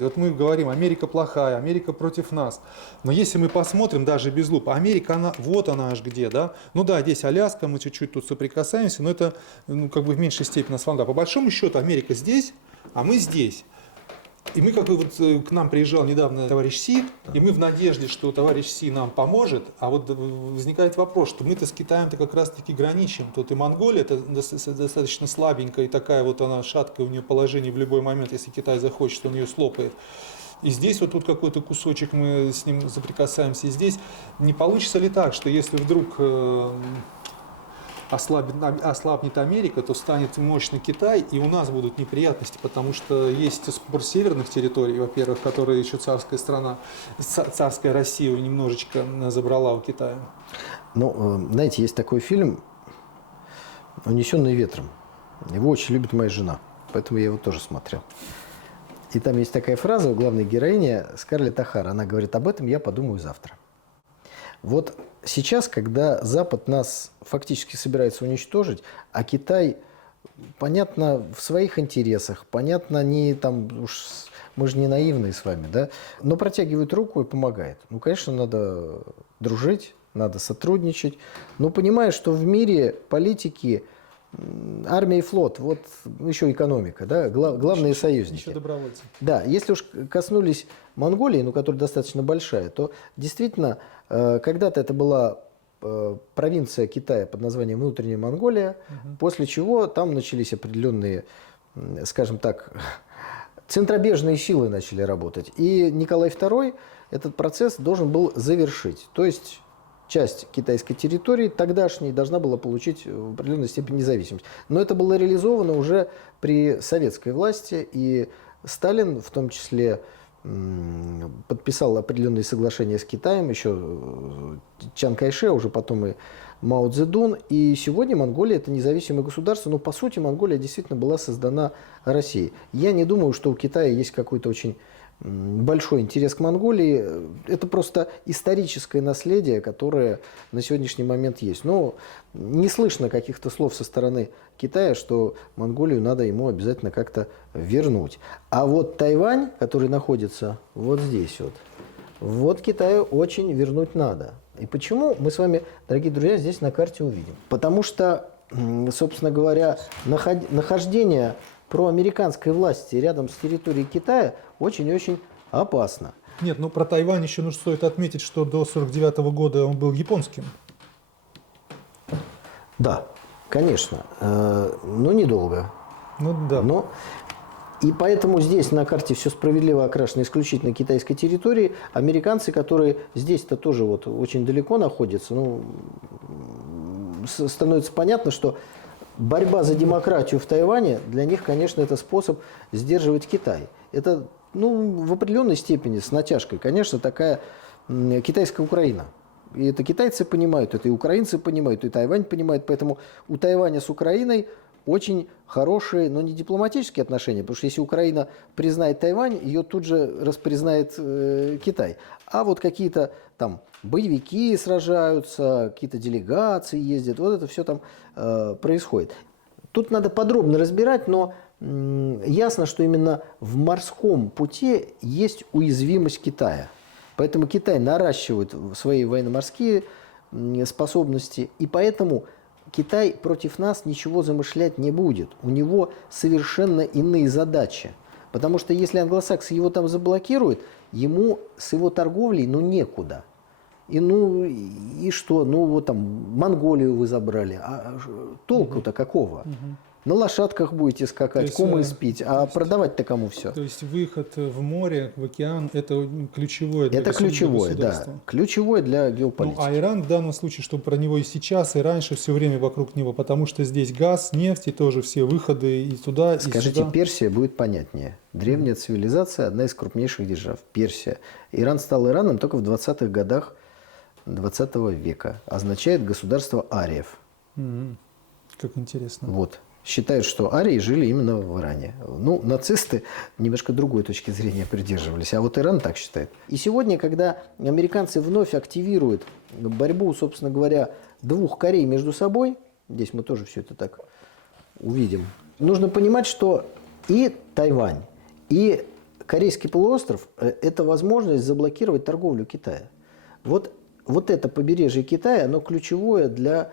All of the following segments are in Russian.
Вот мы говорим, Америка плохая, Америка против нас. Но если мы посмотрим даже без лупы, Америка, она, вот она аж где, да? Ну да, здесь Аляска, мы чуть-чуть тут соприкасаемся, но это как бы в меньшей степени нас волнует. По большому счету Америка здесь, а мы здесь. И мы, как бы вот к нам приезжал недавно товарищ Си, и мы в надежде, что товарищ Си нам поможет, а вот возникает вопрос, что мы-то с Китаем-то как раз-таки граничим. Тут и Монголия это достаточно слабенькая, и такая вот она шаткая, у нее положение в любой момент, если Китай захочет, он ее слопает. И здесь вот тут какой-то кусочек мы с ним соприкасаемся. И здесь не получится ли так, что если вдруг ослабнет Америка, то станет мощный Китай, и у нас будут неприятности, потому что есть спор северных территорий, во-первых, которые еще царская страна, царская Россия немножечко забрала у Китая. Ну, знаете, есть такой фильм «Унесенный ветром». Его очень любит моя жена, поэтому я его тоже смотрел. И там есть такая фраза у главной героини Скарлетт О'Хара. Она говорит: об этом я подумаю завтра. Вот сейчас, когда Запад нас фактически собирается уничтожить, а Китай, понятно, в своих интересах, понятно, не там уж мы же не наивные с вами, да, но протягивает руку и помогает. Ну, конечно, надо дружить, надо сотрудничать, но понимая, что в мире политики, армия и флот, вот еще экономика, да, главные союзники. Еще добровольцы. Да, если уж коснулись Монголии, ну, которая достаточно большая, то действительно когда-то это была провинция Китая под названием Внутренняя Монголия, после чего там начались определенные, скажем так, центробежные силы начали работать. И Николай II этот процесс должен был завершить. То есть часть китайской территории тогдашней должна была получить в определенной степени независимость. Но это было реализовано уже при советской власти, и Сталин в том числе подписал определенные соглашения с Китаем, еще Чан Кайше, уже потом и Мао Цзэдун. И сегодня Монголия – это независимое государство, но по сути Монголия действительно была создана Россией. Я не думаю, что у Китая есть какой-то очень большой интерес к Монголии. Это просто историческое наследие, которое на сегодняшний момент есть. Но не слышно каких-то слов со стороны Китая, что Монголию надо ему обязательно как-то вернуть. А вот Тайвань, который находится вот здесь вот Китаю очень вернуть надо. И почему, мы с вами, дорогие друзья, здесь на карте увидим. Потому что, собственно говоря, нахождение проамериканской власти рядом с территорией Китая очень и очень опасно. Нет, ну про Тайвань еще стоит отметить, что до 1949 года он был японским. Да, конечно, но недолго. Ну да. И поэтому здесь на карте все справедливо окрашено исключительно китайской территории. Американцы, которые здесь-то тоже вот очень далеко находятся, ну, становится понятно, что борьба за демократию в Тайване для них, конечно, это способ сдерживать Китай. Это, ну, в определенной степени с натяжкой, конечно, такая китайская Украина. И это китайцы понимают, это и украинцы понимают, и Тайвань понимает. Поэтому у Тайваня с Украиной очень хорошие, но не дипломатические отношения, потому что если Украина признает Тайвань, ее тут же распризнает Китай. А вот какие-то там боевики сражаются, какие-то делегации ездят, вот это все там происходит. Тут надо подробно разбирать, но ясно, что именно в морском пути есть уязвимость Китая. Поэтому Китай наращивает свои военно-морские способности, и поэтому Китай против нас ничего замышлять не будет. У него совершенно иные задачи. Потому что если англосаксы его там заблокируют, ему с его торговлей некуда. И что? Ну вот там Монголию вы забрали. А толку-то какого? На лошадках будете скакать, кумы спить, а продавать-то кому все? То есть выход в море, в океан – это ключевое для Это ключевое, государства. да. Ключевое для геополитики. Ну, а Иран в данном случае, что про него и сейчас, и раньше все время вокруг него, потому что здесь газ, нефть, и тоже все выходы и туда, и Скажите, сюда. Персия будет понятнее. Древняя цивилизация, одна из крупнейших держав. Персия. Иран стал Ираном только в 20-х годах 20 века. Означает государство ариев. Как интересно. Вот. Считают, что арии жили именно в Иране. Ну, нацисты немножко другой точки зрения придерживались, а вот Иран так считает. И сегодня, когда американцы вновь активируют борьбу, собственно говоря, двух Корей между собой, здесь мы тоже все это так увидим, нужно понимать, что и Тайвань, и Корейский полуостров – это возможность заблокировать торговлю Китая. Вот это побережье Китая, оно ключевое для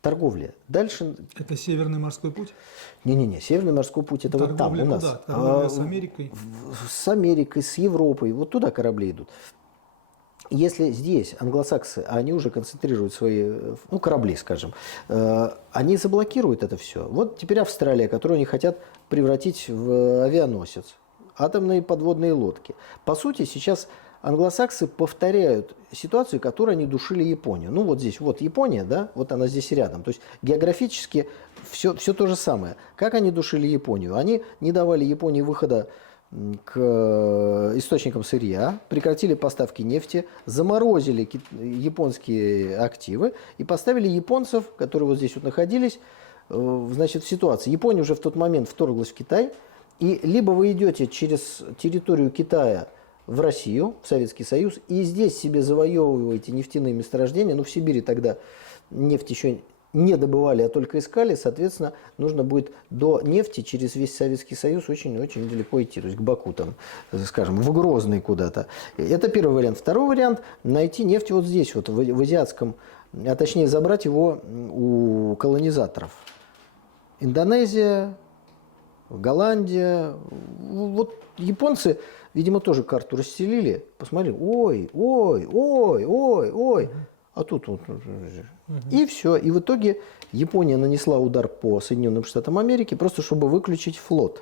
торговли. Дальше… Это Северный морской путь? Не-не-не, Северный морской путь – это вот там, у нас. Куда? Торговля с Америкой? С Америкой, с Европой, вот туда корабли идут. Если здесь англосаксы, а они уже концентрируют свои, ну, корабли, скажем, они заблокируют это все. Вот теперь Австралия, которую они хотят превратить в авианосец, атомные подводные лодки. По сути, сейчас англосаксы повторяют ситуацию, которую они душили Японию. Ну, вот здесь, вот Япония, да, вот она здесь рядом. То есть географически все то же самое. Как они душили Японию? Они не давали Японии выхода к источникам сырья, прекратили поставки нефти, заморозили японские активы и поставили японцев, которые вот здесь вот находились, значит, в ситуации. Япония уже в тот момент вторглась в Китай, и либо вы идете через территорию Китая в Россию, в Советский Союз, и здесь себе завоевываете нефтяные месторождения, ну в Сибири тогда нефть еще не добывали, а только искали, соответственно, нужно будет до нефти через весь Советский Союз очень-очень далеко идти, то есть к Баку, там, скажем, в Грозный куда-то. Это первый вариант. Второй вариант – найти нефть вот здесь, вот в азиатском, а точнее забрать его у колонизаторов. Индонезия, Голландия. Вот японцы, видимо, тоже карту расстелили, посмотрели, ой, а тут вот. И все. И в итоге Япония нанесла удар по Соединенным Штатам Америки, просто чтобы выключить флот.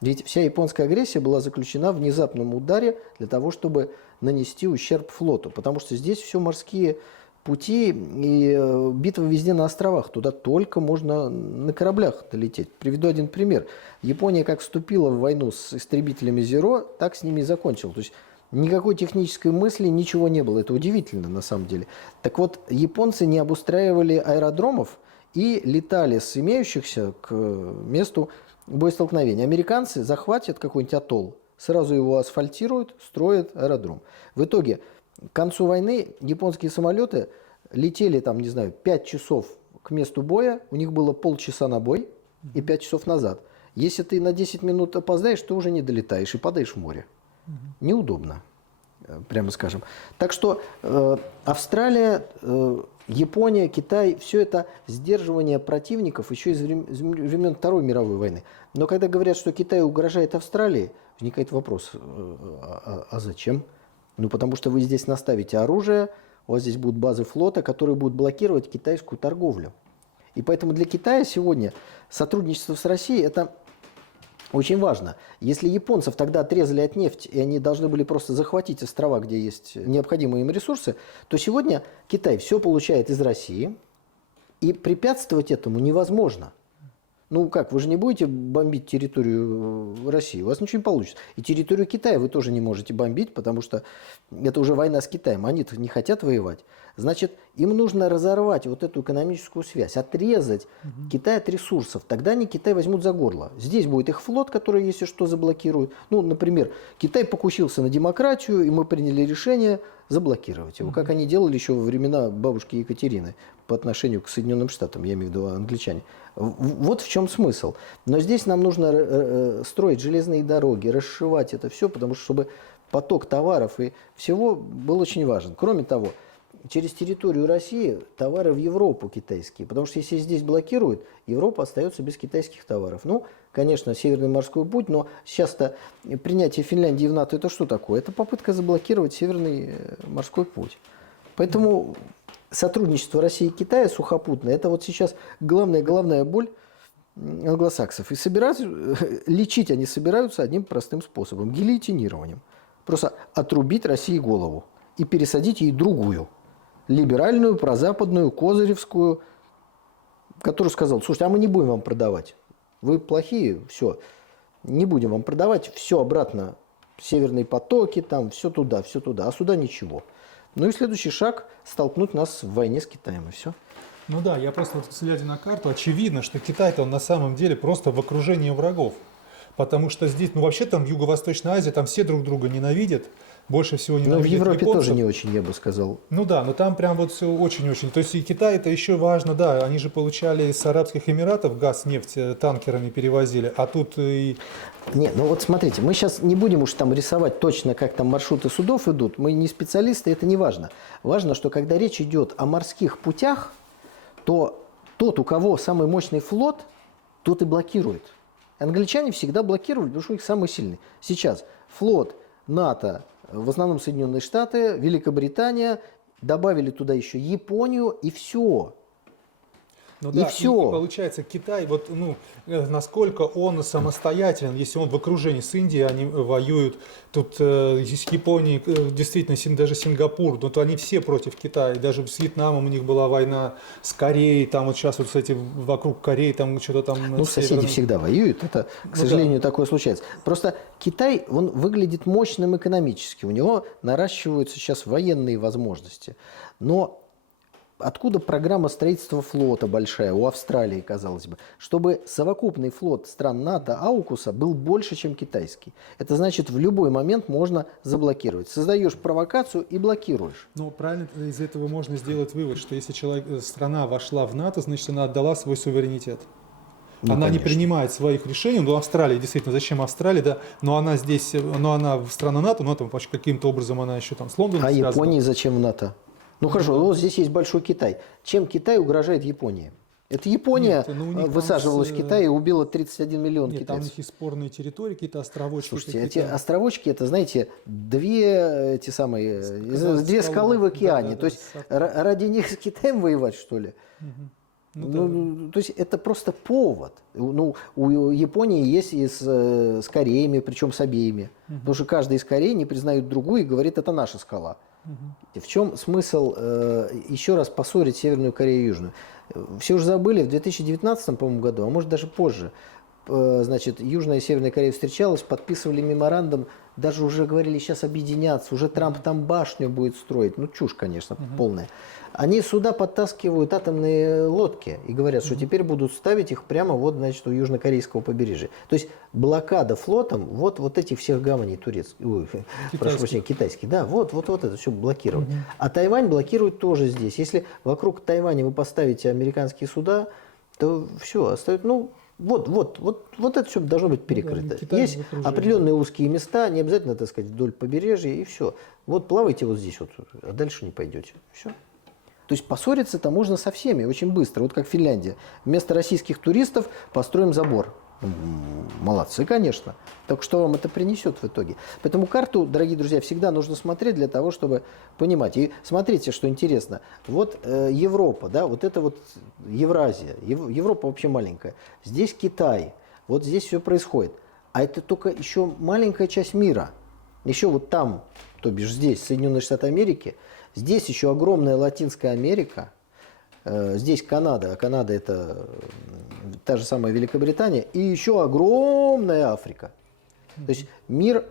Ведь вся японская агрессия была заключена в внезапном ударе для того, чтобы нанести ущерб флоту. Потому что здесь все морские пути и битвы везде на островах. Туда только можно на кораблях долететь. Приведу один пример. Япония как вступила в войну с истребителями Зеро, так с ними и закончила. То есть никакой технической мысли, ничего не было. Это удивительно на самом деле. Так вот, японцы не обустраивали аэродромов и летали с имеющихся к месту боестолкновения. Американцы захватят какой-нибудь атолл, сразу его асфальтируют, строят аэродром. В итоге, к концу войны японские самолеты летели, там, не знаю, 5 часов к месту боя, у них было полчаса на бой и 5 часов назад. Если ты на 10 минут опоздаешь, ты уже не долетаешь и падаешь в море. Неудобно, прямо скажем. Так что Австралия, Япония, Китай, все это сдерживание противников еще из времен Второй мировой войны. Но когда говорят, что Китай угрожает Австралии, возникает вопрос, а зачем? Ну, потому что вы здесь наставите оружие, у вас здесь будут базы флота, которые будут блокировать китайскую торговлю. И поэтому для Китая сегодня сотрудничество с Россией – это очень важно. Если японцев тогда отрезали от нефти, и они должны были просто захватить острова, где есть необходимые им ресурсы, то сегодня Китай все получает из России, и препятствовать этому невозможно. Ну как, вы же не будете бомбить территорию России, у вас ничего не получится. И территорию Китая вы тоже не можете бомбить, потому что это уже война с Китаем, они-то не хотят воевать. Значит, им нужно разорвать вот эту экономическую связь, отрезать Китай от ресурсов. Тогда они Китай возьмут за горло. Здесь будет их флот, который, если что, заблокирует. Ну, например, Китай покусился на демократию, и мы приняли решение заблокировать его, как они делали еще во времена бабушки Екатерины по отношению к Соединенным Штатам, я имею в виду англичане. Вот в чем смысл. Но здесь нам нужно строить железные дороги, расшивать это все, потому что чтобы поток товаров и всего был очень важен. Кроме того, через территорию России товары в Европу китайские, потому что если здесь блокируют, Европа остается без китайских товаров. Ну, конечно, Северный морской путь, но сейчас-то принятие Финляндии в НАТО – это что такое? Это попытка заблокировать Северный морской путь. Поэтому сотрудничество России и Китая сухопутное – это вот сейчас главная боль англосаксов. И лечить они собираются одним простым способом – гильотинированием. Просто отрубить России голову и пересадить ей другую. Либеральную, прозападную, козыревскую, который сказал: слушайте, а мы не будем вам продавать. Вы плохие, все, не будем вам продавать, все обратно, северные потоки, там, все туда, а сюда ничего. Ну и следующий шаг – столкнуть нас в войне с Китаем, и все. Ну да, я просто, вот, глядя на карту, очевидно, что Китай-то он на самом деле просто в окружении врагов. Потому что здесь, ну вообще там в Юго-Восточной Азии, там все друг друга ненавидят. больше всего Но в ненавидят Европе японцев. тоже не очень, я бы сказал. Ну да, но там прям вот все очень-очень. То есть и Китай это еще важно, да, они же получали из Арабских Эмиратов газ, нефть танкерами перевозили, а тут и... Не, ну вот смотрите, мы сейчас не будем уж там рисовать точно, как там маршруты судов идут. Мы не специалисты, это не важно. Важно, что когда речь идет о морских путях, то тот, у кого самый мощный флот, тот и блокирует. Англичане всегда блокировали, потому что у них самый сильный. Сейчас флот НАТО, в основном Соединенные Штаты, Великобритания, добавили туда еще Японию, и все. Ну И да, всё. и получается Китай, вот, ну, насколько он самостоятелен, если он в окружении с Индией, они воюют, тут с Японией, действительно, даже Сингапур, вот они все против Китая, даже с Вьетнамом у них была война, с Кореей, там вот сейчас вот, кстати, вокруг Кореи, там что-то там... Ну, соседи всегда воюют, это, к сожалению, такое случается. Просто Китай, он выглядит мощным экономически, у него наращиваются сейчас военные возможности. Но откуда программа строительства флота большая у Австралии, казалось бы, чтобы совокупный флот стран НАТО Аукуса был больше, чем китайский. Это значит, в любой момент можно заблокировать. Создаешь провокацию и блокируешь. Ну, правильно, из этого можно сделать вывод, что если страна вошла в НАТО, значит, она отдала свой суверенитет. Ну, она не конечно. принимает своих решений. Ну, Австралия, действительно, зачем Австралия, да? Но она здесь, но она в страна НАТО, но там каким-то образом она еще там с Лондоном А связана. Японии зачем в НАТО? Ну хорошо, вот здесь есть большой Китай. Чем Китай угрожает Японии? Это Япония Нет, ну, у них там высаживалась в Китае и убила 31 миллион Нет, там у китайцев. них и спорные территории, какие-то островочки. Слушайте, эти какие-то. островочки, это, знаете, две Скалы. скалы в океане. Да, То есть да. ради них с Китаем воевать, что ли? Ну, Ну, то есть это просто повод. Ну, у Японии есть и с Кореями, причем с обеими. Потому что каждый из Корей не признает другую и говорит, это наша скала. В чем смысл еще раз поссорить Северную Корею и Южную? Все уже забыли, в 2019, по-моему, году, а может даже позже, значит, Южная и Северная Корея встречалась, подписывали меморандум, даже уже говорили, сейчас объединяться, уже Трамп там башню будет строить. Ну, чушь, конечно, полная. Они сюда подтаскивают атомные лодки и говорят, что теперь будут ставить их прямо вот, значит, у южнокорейского побережья. То есть блокада флотом вот этих всех гаваней турецких, прошу прощения, китайских, да, вот это все блокировать. А Тайвань блокирует тоже здесь. Если вокруг Тайваня вы поставите американские суда, то все, остается, ну, вот это все должно быть перекрыто. Китай Есть в окружении. определенные узкие места, не обязательно, так сказать, вдоль побережья, и все. Вот плавайте вот здесь, вот, а дальше не пойдете. Все. То есть поссориться-то можно со всеми очень быстро. Вот как Финляндия. Вместо российских туристов построим забор. Молодцы, конечно. Так что вам это принесет в итоге? Поэтому карту, дорогие друзья, всегда нужно смотреть для того, чтобы понимать. И смотрите, что интересно. Вот Европа, да, вот это вот Евразия. Европа вообще маленькая. Здесь Китай. Вот здесь все происходит. А это только еще маленькая часть мира. Еще вот там, то бишь здесь, Соединенные Штаты Америки, здесь еще огромная Латинская Америка, здесь Канада, а Канада это та же самая Великобритания, и еще огромная Африка. То есть мир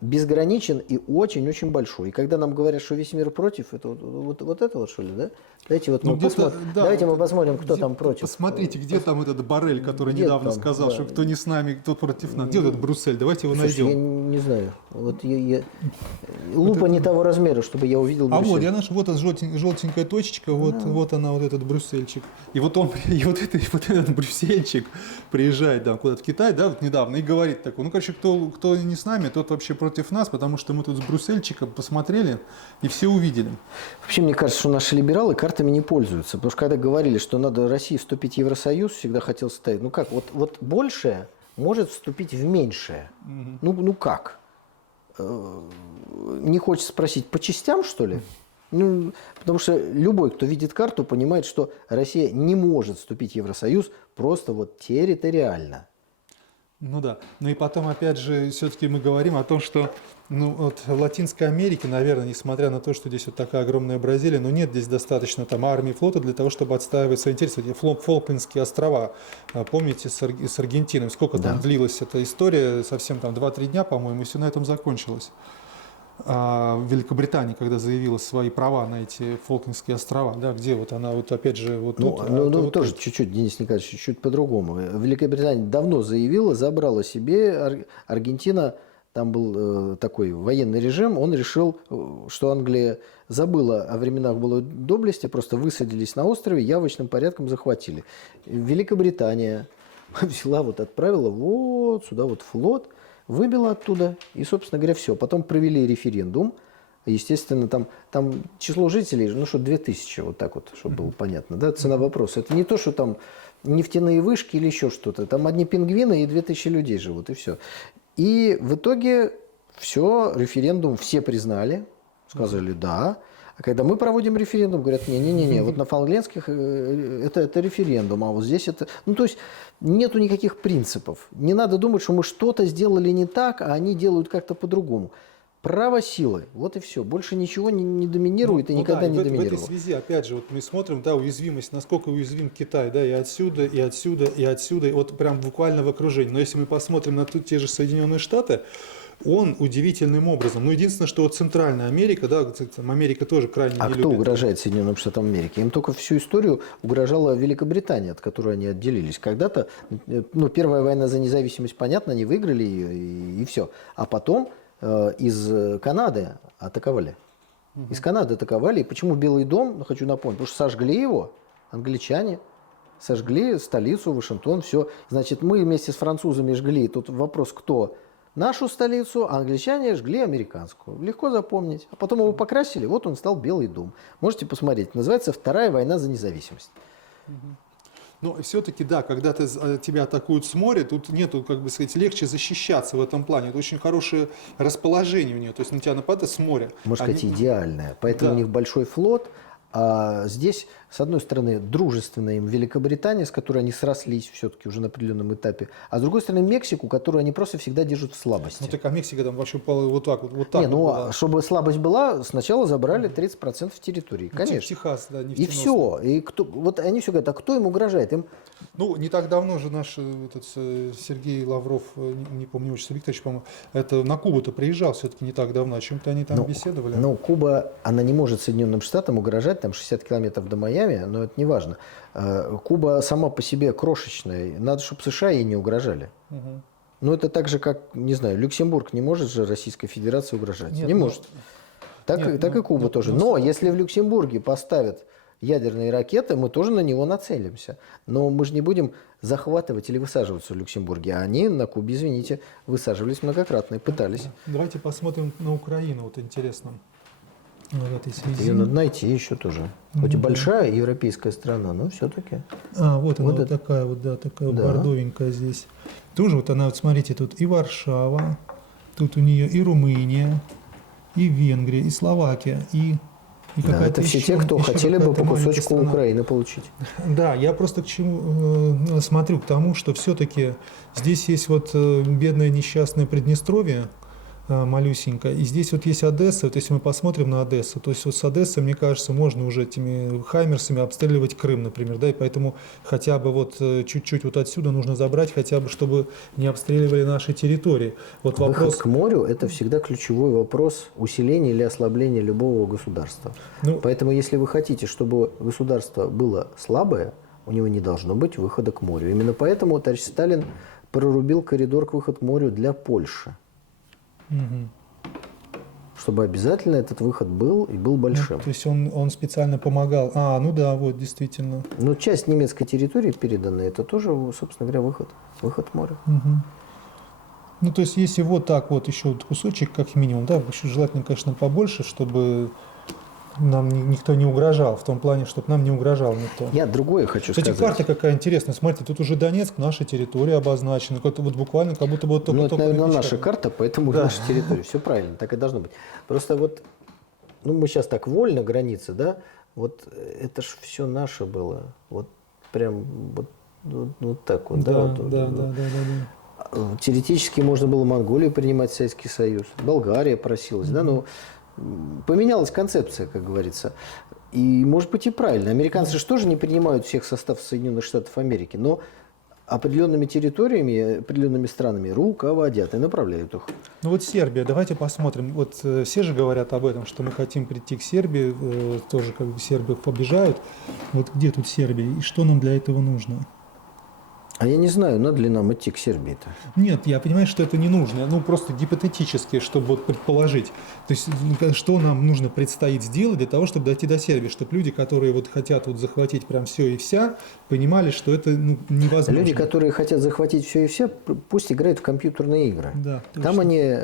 безграничен и очень-очень большой. И когда нам говорят, что весь мир против, это вот это вот что ли, да? Давайте вот Ну, мы где-то, посмотрим, да, давайте вот мы посмотрим, кто где- там против. Посмотрите, где там этот Боррель, который Где недавно там, сказал, да. что кто не с нами, тот против нас. Где вот этот Брюссель? Давайте его Слушайте, я найдем. не знаю. Вот лупа не того размера, чтобы я увидел А Брюссель. вот, я наш, вот эта желтенькая точечка, вот она, вот этот Брюссельчик. И вот он, и вот этот Брюссельчик приезжает, да, куда-то в Китай, да, вот недавно, и говорит такой, ну, короче, кто не с нами, тот вообще против нас, потому что мы тут с Брюссельчиком посмотрели и все увидели. Вообще, мне кажется, что наши либералы картами не пользуются. Потому что когда говорили, что надо России вступить в Евросоюз, всегда хотел ставить. Ну как, вот большее может вступить в меньшее. Ну как? Не хочется спросить, по частям, что ли? Ну, потому что любой, кто видит карту, понимает, что Россия не может вступить в Евросоюз просто вот территориально. Ну да. Ну и потом, опять же, все-таки мы говорим о том, что ну, вот в Латинской Америке, наверное, несмотря на то, что здесь вот такая огромная Бразилия, но нет здесь достаточно там армии и флота для того, чтобы отстаивать свои интересы. Эти Фолклендские острова, помните, с Аргентиной, сколько там длилась эта история, совсем там 2-3 дня, по-моему, и все на этом закончилось. В Великобритании, когда заявила свои права на эти Фолклендские острова, да, где вот она, вот опять же, вот тут. Вот тоже тут. чуть-чуть, Денис Николаевич, чуть-чуть по-другому. Великобритания давно заявила, забрала себе, Аргентина там был такой военный режим, он решил, что Англия забыла о временах былой доблести, просто высадились на острове, явочным порядком захватили. Великобритания взяла, вот отправила вот сюда вот флот, выбила оттуда, и, собственно говоря, все. Потом провели референдум. Естественно, там число жителей, ну что, 2000, вот так вот, чтобы было понятно, да, цена вопроса. Это не то, что там нефтяные вышки или еще что-то. Там одни пингвины и 2000 людей живут, и все. И в итоге все, референдум все признали, сказали «да». А когда мы проводим референдум, говорят, не-не-не, вот на Фолклендских это референдум, а вот здесь это... Ну, то есть нету никаких принципов. Не надо думать, что мы что-то сделали не так, а они делают как-то по-другому. Право силы, вот и все. Больше ничего не доминирует и никогда да, не в доминировало. этой связи, опять же, вот мы смотрим, да, уязвимость, насколько уязвим Китай, да, и отсюда, и отсюда, и отсюда, и вот прям буквально в окружении. Но если мы посмотрим на те же Соединенные Штаты, он удивительным образом, ну, единственное, что вот Центральная Америка, да, Америка тоже крайне не любит. А кто угрожает Соединенным Штатам Америки? Им только всю историю угрожала Великобритания, от которой они отделились. Когда-то, ну, первая война за независимость, понятно, они выиграли ее, и все. А потом из Канады атаковали. Из Канады атаковали. И почему Белый дом, ну, хочу напомнить, потому что сожгли его англичане, сожгли столицу, Вашингтон, все. Значит, мы вместе с французами жгли. Тут вопрос, кто? Нашу столицу, а англичане жгли американскую. Легко запомнить. А потом его покрасили, вот он стал Белый дом. Можете посмотреть. Называется «Вторая война за независимость». Но все-таки, да, когда тебя атакуют с моря, тут нету, как бы сказать, легче защищаться в этом плане. Это очень хорошее расположение у нее. То есть на тебя нападают с моря. Можно сказать, идеальное. Поэтому да. у них большой флот. А здесь, с одной стороны, дружественная им Великобритания, с которой они срослись все-таки уже на определенном этапе, а с другой стороны, Мексику, которую они просто всегда держат в слабости. Ну так а Мексика там вообще вот так вот так Не, ну, была. чтобы слабость была, сначала забрали 30% территории, конечно. Техас, да, И нефтеносный. все. И кто, вот они все говорят, а кто им угрожает? Им... Ну, не так давно же наш этот, Сергей Лавров, не помню, отчество Викторович, по-моему, это на Кубу-то приезжал все-таки не так давно. О чем-то они там беседовали. Ну, Куба, она не может Соединенным Штатам угрожать, там 60 километров до Майами, но это не важно. Куба сама по себе крошечная, надо, чтобы США ей не угрожали. Угу. Ну, это так же, как, не знаю, Люксембург не может же Российской Федерации угрожать. Нет, не может. Так и Куба тоже. Но если в Люксембурге поставят ядерные ракеты, мы тоже на него нацелимся. Но мы же не будем захватывать или высаживаться в Люксембурге. А они на Кубе, извините, высаживались многократно и пытались. Давайте посмотрим на Украину, вот интересно. В этой связи. Ее надо найти еще тоже. Хоть и большая европейская страна, но все-таки. Вот она, Вот вот такая вот, да, такая Да. бордовенькая здесь. Тоже вот она, вот смотрите, тут и Варшава, тут у нее и Румыния, и Венгрия, и Словакия, и Да, какая-то это все еще- те, кто еще хотели бы какая-то по маленькая кусочку страна. Украины получить. Да, я просто к чему смотрю, к тому, что все-таки здесь есть вот бедное несчастное Приднестровье, малюсенько, и здесь вот есть Одесса, вот если мы посмотрим на Одессу, то есть вот с Одессы, мне кажется, можно уже этими хаймерсами обстреливать Крым, например, да, и поэтому хотя бы вот чуть-чуть вот отсюда нужно забрать, хотя бы, чтобы не обстреливали наши территории. Вот Выход вопрос... к морю – это всегда ключевой вопрос усиления или ослабления любого государства. Ну, Поэтому, если вы хотите, чтобы государство было слабое, у него не должно быть выхода к морю. Именно поэтому товарищ Сталин прорубил коридор к выходу к морю для Польши. мгм. Чтобы обязательно этот выход был и был большим. То есть он специально помогал. Ну да, вот, действительно. Но часть немецкой территории передана, это тоже, собственно говоря, выход к морю. Мгм. Ну, то есть, если вот так вот еще вот кусочек, как минимум, да, еще желательно, конечно, побольше, чтобы нам никто не угрожал, в том плане, чтобы нам не угрожал никто. Я другое хочу Кстати, сказать. карта какая интересная. Смотрите, тут уже Донецк, наша территория обозначена. Как-то вот буквально, как будто бы вот только... Ну, это, наверное, напечатано. наша карта, поэтому Да. наша территория. Все правильно, так и должно быть. Просто вот, ну, мы сейчас так вольно границы, да, вот это ж все наше было. Вот прям вот так вот. Да, вот, да. Теоретически можно было Монголию принимать в Советский Союз, Болгария просилась, да, но поменялась концепция, как говорится. И, может быть, и правильно. Американцы же тоже не принимают всех составов Соединенных Штатов Америки, но определенными территориями, определенными странами руководят и направляют их. Ну вот Сербия, давайте посмотрим. Вот все же говорят об этом, что мы хотим прийти к Сербии, тоже как бы Сербию обижают. Вот где тут Сербия и что нам для этого нужно? А я не знаю, надо ли нам идти к Сербии-то. Нет, я понимаю, что это не нужно. Ну, просто гипотетически, чтобы вот предположить. То есть, что нам нужно предстоит сделать для того, чтобы дойти до Сербии, чтобы люди, которые вот хотят вот захватить прям все и вся, понимали, что это невозможно. Люди, которые хотят захватить все и все, пусть играют в компьютерные игры. Да, Там точно. они,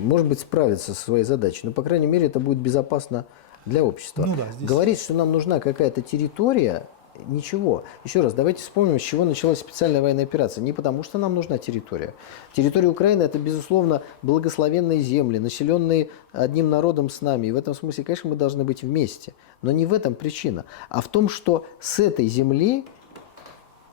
может быть, справятся со своей задачей, но, по крайней мере, это будет безопасно для общества. Ну да, здесь- Говорить, что нам нужна какая-то территория, ничего. Еще раз, давайте вспомним, с чего началась специальная военная операция. Не потому, что нам нужна территория. Территория Украины – это, безусловно, благословенные земли, населенные одним народом с нами. И в этом смысле, конечно, мы должны быть вместе. Но не в этом причина, а в том, что с этой земли,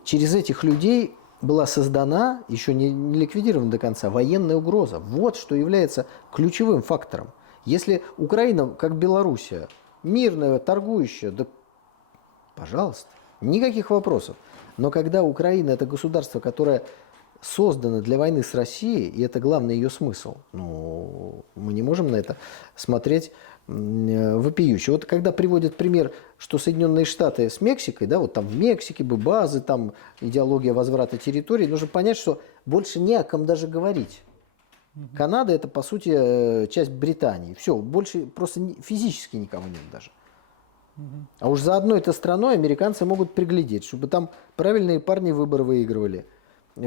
через этих людей была создана, еще не ликвидирована до конца, военная угроза. Вот что является ключевым фактором. Если Украина, как Белоруссия, мирная, торгующая, да пожалуйста, никаких вопросов. Но когда Украина – это государство, которое создано для войны с Россией, и это главный ее смысл, ну, мы не можем на это смотреть вопиюще. Вот когда приводят пример, что Соединенные Штаты с Мексикой, да, вот там в Мексике бы базы, там идеология возврата территорий, нужно понять, что больше не о ком даже говорить. Канада – это, по сути, часть Британии. Все, больше просто физически никого нет даже. А уж за одной этой страной американцы могут приглядеть, чтобы там правильные парни выборы выигрывали,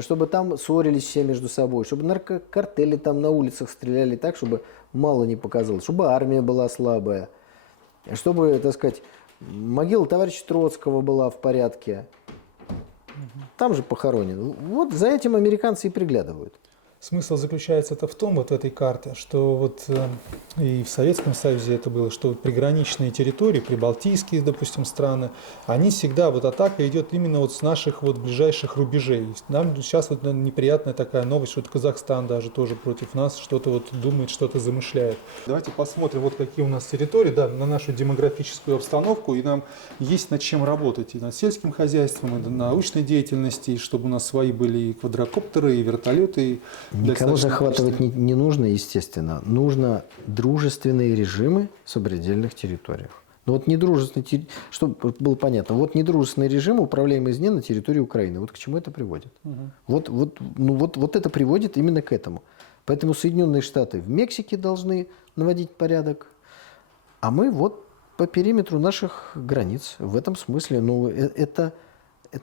чтобы там ссорились все между собой, чтобы наркокартели там на улицах стреляли так, чтобы мало не показалось, чтобы армия была слабая, чтобы, так сказать, могила товарища Троцкого была в порядке. Там же похоронен. Вот за этим американцы и приглядывают. Смысл заключается в том, вот этой карте, что вот и в Советском Союзе это было, что приграничные территории, прибалтийские, допустим, страны, они всегда, вот атака идет именно вот с наших вот ближайших рубежей. Нам сейчас вот неприятная такая новость, что Казахстан даже тоже против нас что-то вот думает, что-то замышляет. Давайте посмотрим, вот какие у нас территории, да, на нашу демографическую обстановку, и нам есть над чем работать, и над сельским хозяйством, и над научной деятельностью, и чтобы у нас свои были и квадрокоптеры, и вертолеты, Никого захватывать не нужно, естественно. Нужно дружественные режимы в сопредельных территориях. Но вот недружественный, чтобы было понятно, вот недружественный режим, управляемый извне на территории Украины. Вот к чему это приводит? Вот это приводит именно к этому. Поэтому Соединенные Штаты в Мексике должны наводить порядок, а мы вот по периметру наших границ. В этом смысле, это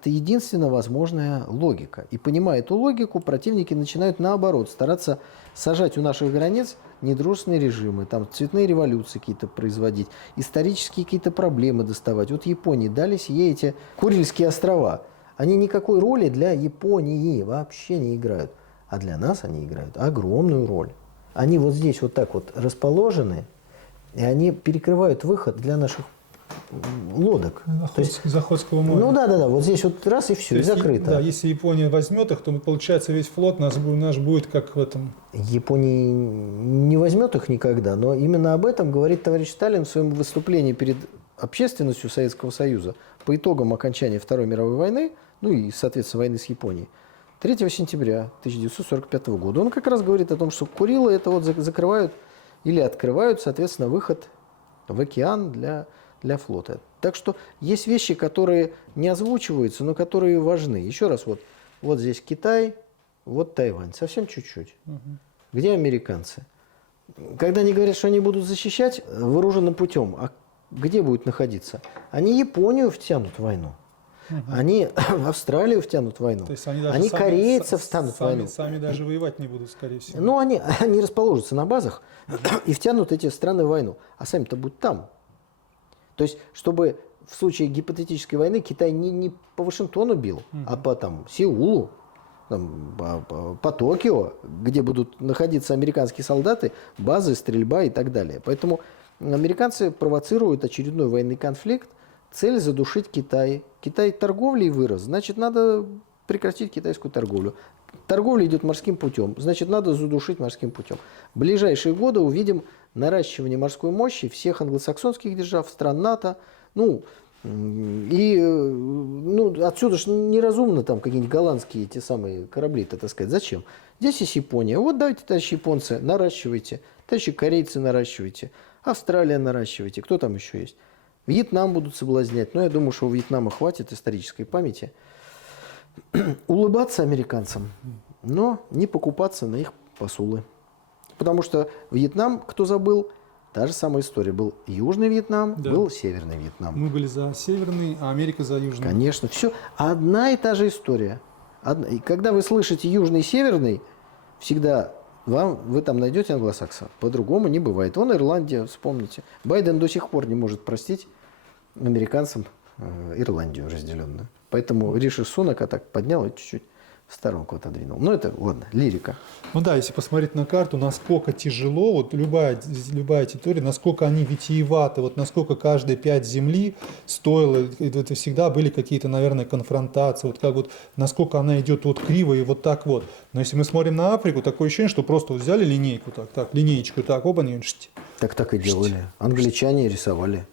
единственно возможная логика. И понимая эту логику, противники начинают наоборот стараться сажать у наших границ недружественные режимы, там цветные революции какие-то производить, исторические какие-то проблемы доставать. Вот Японии дались ей эти Курильские острова. Они никакой роли для Японии вообще не играют. А для нас они играют огромную роль. Они вот здесь вот так вот расположены, и они перекрывают выход для наших лодок. Заходского моря. Ну да, вот здесь вот раз и все, и закрыто. Да, если Япония возьмет их, то получается весь флот наш будет как в этом. Япония не возьмет их никогда, но именно об этом говорит товарищ Сталин в своем выступлении перед общественностью Советского Союза по итогам окончания Второй мировой войны, ну и, соответственно, войны с Японией, 3 сентября 1945 года. Он как раз говорит о том, что Курилы это вот закрывают или открывают, соответственно, выход в океан для флота. Так что есть вещи, которые не озвучиваются, но которые важны. Еще раз, вот здесь Китай, вот Тайвань, совсем чуть-чуть. Где американцы? Когда они говорят, что они будут защищать вооруженным путем, а где будут находиться? Они Японию втянут в войну. Они Австралию втянут в войну. То есть они корейцев втянут в войну. Сами даже воевать не будут, скорее всего. Ну, они расположатся на базах и втянут эти страны в войну. А сами-то будут там. То есть, чтобы в случае гипотетической войны Китай не по Вашингтону бил, а по Сеулу, по Токио, где будут находиться американские солдаты, базы, стрельба и так далее. Поэтому американцы провоцируют очередной военный конфликт, цель задушить Китай. Китай торговлей вырос, значит, надо прекратить китайскую торговлю. Торговля идет морским путем, значит, надо задушить морским путем. В ближайшие годы увидим наращивание морской мощи всех англосаксонских держав, стран НАТО. Отсюда же неразумно там какие-нибудь голландские те самые корабли-то, так сказать. Зачем? Здесь есть Япония. Вот давайте, товарищи японцы, наращивайте. Товарищи корейцы, наращивайте. Австралия, наращивайте. Кто там еще есть? Вьетнам будут соблазнять. Но я думаю, что у Вьетнама хватит исторической памяти улыбаться американцам, но не покупаться на их посулы. Потому что Вьетнам, кто забыл, та же самая история. Был Южный Вьетнам, Да. был Северный Вьетнам. Мы были за северный, а Америка за южный. Конечно, все одна и та же история. И когда вы слышите Южный и Северный, всегда вы там найдете англосаксов. По-другому не бывает. Вон Ирландия, вспомните. Байден до сих пор не может простить американцам Ирландию разделенную. Поэтому Риши Сунака так поднял и чуть-чуть в сторонку отодвинул. Ну, это, ладно, лирика. Ну да, если посмотреть на карту, насколько тяжело, вот любая территория, насколько они витиеваты, вот насколько каждые 5 земли стоило, это всегда были какие-то, наверное, конфронтации, вот как вот, насколько она идет вот криво и вот так вот. Но если мы смотрим на Африку, такое ощущение, что просто вот взяли линейку, так, линеечку, так, оба, не Так и делали. Англичане рисовали.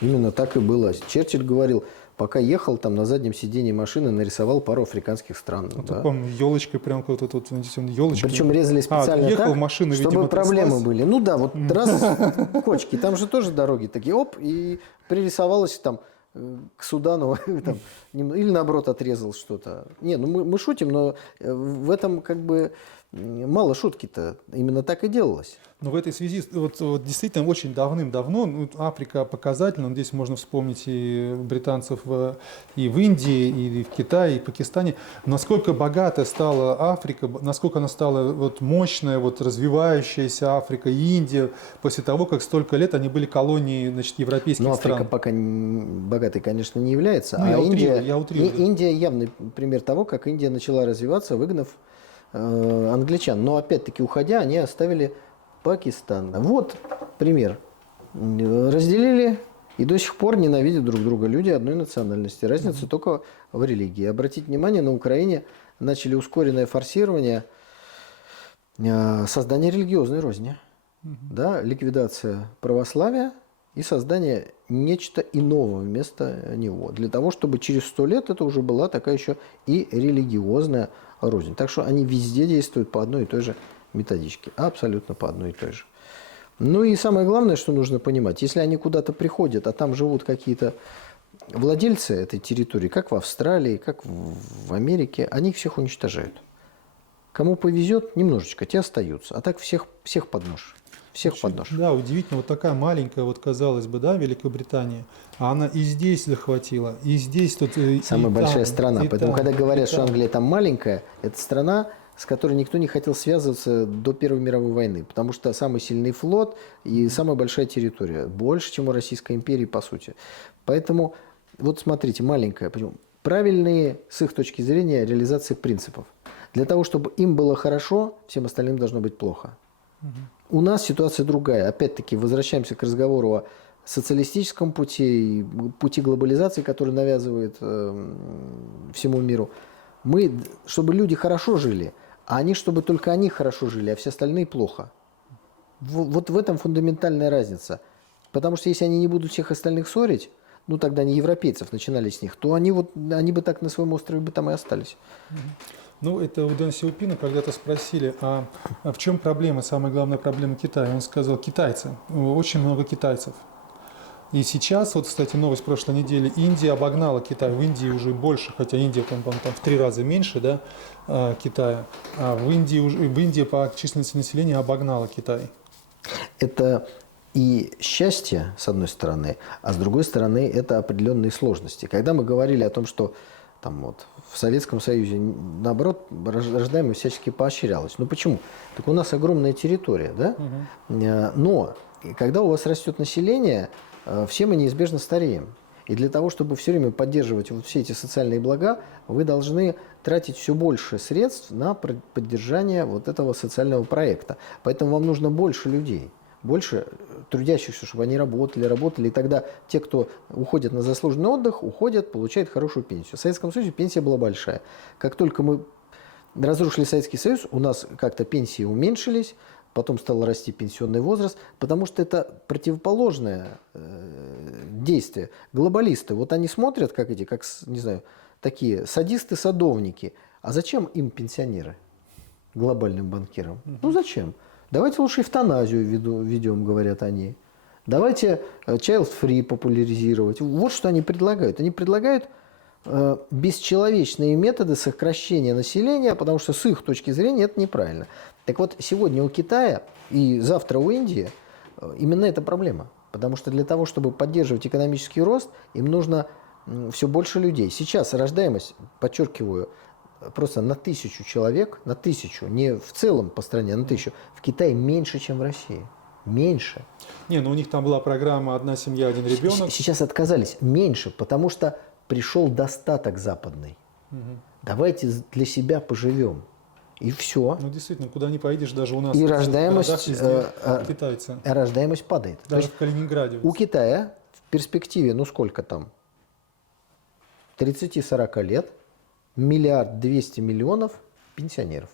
Именно так и было. Черчилль говорил, пока ехал, там на заднем сидении машины нарисовал пару африканских стран. Вот Да. таком елочкой, прям как вот елочкой. Причем резали специально ехал так, в машину, чтобы видимо, проблемы тряслась. были. Ну да, вот раз кочки, там же тоже дороги такие, оп, и пририсовалось там к Судану, там, или наоборот отрезал что-то. Не, ну мы шутим, но в этом как бы мало шутки-то. Именно так и делалось. Но в этой связи, вот действительно, очень давным-давно, ну, Африка показательна, здесь можно вспомнить и британцев и в Индии, и в Китае, и в Пакистане, насколько богата стала Африка, насколько она стала вот мощная, вот развивающаяся Африка и Индия, после того, как столько лет они были колонией, значит, европейских Но стран. Африка пока богатой, конечно, не является. Ну, а я утрирую. Индия явный пример того, как Индия начала развиваться, выгнав англичан. Но опять-таки, уходя, они оставили Пакистан. Вот пример. Разделили и до сих пор ненавидят друг друга люди одной национальности. Разница только в религии. Обратите внимание, на Украине начали ускоренное форсирование создания религиозной розни. Да, ликвидация православия и создание нечто иного вместо него. Для того, чтобы через 100 лет это уже была такая еще и религиозная рознь. Так что они везде действуют по одной и той же методичке. Абсолютно по одной и той же. Ну и самое главное, что нужно понимать, если они куда-то приходят, а там живут какие-то владельцы этой территории, как в Австралии, как в Америке, они их всех уничтожают. Кому повезет, немножечко, те остаются. А так всех под нож. Всех под нож. Да, удивительно, вот такая маленькая, вот казалось бы, да, Великобритания, а она и здесь захватила, и здесь тут... Самая большая страна. Поэтому, когда говорят, что там. Англия там маленькая, это страна, с которой никто не хотел связываться до Первой мировой войны. Потому что самый сильный флот и самая большая территория. Больше, чем у Российской империи, по сути. Поэтому, вот смотрите, маленькая. Правильные, с их точки зрения, реализации принципов. Для того, чтобы им было хорошо, всем остальным должно быть плохо. У нас ситуация другая. Опять-таки, возвращаемся к разговору о социалистическом пути, пути глобализации, который навязывает всему миру. Мы, чтобы люди хорошо жили, а они, чтобы только они хорошо жили, а все остальные плохо. Вот в этом фундаментальная разница. Потому что если они не будут всех остальных ссорить, ну тогда не европейцев начинали с них, то они бы так на своем острове бы там и остались. Ну, это у Дэн Сяопина когда-то спросили, а в чем проблема, самая главная проблема Китая? Он сказал, китайцы, очень много китайцев. И сейчас, вот, кстати, новость прошлой недели, Индия обогнала Китай. В Индии уже больше, хотя Индия там в 3 раза меньше, да, Китая. А в Индии по численности населения обогнала Китай. Это и счастье, с одной стороны, а с другой стороны, это определенные сложности. Когда мы говорили о том, что там вот в Советском Союзе, наоборот, рождаемость всячески поощрялась. Ну почему? Так у нас огромная территория, да? Но когда у вас растет население, все мы неизбежно стареем. И для того, чтобы все время поддерживать вот все эти социальные блага, вы должны тратить все больше средств на поддержание вот этого социального проекта. Поэтому вам нужно больше людей. Больше трудящихся, чтобы они работали, и тогда те, кто уходят на заслуженный отдых, уходят, получают хорошую пенсию. В Советском Союзе пенсия была большая. Как только мы разрушили Советский Союз, у нас как-то пенсии уменьшились, потом стал расти пенсионный возраст, потому что это противоположное действие. Глобалисты, вот они смотрят, как не знаю, такие садисты-садовники. А зачем им пенсионеры, глобальным банкирам? Ну зачем? Давайте лучше эвтаназию ведем, говорят они. Давайте child-free популяризировать. Вот что они предлагают. Они предлагают бесчеловечные методы сокращения населения, потому что с их точки зрения это неправильно. Так вот, сегодня у Китая и завтра у Индии именно эта проблема. Потому что для того, чтобы поддерживать экономический рост, им нужно все больше людей. Сейчас рождаемость, подчеркиваю, просто на 1000 человек, на 1000, не в целом по стране, а на 1000, в Китае меньше, чем в России. Меньше. Не, ну у них там была программа «Одна семья, один ребенок». Сейчас отказались. Меньше, потому что пришел достаток западный. Давайте для себя поживем. И все. Ну, действительно, куда ни поедешь, даже у нас И в рождаемость, городах везде китайцы. рождаемость падает. То Даже есть в Калининграде. у Китая в перспективе, ну сколько там, 30-40 лет, 1 200 000 000 пенсионеров.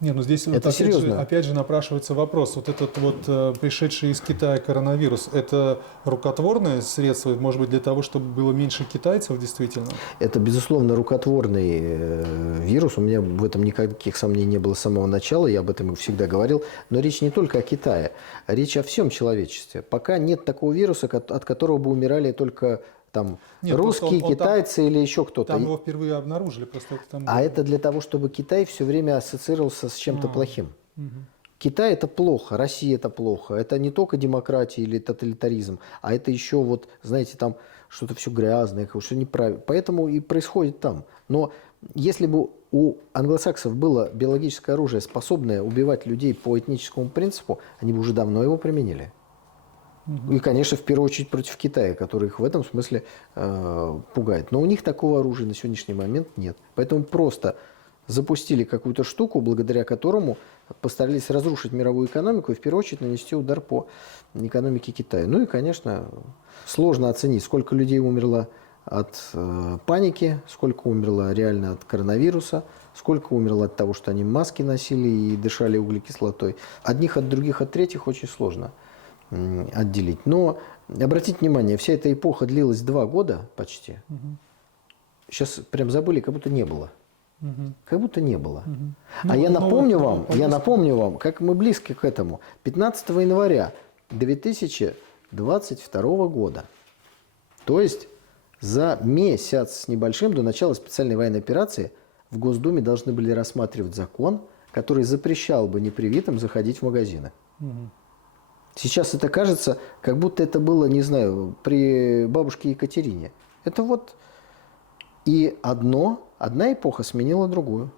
Не, ну здесь Это вот серьезно. опять же напрашивается вопрос. Вот этот вот пришедший из Китая коронавирус, это рукотворное средство, может быть, для того, чтобы было меньше китайцев действительно? Это, безусловно, рукотворный вирус. У меня в этом никаких сомнений не было с самого начала, я об этом всегда говорил. Но речь не только о Китае, речь о всем человечестве. Пока нет такого вируса, от которого бы умирали только там Нет, русские, он китайцы или еще кто-то. Там его впервые обнаружили. Просто это там А было. это для того, чтобы Китай все время ассоциировался с чем-то плохим. Китай – это плохо, Россия – это плохо. Это не только демократия или тоталитаризм, а это еще, вот, знаете, там что-то все грязное, что неправильно. Поэтому и происходит там. Но если бы у англосаксов было биологическое оружие, способное убивать людей по этническому принципу, они бы уже давно его применили. И, конечно, в первую очередь против Китая, который их в этом смысле пугает. Но у них такого оружия на сегодняшний момент нет. Поэтому просто запустили какую-то штуку, благодаря которому постарались разрушить мировую экономику и в первую очередь нанести удар по экономике Китая. Ну и, конечно, сложно оценить, сколько людей умерло от паники, сколько умерло реально от коронавируса, сколько умерло от того, что они маски носили и дышали углекислотой. Одних от других, от третьих очень сложно отделить. Но обратите внимание, вся эта эпоха длилась 2 года почти. Сейчас прям забыли, как будто не было. Как будто не было. А я напомню вам, как мы близки к этому. 15 января 2022 года. То есть за месяц с небольшим до начала специальной военной операции в Госдуме должны были рассматривать закон, который запрещал бы непривитым заходить в магазины. Сейчас это кажется, как будто это было, не знаю, при бабушке Екатерине. Это вот и одна эпоха сменила другую.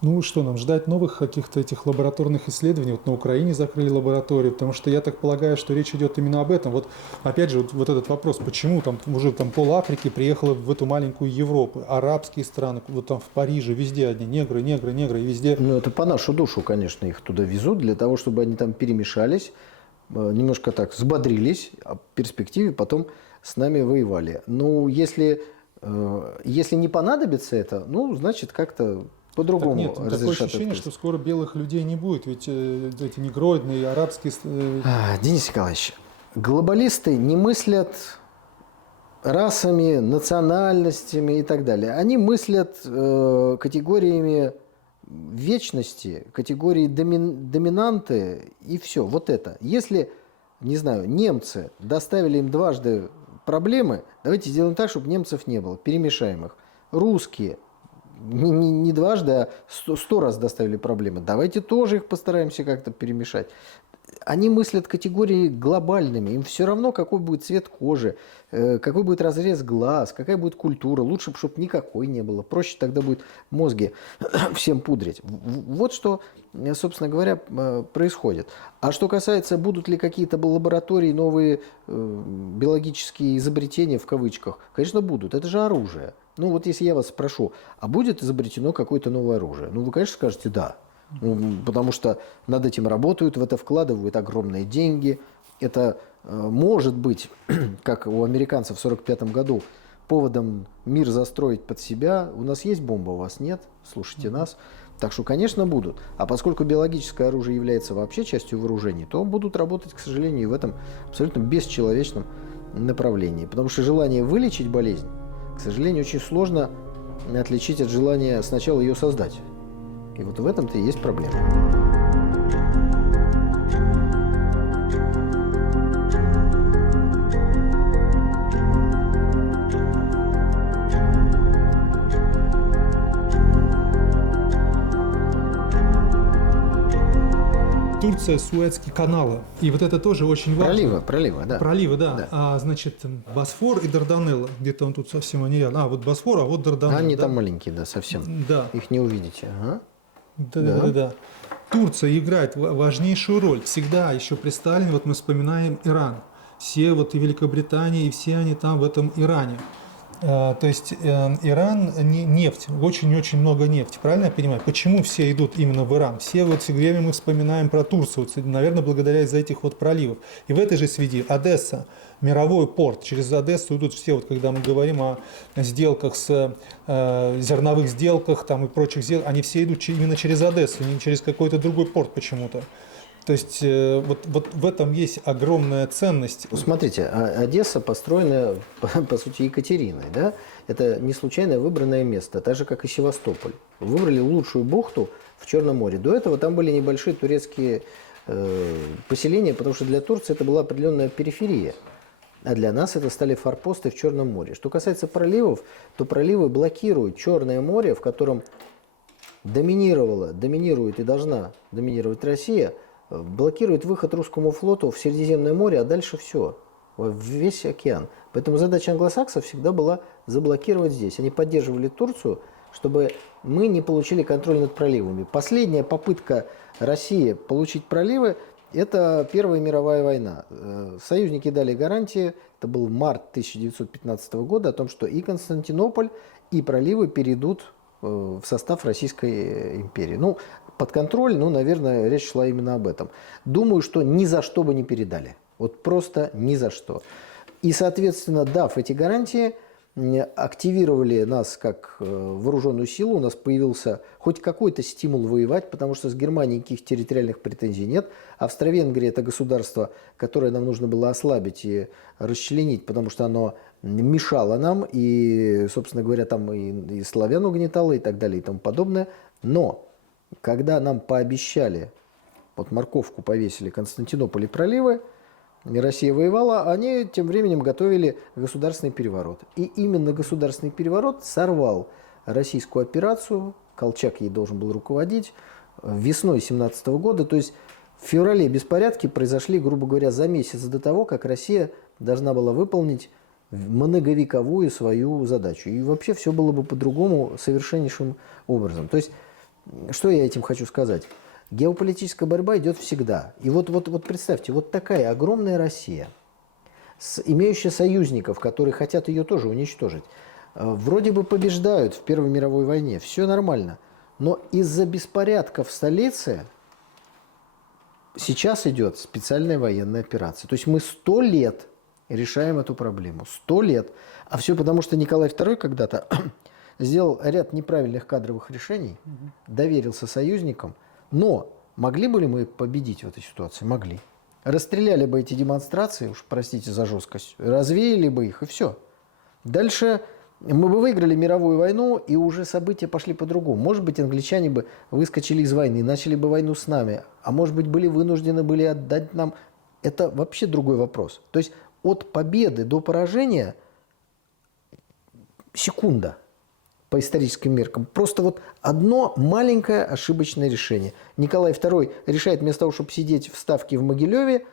Ну что, нам ждать новых каких-то этих лабораторных исследований? Вот на Украине закрыли лабораторию, потому что я так полагаю, что речь идет именно об этом. Вот опять же, вот этот вопрос, почему там уже там пол Африки приехало в эту маленькую Европу, арабские страны, вот там в Париже, везде одни негры, и везде. Ну это по нашу душу, конечно, их туда везут, для того, чтобы они там перемешались, немножко так взбодрились, а в перспективе потом с нами воевали. Ну, если не понадобится это, ну, значит, как-то по-другому нет, такое ощущение, что скоро белых людей не будет, ведь эти негроидные арабские... Денис Николаевич, глобалисты не мыслят расами, национальностями и так далее. Они мыслят категориями вечности, категории доминанты и все. Вот это. Если, не знаю, немцы доставили им дважды проблемы, давайте сделаем так, чтобы немцев не было, перемешаем их. Русские не дважды, а 100 раз доставили проблемы. Давайте тоже их постараемся как-то перемешать. Они мыслят категории глобальными. Им все равно, какой будет цвет кожи, какой будет разрез глаз, какая будет культура. Лучше, чтобы никакой не было. Проще тогда будет мозги всем пудрить. Вот что, собственно говоря, происходит. А что касается, будут ли какие-то лаборатории, новые биологические изобретения, в кавычках, конечно, будут. Это же оружие. Ну вот если я вас спрошу, а будет изобретено какое-то новое оружие? Ну вы, конечно, скажете «да». Ну, потому что над этим работают, в это вкладывают огромные деньги. Это может быть, как у американцев в 1945 году, поводом мир застроить под себя. У нас есть бомба, у вас нет, слушайте нас. Так что, конечно, будут. А поскольку биологическое оружие является вообще частью вооружений, то будут работать, к сожалению, и в этом абсолютно бесчеловечном направлении. Потому что желание вылечить болезнь, к сожалению, очень сложно отличить от желания сначала ее создать. И вот в этом-то и есть проблема. Турция, Суэцкие каналы. И вот это тоже очень важно. Проливы, да. Проливы, да. Да. Значит, Босфор и Дарданеллы. Где-то он тут совсем они рядом. Вот Босфор, а вот Дарданеллы. Они да? там маленькие, да, совсем. Да. Их не увидите. Ага. Да. Турция играет важнейшую роль. Всегда еще при Сталине, вот мы вспоминаем Иран. Все вот и Великобритания, и все они там в этом Иране. То есть Иран, нефть, очень-очень много нефти, правильно я понимаю? Почему все идут именно в Иран? Все вот все время мы вспоминаем про Турцию, вот, наверное, благодаря из-за этих вот проливов. И в этой же связи Одесса, мировой порт, через Одессу идут все, вот когда мы говорим о сделках, зерновых сделках там, и прочих сделках, они все идут именно через Одессу, не через какой-то другой порт почему-то. То есть вот в этом есть огромная ценность. Ну, смотрите, Одесса построена, по сути, Екатериной, да? Это не случайно выбранное место, так же, как и Севастополь. Выбрали лучшую бухту в Черном море. До этого там были небольшие турецкие поселения, потому что для Турции это была определенная периферия. А для нас это стали форпосты в Черном море. Что касается проливов, то проливы блокируют Черное море, в котором доминирует и должна доминировать Россия, блокирует выход русскому флоту в Средиземное море, а дальше все, в весь океан. Поэтому задача англосаксов всегда была заблокировать здесь. Они поддерживали Турцию, чтобы мы не получили контроль над проливами. Последняя попытка России получить проливы – это Первая мировая война. Союзники дали гарантии, это был март 1915 года, о том, что и Константинополь, и проливы перейдут в состав Российской империи. Ну, под контроль, ну, наверное, речь шла именно об этом. Думаю, что ни за что бы не передали. Вот просто ни за что. И, соответственно, дав эти гарантии, активировали нас как вооруженную силу, у нас появился хоть какой-то стимул воевать, потому что с Германией никаких территориальных претензий нет. Австро-Венгрия – это государство, которое нам нужно было ослабить и расчленить, потому что оно мешало нам, и, собственно говоря, там и славян угнетало, и так далее, и тому подобное. Но когда нам пообещали, вот морковку повесили Константинополь и проливы, Россия воевала, они тем временем готовили государственный переворот. И именно государственный переворот сорвал российскую операцию, Колчак ей должен был руководить, весной 17 года. То есть в феврале беспорядки произошли, грубо говоря, за месяц до того, как Россия должна была выполнить многовековую свою задачу. И вообще все было бы по-другому, совершеннейшим образом. То есть, что я этим хочу сказать? Геополитическая борьба идет всегда. И вот представьте, вот такая огромная Россия, имеющая союзников, которые хотят ее тоже уничтожить, вроде бы побеждают в Первой мировой войне, все нормально. Но из-за беспорядков в столице сейчас идет специальная военная операция. То есть мы 100 лет решаем эту проблему. 100 лет. А все потому, что Николай II когда-то сделал ряд неправильных кадровых решений, доверился союзникам. Но могли бы ли мы победить в этой ситуации? Могли. Расстреляли бы эти демонстрации, уж простите за жесткость, развеяли бы их, и все. Дальше мы бы выиграли мировую войну, и уже события пошли по-другому. Может быть, англичане бы выскочили из войны, начали бы войну с нами, а может быть, были вынуждены были отдать нам. Это вообще другой вопрос. То есть от победы до поражения секунда. По историческим меркам. Просто вот одно маленькое ошибочное решение. Николай II решает вместо того, чтобы сидеть в Ставке в Могилеве,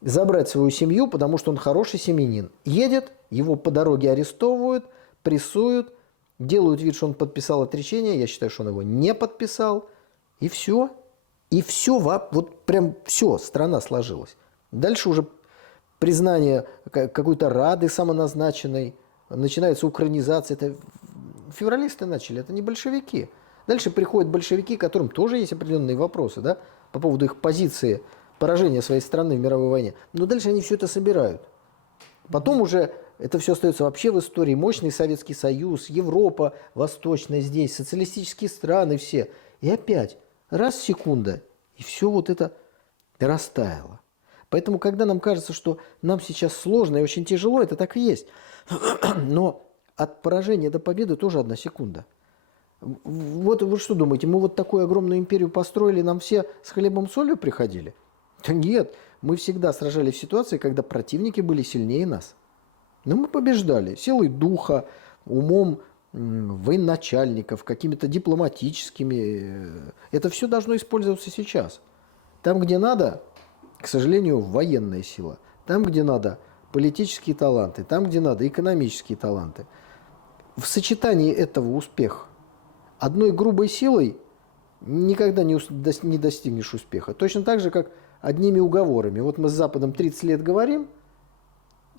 забрать свою семью, потому что он хороший семьянин. Едет, его по дороге арестовывают, прессуют, делают вид, что он подписал отречение. Я считаю, что он его не подписал. И все. И все, вот прям все, страна сложилась. Дальше уже признание какой-то Рады самоназначенной, начинается украинизация. Это февралисты начали, это не большевики. Дальше приходят большевики, которым тоже есть определенные вопросы, да, по поводу их позиции поражения своей страны в мировой войне. Но дальше они все это собирают. Потом уже это все остается вообще в истории. Мощный Советский Союз, Европа восточная здесь, социалистические страны все. И опять, раз секунда, и все вот это растаяло. Поэтому, когда нам кажется, что нам сейчас сложно и очень тяжело, это так и есть. Но от поражения до победы тоже 1 секунда. Вот вы что думаете, мы вот такую огромную империю построили, нам все с хлебом солью приходили? Да нет, мы всегда сражались в ситуации, когда противники были сильнее нас. Но мы побеждали силой духа, умом военачальников, какими-то дипломатическими. Это все должно использоваться сейчас. Там, где надо, к сожалению, военная сила. Там, где надо, политические таланты. Там, где надо, экономические таланты. В сочетании этого успех одной грубой силой никогда не достигнешь успеха. Точно так же, как одними уговорами. Вот мы с Западом 30 лет говорим,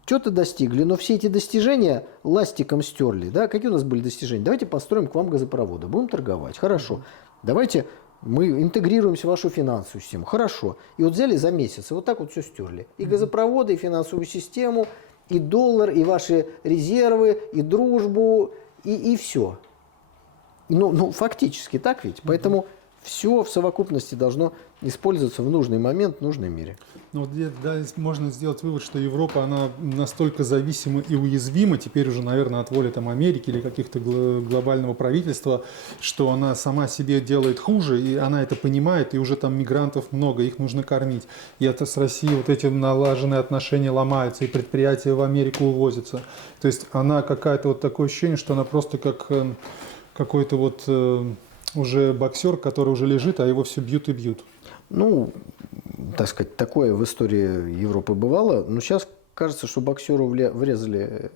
что-то достигли, но все эти достижения ластиком стерли. Да? Какие у нас были достижения? Давайте построим к вам газопроводы, будем торговать. Хорошо. Давайте мы интегрируемся в вашу финансовую систему. Хорошо. И вот взяли за месяц, и вот так вот все стерли. И газопроводы, и финансовую систему, и доллар, и ваши резервы, и дружбу, и все. Ну, фактически так ведь. Поэтому все в совокупности должно использоваться в нужный момент, в нужном мире. Ну, вот да, можно сделать вывод, что Европа, она настолько зависима и уязвима, теперь уже, наверное, от воли там, Америки или каких-то глобального правительства, что она сама себе делает хуже, и она это понимает, и уже там мигрантов много, их нужно кормить. И это с Россией вот эти налаженные отношения ломаются, и предприятия в Америку увозятся. То есть она какая-то вот такое ощущение, что она просто как какой-то вот уже боксер, который уже лежит, а его все бьют и бьют. Ну, так сказать, такое в истории Европы бывало, но сейчас кажется, что боксеру врезали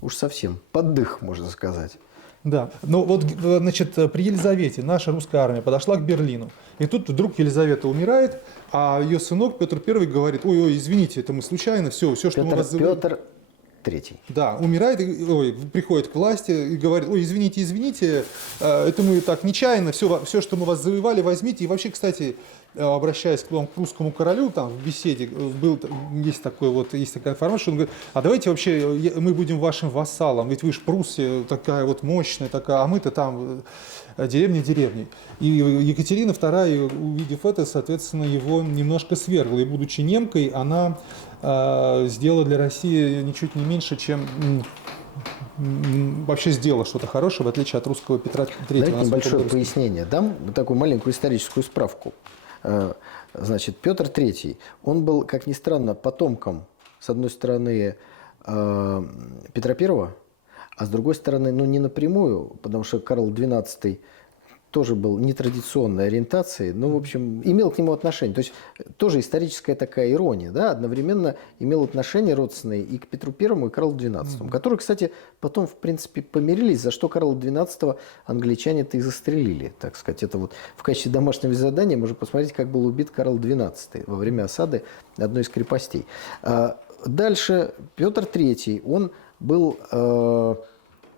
уж совсем под дых, можно сказать. Да, но вот, значит, при Елизавете наша русская армия подошла к Берлину, и тут вдруг Елизавета умирает, а ее сынок Петр I говорит: ой, извините, это мы случайно, все, что мы вас забыли. Петр III. Да, умирает, приходит к власти и говорит: ой, извините, это мы так нечаянно, все, что мы вас завоевали, возьмите. И вообще, кстати, обращаясь к русскому королю, там в беседе есть такая информация, что он говорит: а давайте вообще мы будем вашим вассалом, ведь вы же Пруссия такая вот мощная, такая, а мы-то там деревня деревней. И Екатерина II, увидев это, соответственно, его немножко свергла. И будучи немкой, она сделала для России ничуть не меньше, чем вообще сделала что-то хорошее, в отличие от русского Петра III. Давайте небольшое пояснение. Дам такую маленькую историческую справку. Значит, Петр III, он был, как ни странно, потомком, с одной стороны, Петра I, а с другой стороны, ну не напрямую, потому что Карл XII тоже был нетрадиционной ориентации, но, в общем, имел к нему отношение. То есть тоже историческая такая ирония, да, одновременно имел отношение родственные и к Петру I, и к Карлу XII, которые, кстати, потом, в принципе, помирились, за что Карла XII англичане-то и застрелили, так сказать. Это вот в качестве домашнего задания можно посмотреть, как был убит Карл XII во время осады одной из крепостей. Дальше Петр III, он был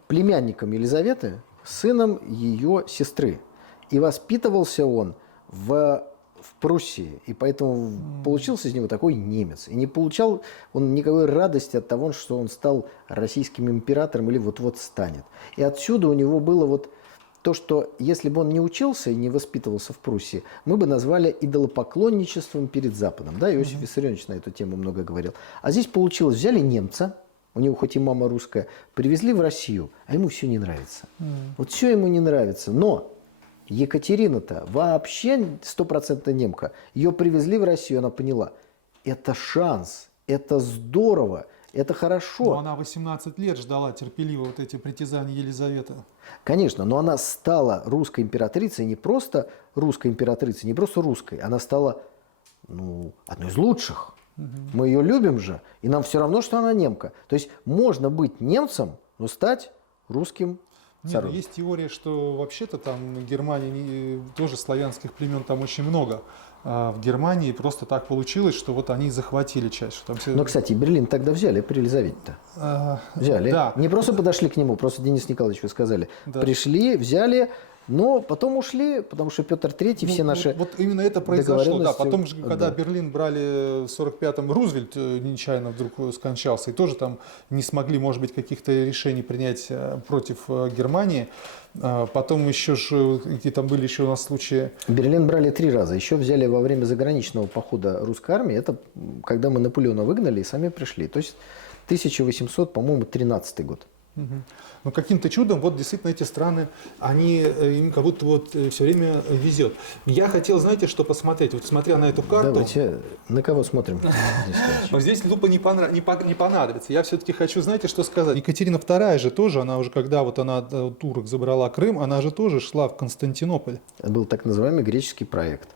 племянником Елизаветы, сыном ее сестры. И воспитывался он в Пруссии. И поэтому получился из него такой немец. И не получал он никакой радости от того, что он стал российским императором или вот-вот станет. И отсюда у него было вот то, что если бы он не учился и не воспитывался в Пруссии, мы бы назвали идолопоклонничеством перед Западом. Да, Иосиф Виссарионович на эту тему много говорил. А здесь получилось, взяли немца, у него хоть и мама русская, привезли в Россию, а ему все не нравится. Вот все ему не нравится. Но Екатерина-то вообще стопроцентно немка. Ее привезли в Россию, она поняла, это шанс, это здорово, это хорошо. Но она 18 лет ждала терпеливо вот эти притязания Елизаветы. Конечно, но она стала русской императрицей, не просто русской императрицей, не просто русской, она стала одной из лучших. Мы ее любим же, и нам все равно, что она немка. То есть можно быть немцем, но стать русским царем. Есть теория, что вообще-то там в Германии тоже славянских племен там очень много. А в Германии просто так получилось, что вот они захватили часть. Что там все... Но, кстати, Берлин тогда взяли при Елизавете-то. Взяли. Да. Не просто подошли к нему, просто Денис Николаевич, вы сказали. Да. Пришли, взяли, но потом ушли, потому что Петр III, все наши вот именно это произошло. Да. Потом, когда да. Берлин брали в 45-м, Рузвельт нечаянно вдруг скончался, и тоже там не смогли, может быть, каких-то решений принять против Германии. Потом еще же, какие там были еще у нас случаи. Берлин брали 3 раза. Еще взяли во время заграничного похода русской армии. Это когда мы Наполеона выгнали и сами пришли. То есть 1800, по-моему, 13 год. Но каким-то чудом вот действительно эти страны, им как будто вот все время везет. Я хотел, знаете, что посмотреть? Вот смотря на эту карту... Давайте, на кого смотрим? Но здесь лупа не понадобится. Я все-таки хочу, знаете, что сказать. Екатерина II же тоже, она уже, когда вот она турок забрала Крым, она же тоже шла в Константинополь. Это был так называемый греческий проект.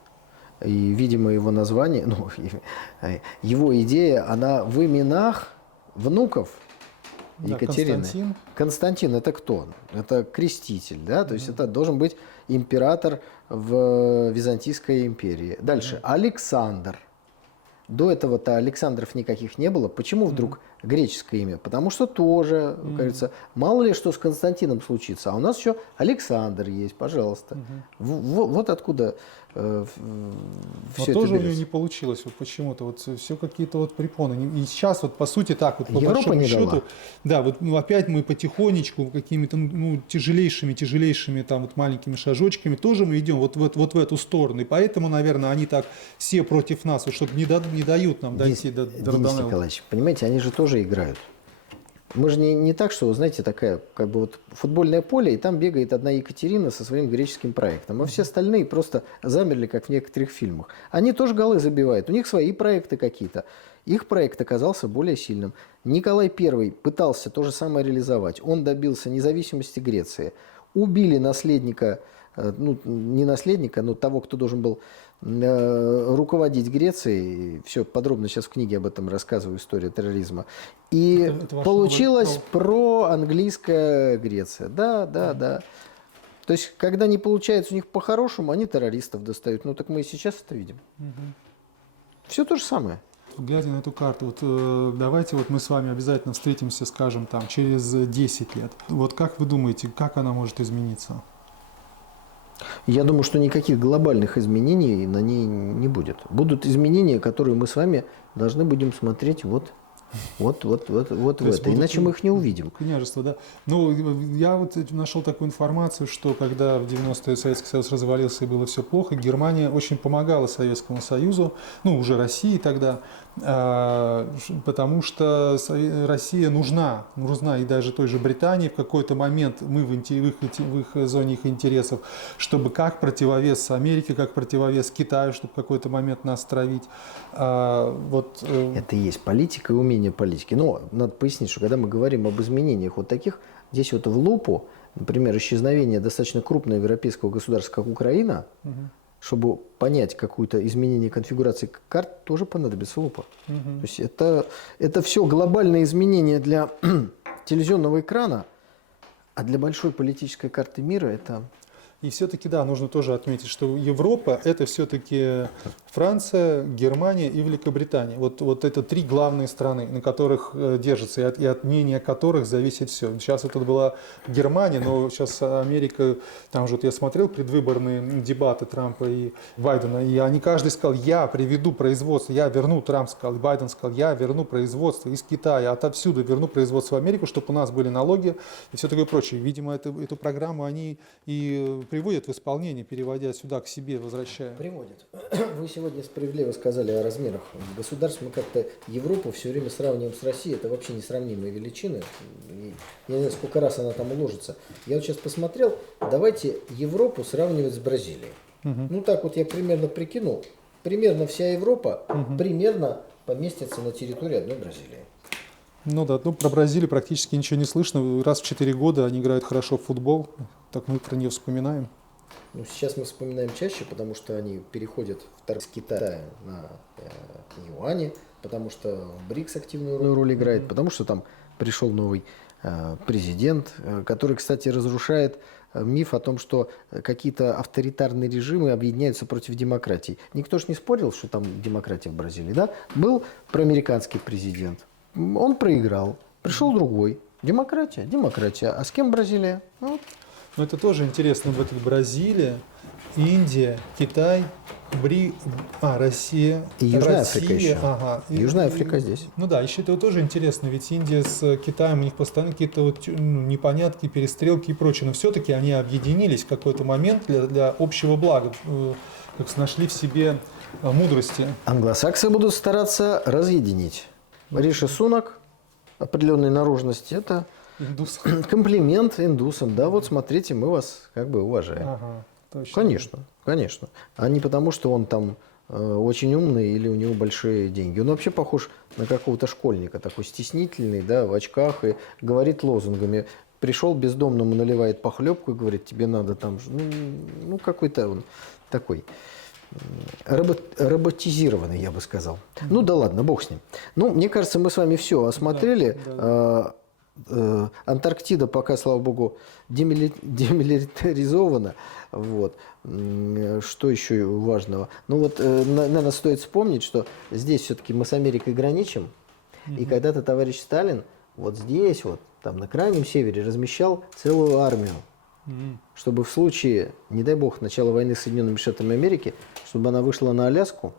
И, видимо, его название, ну, его идея, она в именах внуков Да, Екатерины. Константин. Константин это кто? Это креститель, да? То есть это должен быть император в Византийской империи. Дальше Александр. До этого-то Александров никаких не было. Почему вдруг греческое имя? Потому что тоже, кажется, мало ли что с Константином случится. А у нас еще Александр есть, пожалуйста. Вот откуда Но все это тоже у него берется. не получилось вот почему-то. Вот все какие-то вот препоны. И сейчас вот по сути так вот по Европа большому не счету, дала. да, вот ну, опять мы потихонечку какими-то ну, тяжелейшими там вот маленькими шажочками тоже мы идем вот в эту сторону. И поэтому, наверное, они так все против нас, вот, чтобы не дают нам дойти до Денис Дарданелл. Николаевич, понимаете, они же тоже играют. Мы же не так, что, знаете, такая, как бы вот футбольное поле, и там бегает одна Екатерина со своим греческим проектом, а все остальные просто замерли, как в некоторых фильмах. Они тоже голы забивают, у них свои проекты какие-то. Их проект оказался более сильным. Николай I пытался то же самое реализовать. Он добился независимости Греции. Убили наследника, ну, не наследника, но того, кто должен был руководить Грецией. Все подробно сейчас в книге об этом рассказываю, история терроризма. И Это ваш получилась новый- проанглийская Греция. Да. То есть, когда не получается у них по-хорошему, они террористов достают. Ну, так мы и сейчас это видим. Все то же самое. Глядя на эту карту, вот, давайте вот мы с вами обязательно встретимся, скажем, там, через 10 лет. Вот как вы думаете, как она может измениться? Я думаю, что никаких глобальных изменений на ней не будет. Будут изменения, которые мы с вами должны будем смотреть вот в То есть это. Иначе мы их не увидим. Княжество, да. Ну, я вот нашел такую информацию, что когда в 90-е Советский Союз развалился и было все плохо, Германия очень помогала Советскому Союзу, ну, уже России тогда, потому что Россия нужна и даже той же Британии в какой-то момент мы в их зоне их интересов, чтобы как противовес Америке, как противовес Китаю, чтобы в какой-то момент нас травить. Это и есть политика и умение политики. Но надо пояснить, что когда мы говорим об изменениях вот таких, здесь вот в лупу, например, исчезновение достаточно крупного европейского государства, как Украина, чтобы понять какое-то изменение конфигурации карт, тоже понадобится лупа. То есть это все глобальные изменения для телевизионного экрана, а для большой политической карты мира это... И все-таки, да, нужно тоже отметить, что Европа – это все-таки Франция, Германия и Великобритания. Вот это три главные страны, на которых держится, и от мнения которых зависит все. Сейчас это была Германия, но сейчас Америка, там же вот я смотрел предвыборные дебаты Трампа и Байдена, и они каждый сказал, я приведу производство, я верну, Трамп сказал, Байден сказал, я верну производство из Китая, отовсюду верну производство в Америку, чтобы у нас были налоги и все такое прочее. Видимо, эту программу они и приводят в исполнение, переводя сюда к себе, возвращая. Приводят. Вы сегодня справедливо сказали о размерах государств. Мы как-то Европу все время сравниваем с Россией. Это вообще несравнимые величины. И я не знаю, сколько раз она там уложится. Я вот сейчас посмотрел. Давайте Европу сравнивать с Бразилией. Ну так вот я примерно прикинул. Примерно вся Европа примерно поместится на территории одной Бразилии. Ну да, ну про Бразилию практически ничего не слышно. Раз в 4 года они играют хорошо в футбол, так мы про нее вспоминаем. Ну, сейчас мы вспоминаем чаще, потому что они переходят с Китая на юани, потому что БРИКС активную роль играет, потому что там пришел новый президент, который, кстати, разрушает миф о том, что какие-то авторитарные режимы объединяются против демократии. Никто же не спорил, что там демократия в Бразилии, да? Был проамериканский президент, он проиграл, пришел другой. Демократия. А с кем Бразилия? Ну, вот. Но это тоже интересно. В этих Бразилия, Индия, Китай, Россия. И Южная Россия, Африка еще. Ага. Южная Африка здесь. Ну да, еще это тоже интересно, ведь Индия с Китаем, у них постоянно какие-то вот, непонятки, перестрелки и прочее. Но все-таки они объединились в какой-то момент для общего блага, как нашли в себе мудрости. Англосаксы будут стараться разъединить. Риши Сунак определенной наружности – это Индус. комплимент индусам. Да, вот смотрите, мы вас как бы уважаем. Ага, точно. Конечно. А не потому, что он там очень умный или у него большие деньги. Он вообще похож на какого-то школьника, такой стеснительный, да, в очках и говорит лозунгами. Пришел бездомному, наливает похлебку и говорит, тебе надо там... Ну какой-то он такой. роботизированный, я бы сказал. Ну да ладно, бог с ним. Ну, мне кажется, мы с вами все осмотрели. Антарктида пока, слава богу, демилитаризована. Вот. Что еще важного? Ну вот, наверное, стоит вспомнить, что здесь все-таки мы с Америкой граничим. И когда-то товарищ Сталин вот здесь, вот, там на крайнем севере, размещал целую армию. Чтобы в случае, не дай бог, начала войны с Соединенными Штатами Америки, чтобы она вышла на Аляску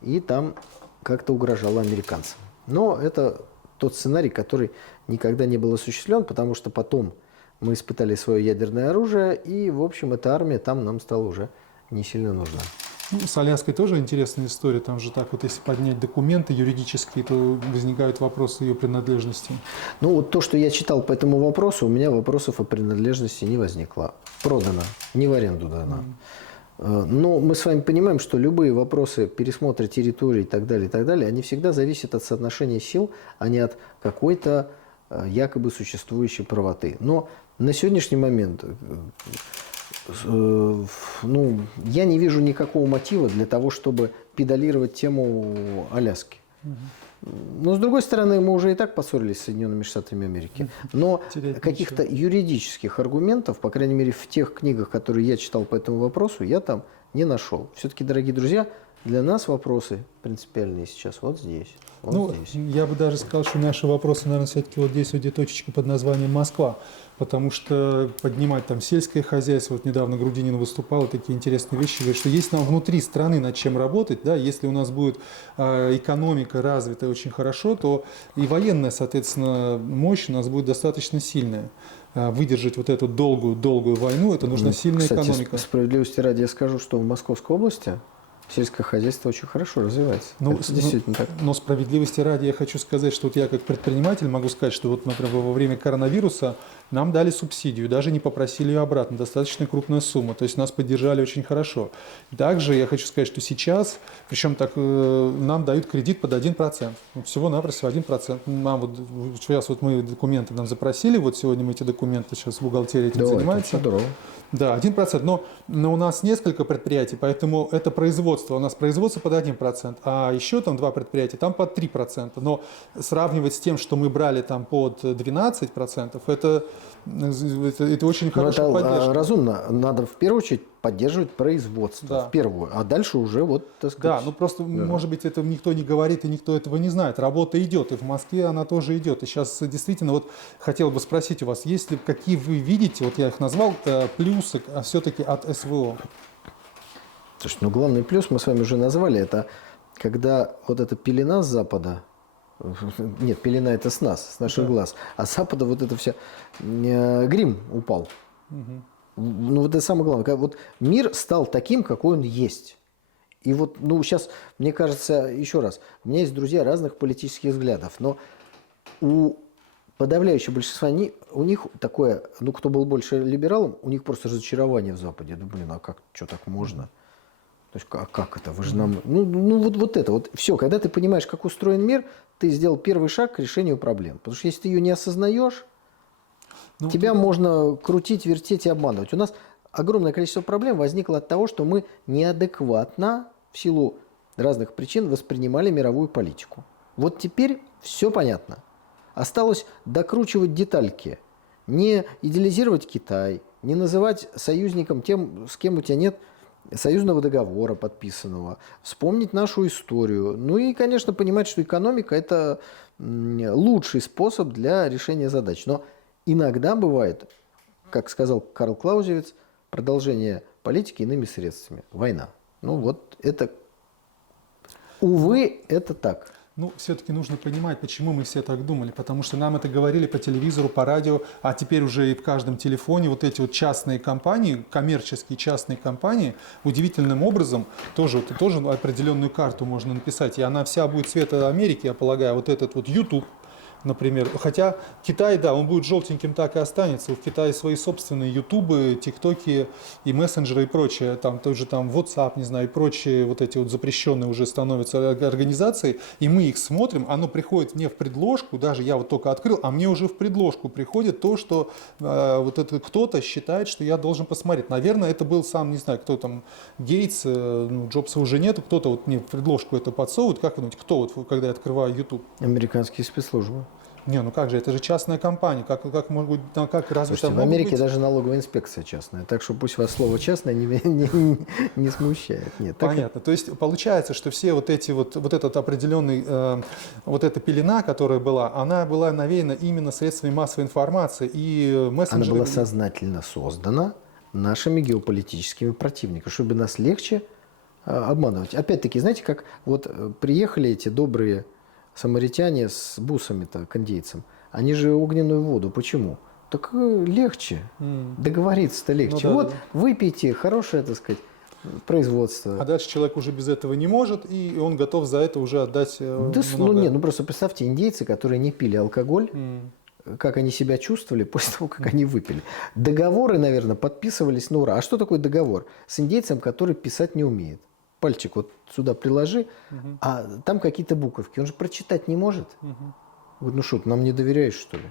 и там как-то угрожала американцам. Но это тот сценарий, который никогда не был осуществлен, потому что потом мы испытали свое ядерное оружие, и, в общем, эта армия там нам стала уже не сильно нужна. Ну, с Аляской тоже интересная история. Там же так вот, если поднять документы юридические, то возникают вопросы ее принадлежности. Ну, вот то, что я читал по этому вопросу, у меня вопросов о принадлежности не возникло. Продано, не в аренду дана. Но мы с вами понимаем, что любые вопросы пересмотра территории и так далее, они всегда зависят от соотношения сил, а не от какой-то якобы существующей правоты. Но на сегодняшний момент ну, я не вижу никакого мотива для того, чтобы педалировать тему Аляски. Но, с другой стороны, мы уже и так поссорились с Соединенными Штатами Америки. Но каких-то юридических аргументов, по крайней мере, в тех книгах, которые я читал по этому вопросу, я там не нашел. Все-таки, дорогие друзья, для нас вопросы принципиальные сейчас вот здесь. Вот ну, здесь. Я бы даже сказал, что наши вопросы, наверное, все-таки вот здесь вот где точечка под названием Москва. Потому что поднимать там сельское хозяйство, вот недавно Грудинин выступал, такие интересные вещи, говорит, что есть нам внутри страны над чем работать, да, если у нас будет экономика развитая очень хорошо, то и военная, соответственно, мощь у нас будет достаточно сильная. Выдержать вот эту долгую войну, это нужна сильная экономика. Справедливости ради я скажу, что в Московской области сельское хозяйство очень хорошо развивается. Ну, это действительно так. Но справедливости ради я хочу сказать, что вот я как предприниматель могу сказать, что вот, например, во время коронавируса нам дали субсидию, даже не попросили ее обратно, достаточно крупная сумма, то есть нас поддержали очень хорошо. Также я хочу сказать, что сейчас, причем так, нам дают кредит под 1%, всего-напросто 1%. Нам вот, сейчас вот мы документы нам запросили, вот сегодня мы эти документы, сейчас бухгалтерия этим занимается. Здорово. Да, 1%, но у нас несколько предприятий, поэтому это производство, у нас производство под 1%, а еще там 2 предприятия, там под 3%. Но сравнивать с тем, что мы брали там под 12%, это очень хорошая поддержка. Разумно, надо в первую очередь поддерживать производство, да. В первую, а дальше уже вот, так сказать. Да, ну просто, может быть, это никто не говорит и никто этого не знает. Работа идет, и в Москве она тоже идет. И сейчас действительно, вот хотел бы спросить у вас, есть ли, какие вы видите, вот я их назвал, плюсы все-таки от СВО? Слушай, ну главный плюс мы с вами уже назвали, это когда вот эта пелена с запада, нет, пелена это с нас, с наших глаз, а с запада вот это все, грим упал. Ну вот это самое главное, вот мир стал таким, какой он есть. И вот, ну сейчас, мне кажется, еще раз, у меня есть друзья разных политических взглядов, но у подавляющего большинства у них такое, ну кто был больше либералом, у них просто разочарование в Западе. Да блин, а как, что так можно? То есть, а как это? Вы же нам... Ну вот это вот. Все, когда ты понимаешь, как устроен мир, ты сделал первый шаг к решению проблем. Потому что если ты ее не осознаешь, тебя можно крутить, вертеть и обманывать. У нас огромное количество проблем возникло от того, что мы неадекватно в силу разных причин воспринимали мировую политику. Вот теперь все понятно. Осталось докручивать детальки. Не идеализировать Китай, не называть союзником тем, с кем у тебя нет союзного договора подписанного, вспомнить нашу историю. Ну и, конечно, понимать, что экономика – это лучший способ для решения задач. Но иногда бывает, как сказал Карл Клаузевиц, продолжение политики иными средствами. Война. Ну вот это, увы, это так. Ну, все-таки нужно понимать, почему мы все так думали, потому что нам это говорили по телевизору, по радио, а теперь уже и в каждом телефоне вот эти вот частные компании, коммерческие частные компании, удивительным образом, тоже определенную карту можно написать, и она вся будет цвета Америки, я полагаю, вот этот вот YouTube, например. Хотя Китай, да, он будет желтеньким, так и останется. В Китае свои собственные ютубы, тиктоки и мессенджеры и прочее. Там тоже там WhatsApp, не знаю, и прочие вот эти вот запрещенные уже становятся организации. И мы их смотрим, оно приходит мне в предложку, даже я вот только открыл, а мне уже в предложку приходит то, что вот это кто-то считает, что я должен посмотреть. Наверное, это был сам, не знаю, кто там, Гейтс, ну, Джобса уже нету, кто-то вот мне в предложку это подсовывает. Как вы думаете, кто вот, когда я открываю YouTube? Американские спецслужбы. Не, ну как же, это же частная компания, как может быть, как разве Слушайте, там в могут Америке быть? даже налоговая инспекция частная, так что пусть вас слово частное не смущает. Нет, так Понятно. То есть получается, что все вот эти вот этот определенный, вот эта пелена, которая была, она была навеяна именно средствами массовой информации и она мессенджеры. была сознательно создана нашими геополитическими противниками, чтобы нас легче обманывать. Опять-таки, знаете, как вот приехали эти добрые самаритяне с бусами-то к индейцам, они же огненную воду. Почему? Так легче. Договориться-то легче. Ну да, вот да. выпейте, хорошее, так сказать, производство. А дальше человек уже без этого не может, и он готов за это уже отдать Да, много. ну просто представьте, индейцы, которые не пили алкоголь, как они себя чувствовали после того, как они выпили. Договоры, наверное, подписывались на ура. А что такое договор? С индейцем, который писать не умеет. Пальчик вот сюда приложи, а там какие-то буковки. Он же прочитать не может. Говорит, ну что, ты нам не доверяешь, что ли?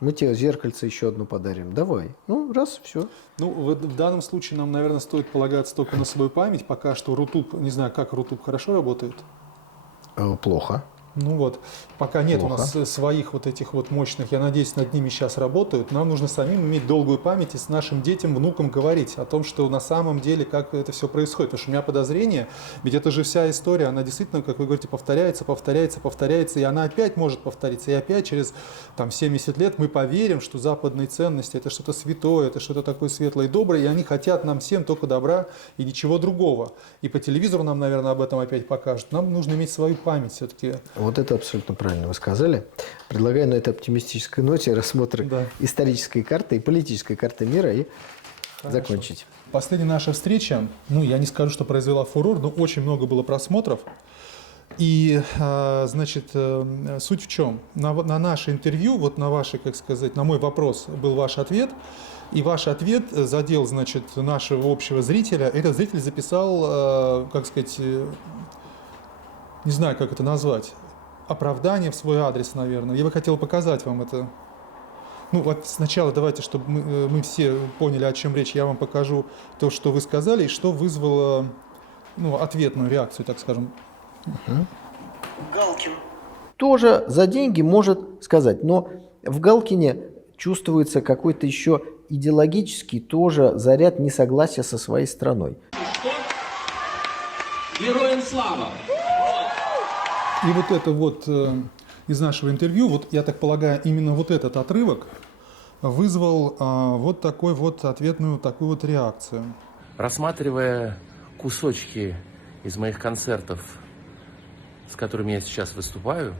Мы тебе зеркальце еще одно подарим. Давай. Ну, раз, все. Ну, в данном случае нам, наверное, стоит полагаться только на свою память. Пока что Рутуб, не знаю, как Рутуб хорошо работает. Плохо. Ну вот, пока нет Плохо. у нас своих вот этих вот мощных, я надеюсь, над ними сейчас работают. Нам нужно самим иметь долгую память и с нашим детям, внукам говорить о том, что на самом деле, как это все происходит. Потому что у меня подозрение, ведь это же вся история, она действительно, как вы говорите, повторяется, и она опять может повториться. И опять через там, 70 лет мы поверим, что западные ценности – это что-то святое, это что-то такое светлое и доброе, и они хотят нам всем только добра и ничего другого. И по телевизору нам, наверное, об этом опять покажут. Нам нужно иметь свою память все-таки. Вот это абсолютно правильно вы сказали. Предлагаю на этой оптимистической ноте рассмотр исторической карты и политической карты мира и закончить. Последняя наша встреча, ну, я не скажу, что произвела фурор, но очень много было просмотров. И, значит, суть в чем? На наше интервью, вот на ваши, как сказать, на мой вопрос был ваш ответ, и ваш ответ задел, значит, нашего общего зрителя. Этот зритель записал, как сказать, не знаю, как это назвать, оправдание в свой адрес, наверное. Я бы хотел показать вам это. Ну, вот сначала давайте, чтобы мы все поняли, о чем речь, я вам покажу то, что вы сказали, и что вызвало, ну, ответную реакцию, так скажем. Галкин тоже за деньги может сказать, но в Галкине чувствуется какой-то еще идеологический тоже заряд несогласия со своей страной. Героям слава! И вот это вот из нашего интервью, вот я так полагаю, именно вот этот отрывок вызвал вот такой вот ответную такую вот реакцию. Рассматривая кусочки из моих концертов, с которыми я сейчас выступаю,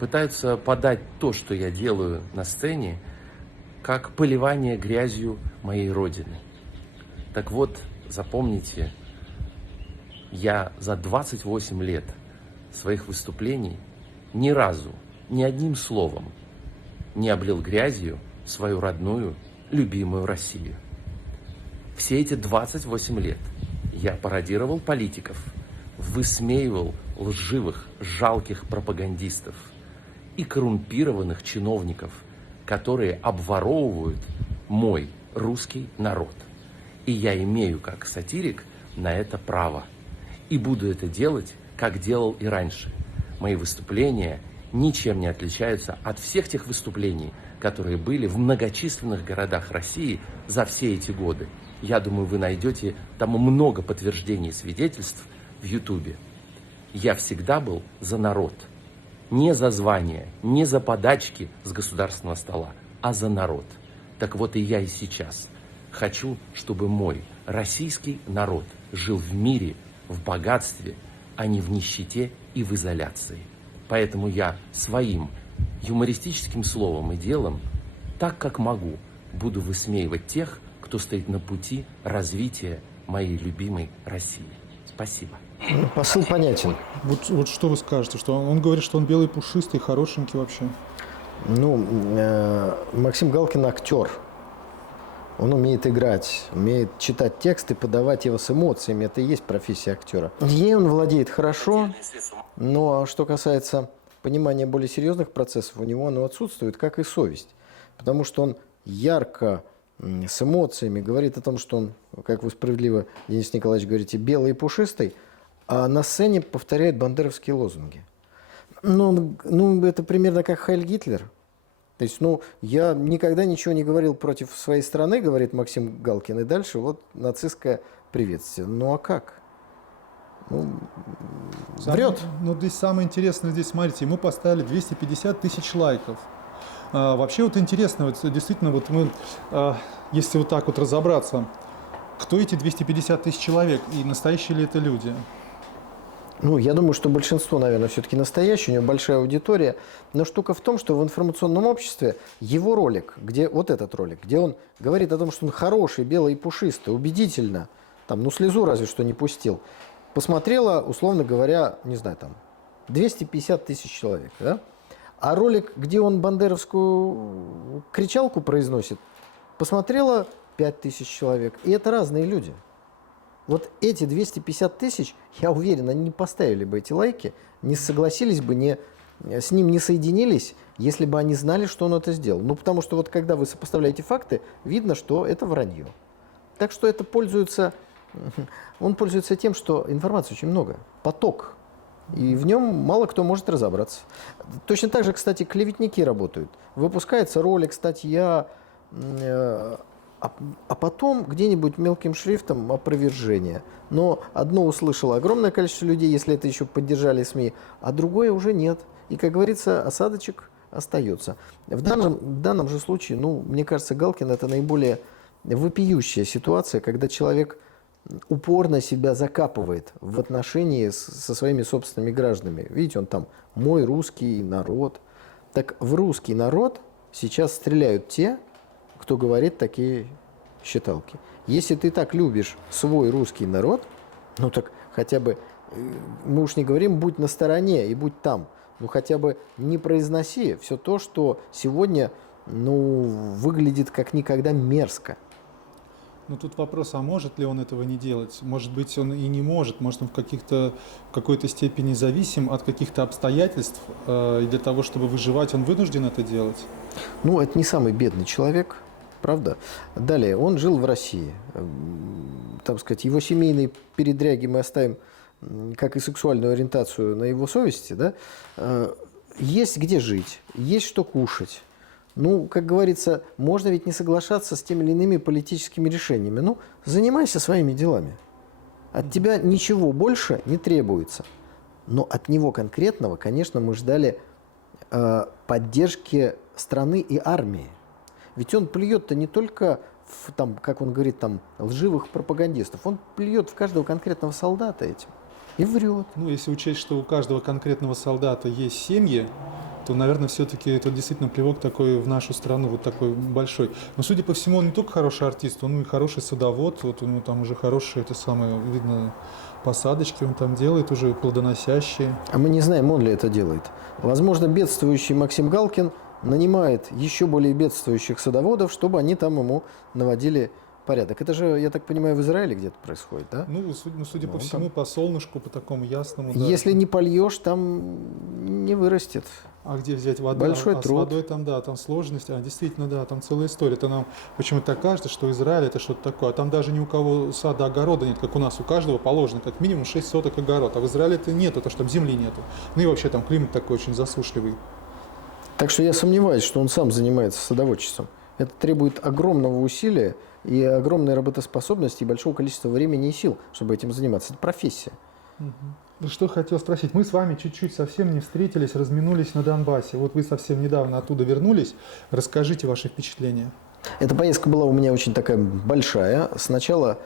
пытаются подать то, что я делаю на сцене, как поливание грязью моей родины. Так вот, запомните, я за 28 лет своих выступлений ни разу, ни одним словом не облил грязью свою родную, любимую Россию. Все эти 28 лет я пародировал политиков, высмеивал лживых, жалких пропагандистов и коррумпированных чиновников, которые обворовывают мой русский народ. И я имею, как сатирик, на это право. И буду это делать, как делал и раньше. Мои выступления ничем не отличаются от всех тех выступлений, которые были в многочисленных городах России за все эти годы. Я думаю, вы найдете тому много подтверждений и свидетельств в Ютубе. Я всегда был за народ. Не за звание, не за подачки с государственного стола, а за народ. Так вот и я и сейчас хочу, чтобы мой российский народ жил в мире, в богатстве, а не в нищете и в изоляции. Поэтому я своим юмористическим словом и делом, так как могу, буду высмеивать тех, кто стоит на пути развития моей любимой России. Спасибо. Посыл понятен. Вот что вы скажете, что он говорит, что он белый, пушистый, хорошенький вообще? Ну, Максим Галкин актер. Он умеет играть, умеет читать тексты, подавать его с эмоциями. Это и есть профессия актера. Ей он владеет хорошо, но что касается понимания более серьезных процессов, у него оно отсутствует, как и совесть. Потому что он ярко, с эмоциями говорит о том, что он, как вы справедливо, Денис Николаевич, говорите, белый и пушистый, а на сцене повторяет бандеровские лозунги. Ну, это примерно как Хайль Гитлер. То есть, я никогда ничего не говорил против своей страны, говорит Максим Галкин, и дальше вот нацистское приветствие. Ну, а как? Врет. Здесь самое интересное, смотрите, ему поставили 250 тысяч лайков. Вообще вот интересно, действительно, мы, если вот так вот разобраться, кто эти 250 тысяч человек и настоящие ли это люди? Я думаю, что большинство, наверное, все-таки настоящее, у него большая аудитория. Но штука в том, что в информационном обществе его ролик, вот этот ролик, где он говорит о том, что он хороший, белый и пушистый, убедительно, слезу разве что не пустил, посмотрело, условно говоря, не знаю, 250 тысяч человек, да? А ролик, где он бандеровскую кричалку произносит, посмотрело 5 тысяч человек. И это разные люди. Вот эти 250 тысяч, я уверен, они не поставили бы эти лайки, не согласились бы, с ним не соединились, если бы они знали, что он это сделал. Потому что вот когда вы сопоставляете факты, видно, что это вранье. Так что он пользуется тем, что информации очень много, поток, и в нем мало кто может разобраться. Точно так же, кстати, клеветники работают. Выпускается ролик, статья, а потом где-нибудь мелким шрифтом опровержение. Но одно услышало огромное количество людей, если это еще поддержали СМИ, а другое уже нет. И, как говорится, осадочек остается. В данном же случае, мне кажется, Галкин – это наиболее вопиющая ситуация, когда человек упорно себя закапывает в отношении со своими собственными гражданами. Видите, он там «мой русский народ». Так в русский народ сейчас стреляют те, кто говорит такие считалки. Если ты так любишь свой русский народ, так хотя бы, мы уж не говорим, будь на стороне и будь там, хотя бы не произноси все то, что сегодня, выглядит как никогда мерзко. Тут вопрос, а может ли он этого не делать? Может быть, он и не может. Может, он в какой-то степени зависим от каких-то обстоятельств, и для того, чтобы выживать, он вынужден это делать? Это не самый бедный человек, правда? Далее, он жил в России. Его семейные передряги мы оставим, как и сексуальную ориентацию, на его совести, да? Есть где жить, есть что кушать. Как говорится, можно ведь не соглашаться с теми или иными политическими решениями. Занимайся своими делами. От тебя ничего больше не требуется. Но от него конкретного, конечно, мы ждали поддержки страны и армии. Ведь он плюет-то не только в, как он говорит, лживых пропагандистов. Он плюет в каждого конкретного солдата этим. И врет. Если учесть, что у каждого конкретного солдата есть семьи, то, наверное, все-таки это действительно плевок такой в нашу страну, вот такой большой. Но, судя по всему, он не только хороший артист, он и хороший садовод, вот у него там уже хорошие, видно, посадочки он там делает, уже плодоносящие. А мы не знаем, он ли это делает. Возможно, бедствующий Максим Галкин нанимает еще более бедствующих садоводов, чтобы они там ему наводили порядок. Это же, я так понимаю, в Израиле где-то происходит, да? Судя по всему, по солнышку, по такому ясному. Да. Если не польешь, там не вырастет. А где взять воду? Большой труд. С водой там сложность. Действительно, да, там целая история. Это нам почему-то так кажется, что Израиль это что-то такое. А там даже ни у кого сада, огорода нет, как у нас. У каждого положено как минимум 6 соток огород. А в Израиле это нет, потому что там земли нету. И вообще там климат такой очень засушливый. Так что я сомневаюсь, что он сам занимается садоводчеством. Это требует огромного усилия и огромной работоспособности, и большого количества времени и сил, чтобы этим заниматься. Это профессия. Что хотел спросить. Мы с вами чуть-чуть совсем не встретились, разминулись на Донбассе. Вот вы совсем недавно оттуда вернулись. Расскажите ваши впечатления. Эта поездка была у меня очень такая большая. Сначала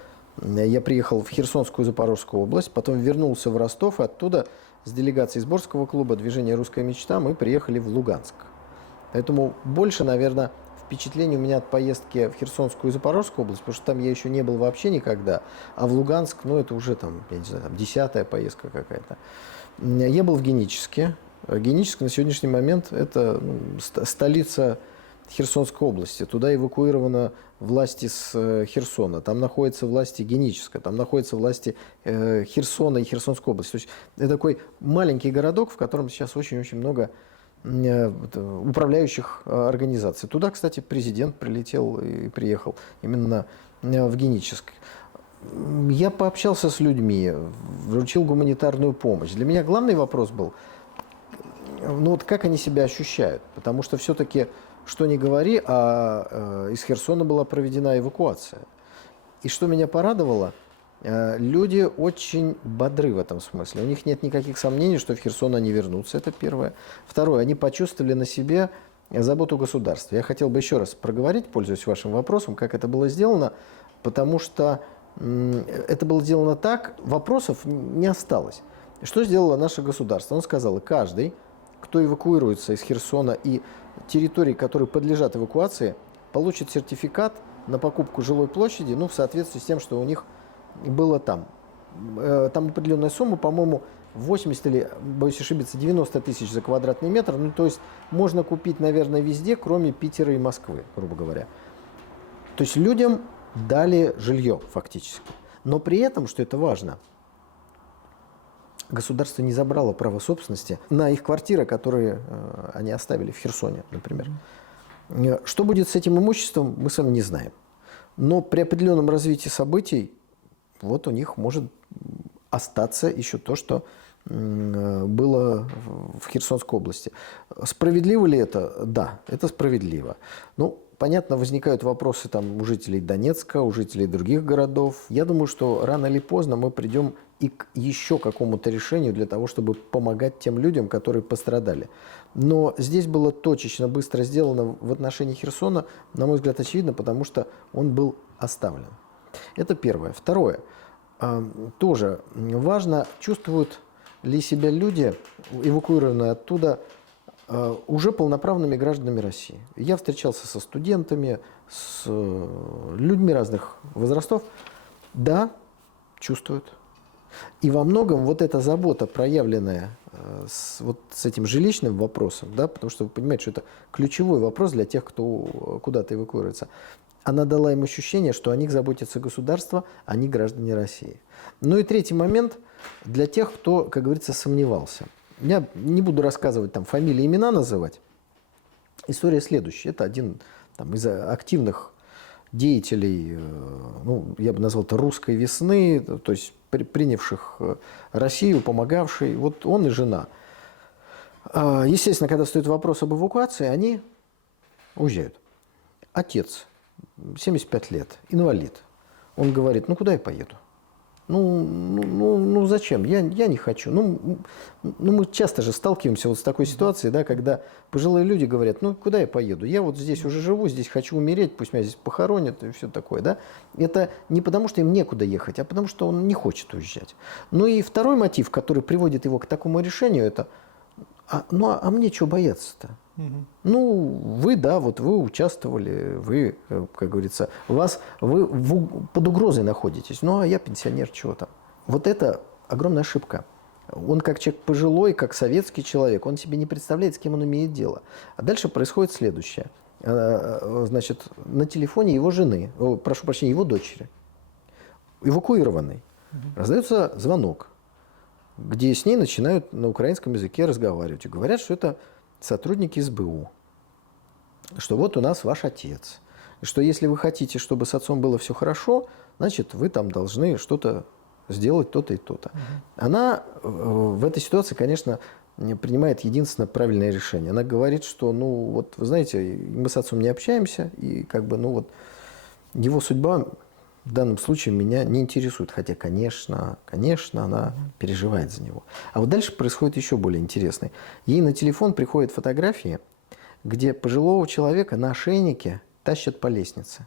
я приехал в Херсонскую, Запорожскую область, потом вернулся в Ростов, и оттуда с делегацией Сборского клуба «Движение «Русская мечта» мы приехали в Луганск. Поэтому больше, наверное, впечатление у меня от поездки в Херсонскую и Запорожскую область, потому что там я еще не был вообще никогда, а в Луганск, это уже я не знаю, 10-я поездка какая-то. Я был в Геническе, Геническ на сегодняшний момент это столица Херсонской области. Туда эвакуированы власти с Херсона. Там находятся власти Геническа, там находятся власти Херсона и Херсонской области. То есть это такой маленький городок, в котором сейчас очень-очень много управляющих организаций. Туда, кстати, президент прилетел и приехал именно в Геническ. Я пообщался с людьми, вручил гуманитарную помощь. Для меня главный вопрос был, ну вот как они себя ощущают, потому что все-таки, что ни говори, из Херсона была проведена эвакуация. И что меня порадовало, люди очень бодры в этом смысле. У них нет никаких сомнений, что в Херсон они вернутся, это первое. Второе, они почувствовали на себе заботу государства. Я хотел бы еще раз проговорить, пользуясь вашим вопросом, как это было сделано, потому что это было сделано так, вопросов не осталось. Что сделало наше государство? Оно сказало, каждый, кто эвакуируется из Херсона и территорий, которые подлежат эвакуации, получит сертификат на покупку жилой площади, ну, в соответствии с тем, что у них было там. Там определенная сумма, по-моему, 80 или, боюсь ошибиться, 90 тысяч за квадратный метр. Ну, то есть можно купить, наверное, везде, кроме Питера и Москвы, грубо говоря. То есть людям дали жилье фактически. Но при этом, что это важно, государство не забрало право собственности на их квартиры, которые они оставили в Херсоне, например. Что будет с этим имуществом, мы с вами не знаем. Но при определенном развитии событий вот у них может остаться еще то, что было в Херсонской области. Справедливо ли это? Да, это справедливо. Ну, понятно, возникают вопросы там у жителей Донецка, у жителей других городов. Я думаю, что рано или поздно мы придем и к еще какому-то решению для того, чтобы помогать тем людям, которые пострадали. Но здесь было точечно, быстро сделано в отношении Херсона, на мой взгляд, очевидно, потому что он был оставлен. Это первое. Второе. Тоже важно, чувствуют ли себя люди, эвакуированные оттуда, уже полноправными гражданами России. Я встречался со студентами, с людьми разных возрастов. Да, чувствуют. И во многом вот эта забота, проявленная с этим жилищным вопросом, да, потому что вы понимаете, что это ключевой вопрос для тех, кто куда-то эвакуируется, она дала им ощущение, что о них заботится государство, они граждане России. Ну и третий момент для тех, кто, как говорится, сомневался. Я не буду рассказывать, там, фамилии, имена называть. История следующая. Это один там, из активных деятелей, ну, я бы назвал это русской весны, то есть принявших Россию, помогавший. Вот он и жена. Естественно, когда стоит вопрос об эвакуации, они уезжают. Отец, 75 лет, инвалид. Он говорит, ну куда я поеду? Ну зачем? Я не хочу. Мы часто же сталкиваемся вот с такой ситуацией, да, когда пожилые люди говорят, ну куда я поеду? Я вот здесь уже живу, здесь хочу умереть, пусть меня здесь похоронят и все такое. Да? Это не потому, что им некуда ехать, а потому, что он не хочет уезжать. Ну и второй мотив, который приводит его к такому решению, это, а мне чего бояться-то? Ну, вы, да, вот вы участвовали, вы, как говорится, вы под угрозой находитесь. Ну, а я пенсионер, чего там? Вот это огромная ошибка. Он как человек пожилой, как советский человек, он себе не представляет, с кем он имеет дело. А дальше происходит следующее. Значит, на телефоне его жены, прошу прощения, его дочери, эвакуированной, раздается звонок, где с ней начинают на украинском языке разговаривать. И говорят, что это сотрудники СБУ, что вот у нас ваш отец, что если вы хотите, чтобы с отцом было все хорошо, значит, вы там должны что-то сделать, то-то и то-то. Она в этой ситуации, конечно, принимает единственное правильное решение. Она говорит, что, ну, вот, вы знаете, мы с отцом не общаемся, и как бы, ну, вот, его судьба в данном случае меня не интересует. Хотя, конечно, она переживает за него. А вот дальше происходит еще более интересное. Ей на телефон приходят фотографии, где пожилого человека на ошейнике тащат по лестнице.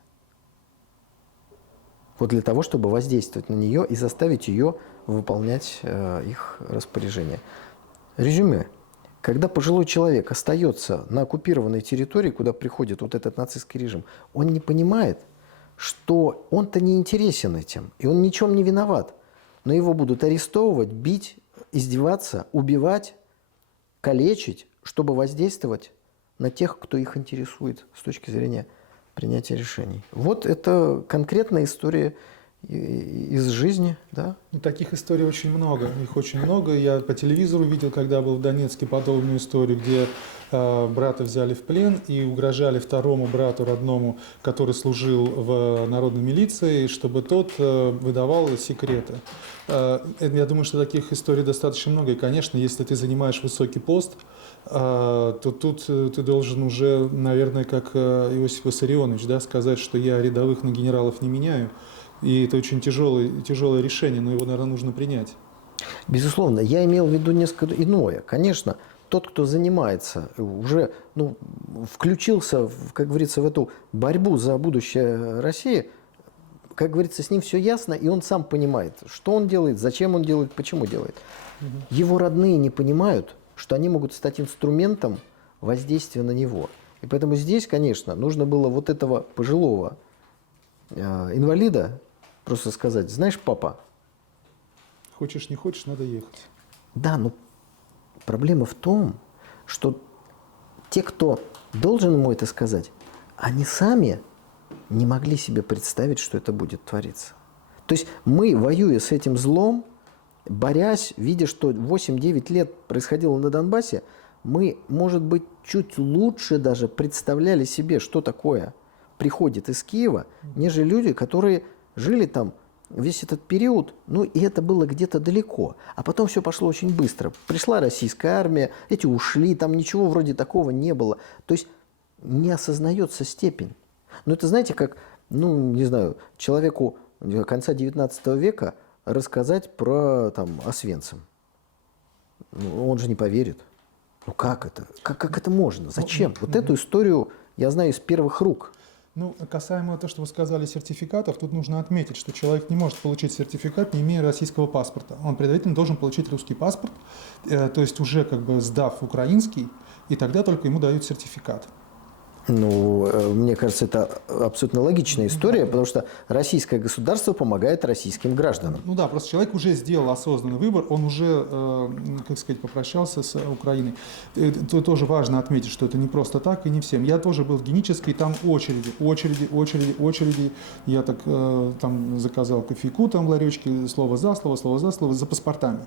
Вот для того, чтобы воздействовать на нее и заставить ее выполнять их распоряжение. Резюме. Когда пожилой человек остается на оккупированной территории, куда приходит вот этот нацистский режим, он не понимает, что он-то не интересен этим, и он ни в чем не виноват. Но его будут арестовывать, бить, издеваться, убивать. калечить, чтобы воздействовать на тех, кто их интересует с точки зрения принятия решений. Вот это конкретная история из жизни, да? Ну, таких историй очень много, их очень много. Я по телевизору видел, когда был в Донецке, подобную историю, где брата взяли в плен и угрожали второму брату родному, который служил в народной милиции, чтобы тот выдавал секреты. Я думаю, что таких историй достаточно много. И, конечно, если ты занимаешь высокий пост, то тут ты должен уже, наверное, как Иосиф Виссарионович, да, сказать, что я рядовых на генералов не меняю. И это очень тяжелое решение, но его, наверное, нужно принять. Безусловно, я имел в виду несколько иное. Конечно, тот, кто занимается, уже включился, как говорится, в эту борьбу за будущее России, как говорится, с ним все ясно, и он сам понимает, что он делает, зачем он делает, почему делает. Его родные не понимают, что они могут стать инструментом воздействия на него. И поэтому здесь, конечно, нужно было вот этого пожилого инвалида просто сказать: знаешь, папа, Хочешь, не хочешь, надо ехать. да, но проблема в том, что те, кто должен ему это сказать, они сами не могли себе представить, что это будет твориться. То есть мы, воюя с этим злом, борясь, видя, что 8-9 лет происходило на Донбассе, мы, может быть, чуть лучше даже представляли себе, что такое приходит из Киева, нежели люди, которые жили там весь этот период, ну и это было где-то далеко. А потом все пошло очень быстро. Пришла российская армия, эти ушли, там ничего вроде такого не было. То есть не осознается степень. Но это, знаете, как, не знаю, человеку конца 19 века рассказать про там Освенцим. Он же не поверит. Ну как это? Как это можно? Зачем? Вот эту историю я знаю из первых рук. Ну, касаемо того, что вы сказали, сертификатов, тут нужно отметить, что человек не может получить сертификат, не имея российского паспорта. Он предварительно должен получить русский паспорт, то есть уже как бы сдав украинский, и тогда только ему дают сертификат. Мне кажется, это абсолютно логичная история, потому что российское государство помогает российским гражданам. Ну да, просто человек уже сделал осознанный выбор, он уже, как сказать, попрощался с Украиной. Это тоже важно отметить, что это не просто так и не всем. Я тоже был в Генической, там очереди. Я так там заказал кофейку там в ларечке, слово за за паспортами.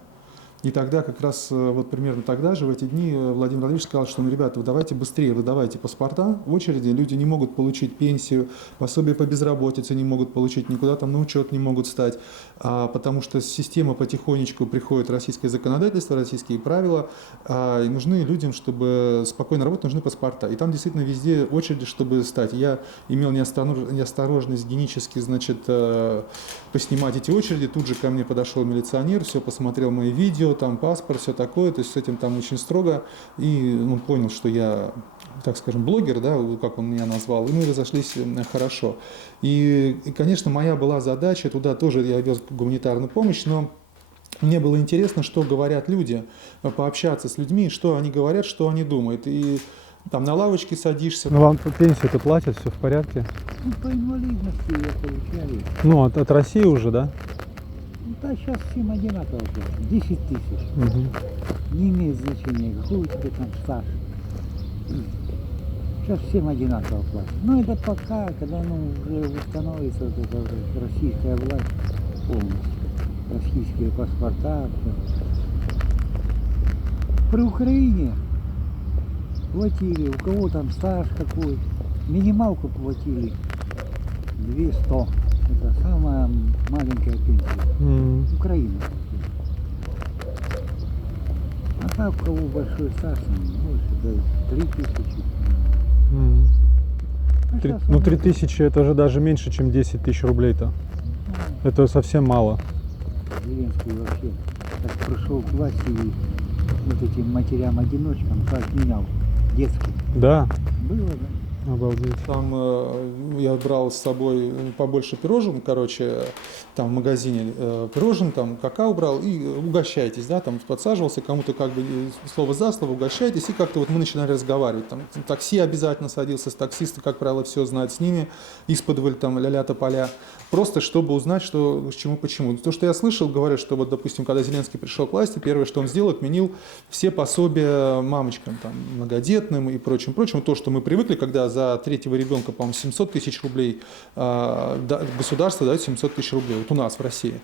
И тогда как раз вот примерно тогда же, в эти дни, Владимир Владимирович сказал, что, ребята, вы давайте быстрее, выдавайте паспорта в очереди, люди не могут получить пенсию, пособие по безработице не могут получить, никуда там на учет не могут стать, потому что система потихонечку приходит, российское законодательство, российские правила, и нужны людям, чтобы спокойно работать, нужны паспорта. И там действительно везде очереди, чтобы стать. Я имел неосторожность генически, поснимать эти очереди, тут же ко мне подошел милиционер, все посмотрел мои видео, там паспорт, все такое, то есть с этим там очень строго, и он понял, что я, так скажем, блогер, да, как он меня назвал, и мы разошлись хорошо. И, конечно, моя была задача, туда тоже я вез гуманитарную помощь, но мне было интересно, что говорят люди, пообщаться с людьми, что они говорят, что они думают, и там на лавочке садишься. Ну вам пенсию-то платят, все в порядке? Ну, по инвалидности я получали. Ну, от России уже, да? Ну, да, сейчас всем одинаково. 10 тысяч. Угу. Не имеет значения, какой у тебя там стаж. Сейчас всем одинаково платят. Ну, это пока, когда уже установится вот эта уже российская власть полностью. Российские паспорта. Все. При Украине платили, у кого там стаж какой, минималку платили 200. Это самая маленькая пенсия. Украина. А так, у кого большой стаж, больше, да, 3000. А щас Ну, он 3000 это же даже меньше, чем 10 тысяч рублей-то. Это совсем мало. Зеленский вообще так пришел к власти и вот этим матерям-одиночкам как менял детский. Да. Было, да? Обалдеть. Там я брал с собой побольше пирожен, короче, там в магазине пирожен, там какао брал, и угощайтесь, да, там подсаживался, кому-то как бы слово за слово, угощайтесь, и как-то вот мы начинали разговаривать. Там такси обязательно садился, с таксисты, как правило, все знают, с ними исподволь там ля-ля тополя, просто чтобы узнать, что, к чему, почему. То, что я слышал, говорят, что вот, допустим, когда Зеленский пришел к власти, первое, что он сделал, отменил все пособия мамочкам, там, многодетным и прочим. То, что мы привыкли, когда за третьего ребенка, по-моему, 700 тысяч рублей, государство дает 700 тысяч рублей, вот у нас в России.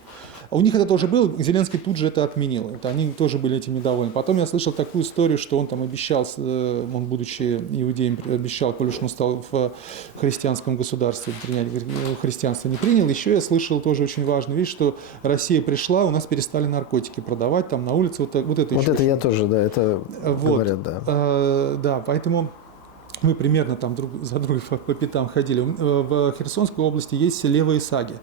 А у них это тоже было, Зеленский тут же это отменил, они тоже были этим недовольны. Потом я слышал такую историю, что он там обещал, он, будучи иудеем, обещал, коль уж он стал в христианском государстве, принять христианство не принял. Еще я слышал тоже очень важную вещь, что Россия пришла, у нас перестали наркотики продавать, там на улице, вот это Вот еще. это я тоже, да, это говорят, да. Да, поэтому мы примерно там друг за другом по пятам ходили. В Херсонской области есть Левые Саги,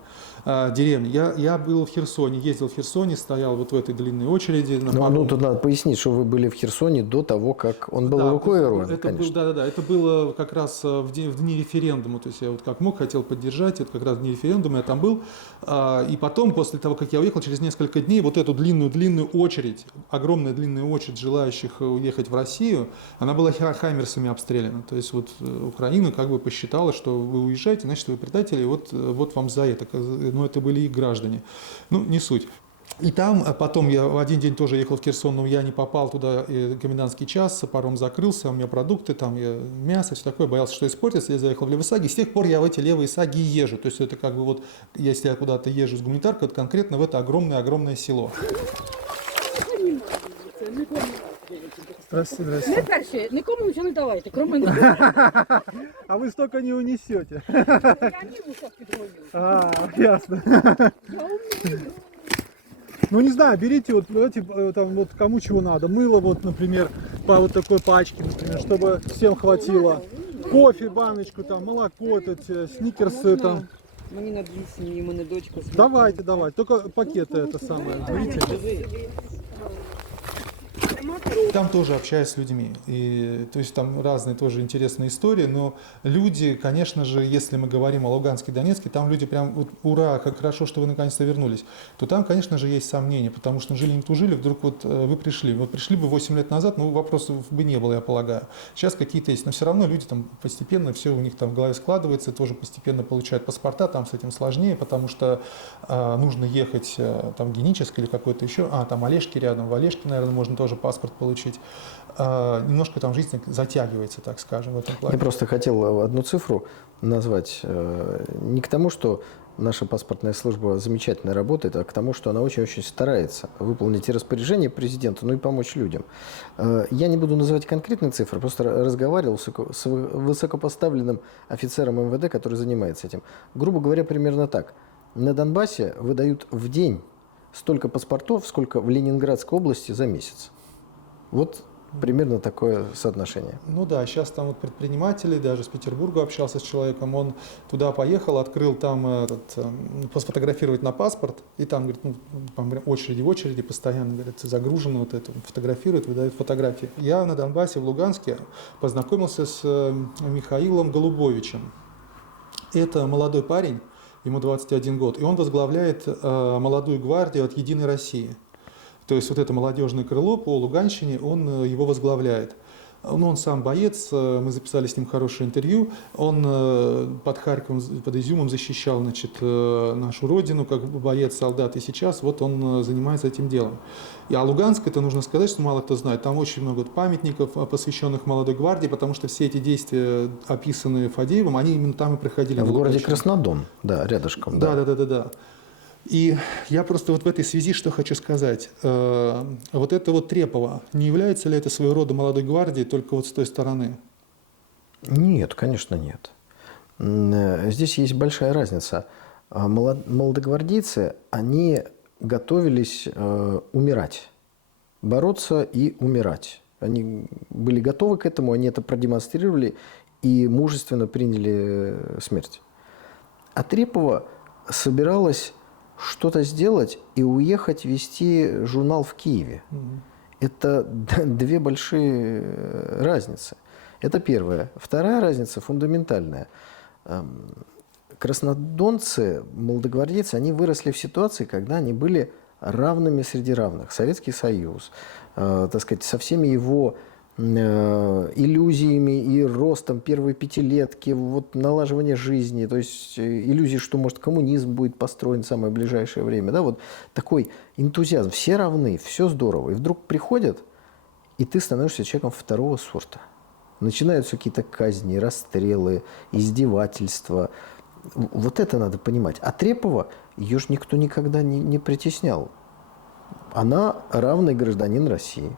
деревня. Я был в Херсоне, ездил в Херсоне, стоял вот в этой длинной очереди. Ну, тут надо пояснить, что вы были в Херсоне до того, как он был эвакуирован, конечно. Это было как раз в дни референдума. То есть я вот как мог, хотел поддержать, это как раз в дни референдума я там был. И потом, после того, как я уехал, через несколько дней, вот эту длинную очередь, огромная длинная очередь желающих уехать в Россию, она была хаймерсами обстреляна. То есть вот Украина как бы посчитала, что вы уезжаете, значит вы предатели, вот вам за это. Но это были их граждане. Ну, не суть. И там потом я в один день тоже ехал в Херсон, но я не попал туда, комендантский час, паром закрылся, у меня продукты, там мясо, все такое, боялся, что испортится, я заехал в Левые Саги, с тех пор я в эти Левые Саги и езжу. То есть это как бы вот, если я куда-то езжу с гуманитаркой, вот конкретно в это огромное село. Здравствуйте, Не перше, нікому нічого не давайте, крім мене. А вы столько не унесете. Я німу все підгоню. Ясно. Я умію. Ну не знаю, берите вот эти, там вот кому чего надо. Мыло вот, например, по вот такой пачке, например, чтобы всем хватило. Кофе, баночку, там, молоко, сникерсы там. Мені на дві сім'ї, мене дочка. Давайте, только пакеты это самое. Берите. Там тоже общаюсь с людьми. И, то есть там разные тоже интересные истории, но люди, конечно же, если мы говорим о Луганске и Донецке, там люди прям, вот, ура, как хорошо, что вы наконец-то вернулись, то там, конечно же, есть сомнения, потому что жили не тужили, вдруг вот вы пришли. Вот пришли бы 8 лет назад, ну, вопросов бы не было, я полагаю. Сейчас какие-то есть, но все равно люди там постепенно, все у них там в голове складывается, тоже постепенно получают паспорта, там с этим сложнее, потому что нужно ехать там генически или какой-то еще, там Олежки рядом, в Олежке, наверное, можно тоже паспорт получить. Немножко там жизнь затягивается, так скажем, в этом плане. Я просто хотел одну цифру назвать. Не к тому, что наша паспортная служба замечательно работает, а к тому, что она очень-очень старается выполнить и распоряжение президента, ну и помочь людям. Я не буду называть конкретные цифры, просто разговаривал с высокопоставленным офицером МВД, который занимается этим. Грубо говоря, примерно так. На Донбассе выдают в день столько паспортов, сколько в Ленинградской области за месяц. Вот примерно такое соотношение. Ну да, сейчас там вот предприниматели, даже с Петербурга общался с человеком, он туда поехал, открыл там сфотографировать на паспорт, и там, говорит, ну, в очереди постоянно, говорит, загружено вот это, фотографирует, выдают фотографии. Я на Донбассе, в Луганске, познакомился с Михаилом Голубовичем. Это молодой парень, ему 21 год, и он возглавляет молодую гвардию от «Единой России». То есть вот это молодежное крыло по Луганщине, он его возглавляет. Он сам боец, мы записали с ним хорошее интервью. Он под Харьковом, под Изюмом защищал, значит, нашу родину, как боец, солдат. И сейчас вот он занимается этим делом. А Луганск, это нужно сказать, что мало кто знает, там очень много памятников, посвященных молодой гвардии, потому что все эти действия, описанные Фадеевым, они именно там и проходили. В городе Краснодон, да, рядышком. Да. И я просто вот в этой связи что хочу сказать. Вот это вот Трепова, не является ли это своего рода молодой гвардией только вот с той стороны? Нет, конечно, нет. Здесь есть большая разница. Молодогвардейцы, они готовились умирать, бороться и умирать. Они были готовы к этому, они это продемонстрировали и мужественно приняли смерть. А Трепова собиралась что-то сделать и уехать вести журнал в Киеве. Это две большие разницы. Это первое. Вторая разница фундаментальная. Краснодонцы, молодогвардейцы, они выросли в ситуации, когда они были равными среди равных. Советский Союз, так сказать, со всеми его иллюзиями и ростом первой пятилетки, вот налаживание жизни, то есть иллюзии, что, может, коммунизм будет построен в самое ближайшее время. Да, вот такой энтузиазм. Все равны, все здорово. И вдруг приходят, и ты становишься человеком второго сорта. Начинаются какие-то казни, расстрелы, издевательства. Вот это надо понимать. А Трепова, ее же никто никогда не притеснял. Она равный гражданин России.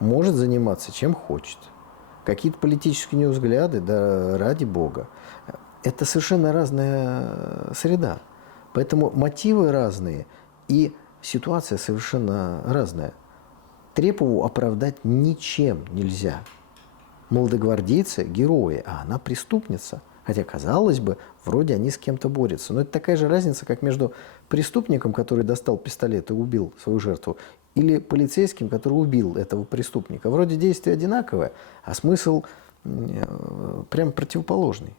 Может заниматься чем хочет. Какие-то политические у нее взгляды, да ради бога. Это совершенно разная среда. Поэтому мотивы разные и ситуация совершенно разная. Трепову оправдать ничем нельзя. Молодогвардейцы – герои, а она преступница. Хотя, казалось бы, вроде они с кем-то борются. Но это такая же разница, как между преступником, который достал пистолет и убил свою жертву, или полицейским, который убил этого преступника. Вроде действие одинаковое, а смысл прям противоположный.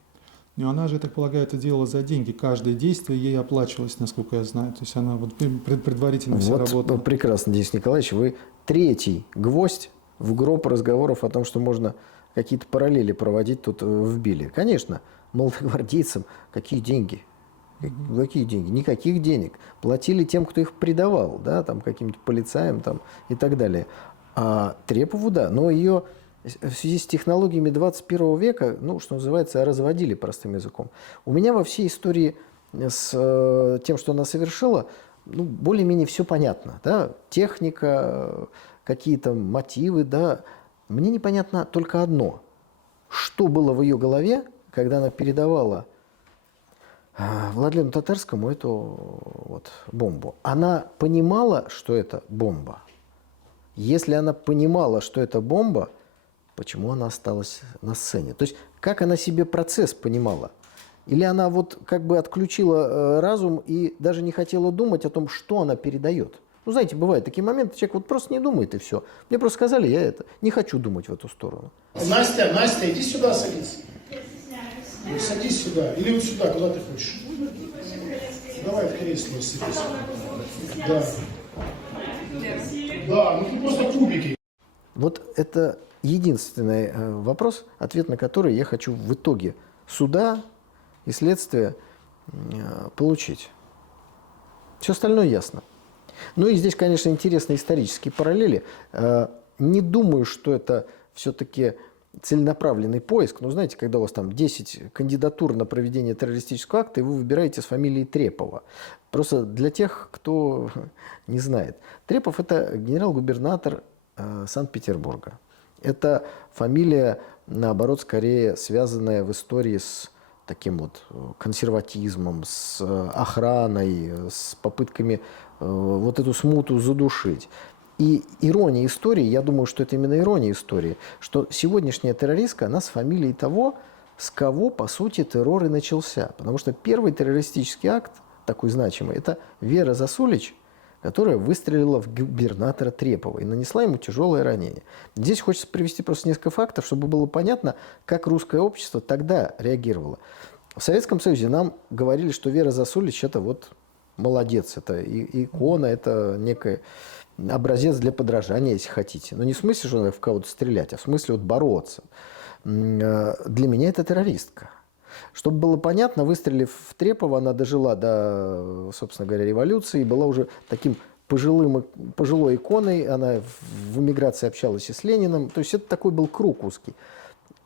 Но она же, я так полагаю, это делала за деньги. Каждое действие ей оплачивалось, насколько я знаю. То есть она вот предварительно вся Вот работала. прекрасно, Денис Николаевич, вы третий гвоздь в гроб разговоров о том, что можно какие-то параллели проводить тут вбили. Конечно, молодогвардейцам какие деньги? Какие деньги? Никаких денег. Платили тем, кто их предавал, да, там, каким-то полицаям там, и так далее. А Трепову, да, но ее в связи с технологиями 21 века, ну, что называется, разводили простым языком. У меня во всей истории с тем, что она совершила, ну, более-менее все понятно. Да? Техника, какие-то мотивы, да. Мне непонятно только одно. Что было в ее голове, когда она передавала Владлену Татарскому эту вот бомбу? Она понимала, что это бомба? Если она понимала, что это бомба, почему она осталась на сцене? То есть, как она себе процесс понимала? Или она вот как бы отключила разум и даже не хотела думать о том, что она передает? Ну, знаете, бывают такие моменты, человек вот просто не думает, и все. Мне просто сказали, я это не хочу думать в эту сторону. Настя, Настя, иди сюда садись. Ну, садись сюда. Или вот сюда, куда ты хочешь. Давай в кресло садись. Да. Да, ну тут просто кубики. Вот это единственный вопрос, ответ на который я хочу в итоге суда и следствия получить. Все остальное ясно. Ну и здесь, конечно, интересны исторические параллели. Не думаю, что это все-таки целенаправленный поиск. Но знаете, когда у вас там 10 кандидатур на проведение террористического акта, и вы выбираете с фамилией Трепова. Просто для тех, кто не знает. Трепов – это генерал-губернатор Санкт-Петербурга. Это фамилия, наоборот, скорее связанная в истории с таким вот консерватизмом, с охраной, с попытками вот эту смуту задушить. И ирония истории, я думаю, что это именно ирония истории, что сегодняшняя террористка, она с фамилией того, с кого, по сути, террор и начался. Потому что первый террористический акт, такой значимый, это Вера Засулич, которая выстрелила в губернатора Трепова и нанесла ему тяжелое ранение. Здесь хочется привести просто несколько фактов, чтобы было понятно, как русское общество тогда реагировало. В Советском Союзе нам говорили, что Вера Засулич – это вот молодец, это икона, это некий образец для подражания, если хотите. Но не в смысле, что надо в кого-то стрелять, а в смысле вот бороться. Для меня это террористка. Чтобы было понятно, выстрелив в Трепова, она дожила до, собственно говоря, революции, была уже таким пожилой иконой, она в эмиграции общалась и с Лениным, то есть это такой был круг узкий.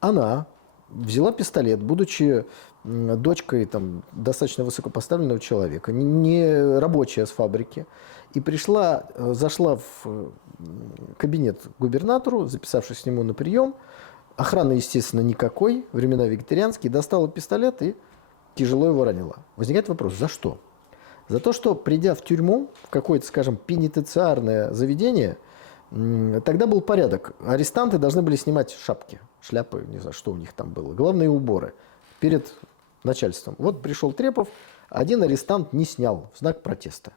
Она взяла пистолет, будучи дочкой там, достаточно высокопоставленного человека, не рабочая с фабрики, и зашла в кабинет к губернатору, записавшись к нему на прием. Охраны, естественно, никакой, времена вегетарианские, достала пистолет и тяжело его ранила. Возникает вопрос, за что? За то, что, придя в тюрьму, в какое-то, скажем, пенитенциарное заведение, тогда был порядок. Арестанты должны были снимать шапки, шляпы, не знаю, что у них там было, головные уборы перед начальством. Вот пришел Трепов, один арестант не снял в знак протеста.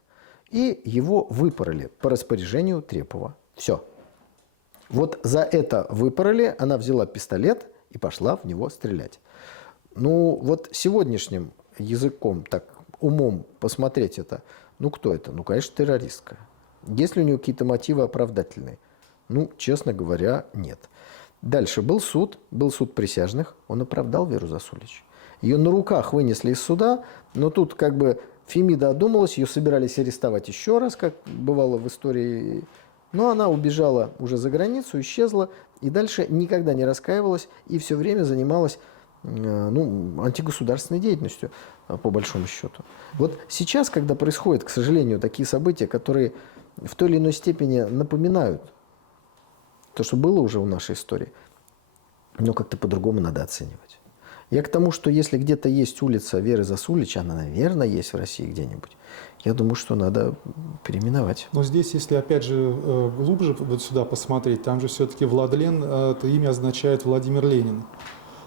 И его выпороли по распоряжению Трепова. Все. Вот за это выпороли, она взяла пистолет и и пошла в него стрелять. Ну, вот сегодняшним языком, так, умом посмотреть это, ну, кто это? Ну, конечно, террористка. Есть ли у нее какие-то мотивы оправдательные? Ну, честно говоря, нет. Дальше был суд присяжных, он оправдал Веру Засулич. Ее на руках вынесли из суда, но тут как бы Фемида одумалась, ее собирались арестовать еще раз, как бывало в истории. Но она убежала уже за границу, исчезла, и дальше никогда не раскаивалась, и все время занималась антигосударственной деятельностью, по большому счету. Вот сейчас, когда происходят, к сожалению, такие события, которые в той или иной степени напоминают то, что было уже в нашей истории, но как-то по-другому надо оценивать. Я к тому, что если где-то есть улица Веры Засулич, она, наверное, есть в России где-нибудь, я думаю, что надо переименовать. Но здесь, если опять же глубже вот сюда посмотреть, там же все-таки Владлен, это имя означает Владимир Ленин.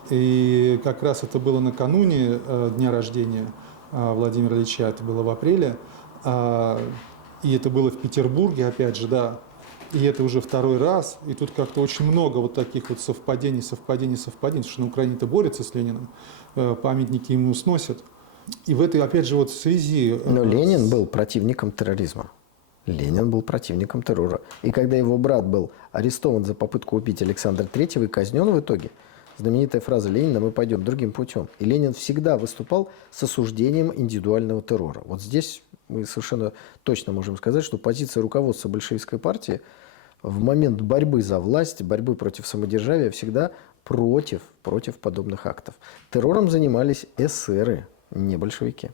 И как раз это было накануне дня рождения Владимира Ильича, это было в апреле, и это было в Петербурге, опять же, да. И это уже второй раз, и тут как-то очень много вот таких вот совпадений, потому что на Украине-то борются с Лениным, памятники ему сносят. И в этой, опять же, вот связи... Но Ленин был противником терроризма. Ленин был противником террора. И когда его брат был арестован за попытку убить Александра III и казнен в итоге, знаменитая фраза Ленина «Мы пойдем другим путем». И Ленин всегда выступал с осуждением индивидуального террора. Вот здесь мы совершенно точно можем сказать, что позиция руководства большевистской партии в момент борьбы за власть, борьбы против самодержавия всегда против подобных актов. Террором занимались эсеры, не большевики.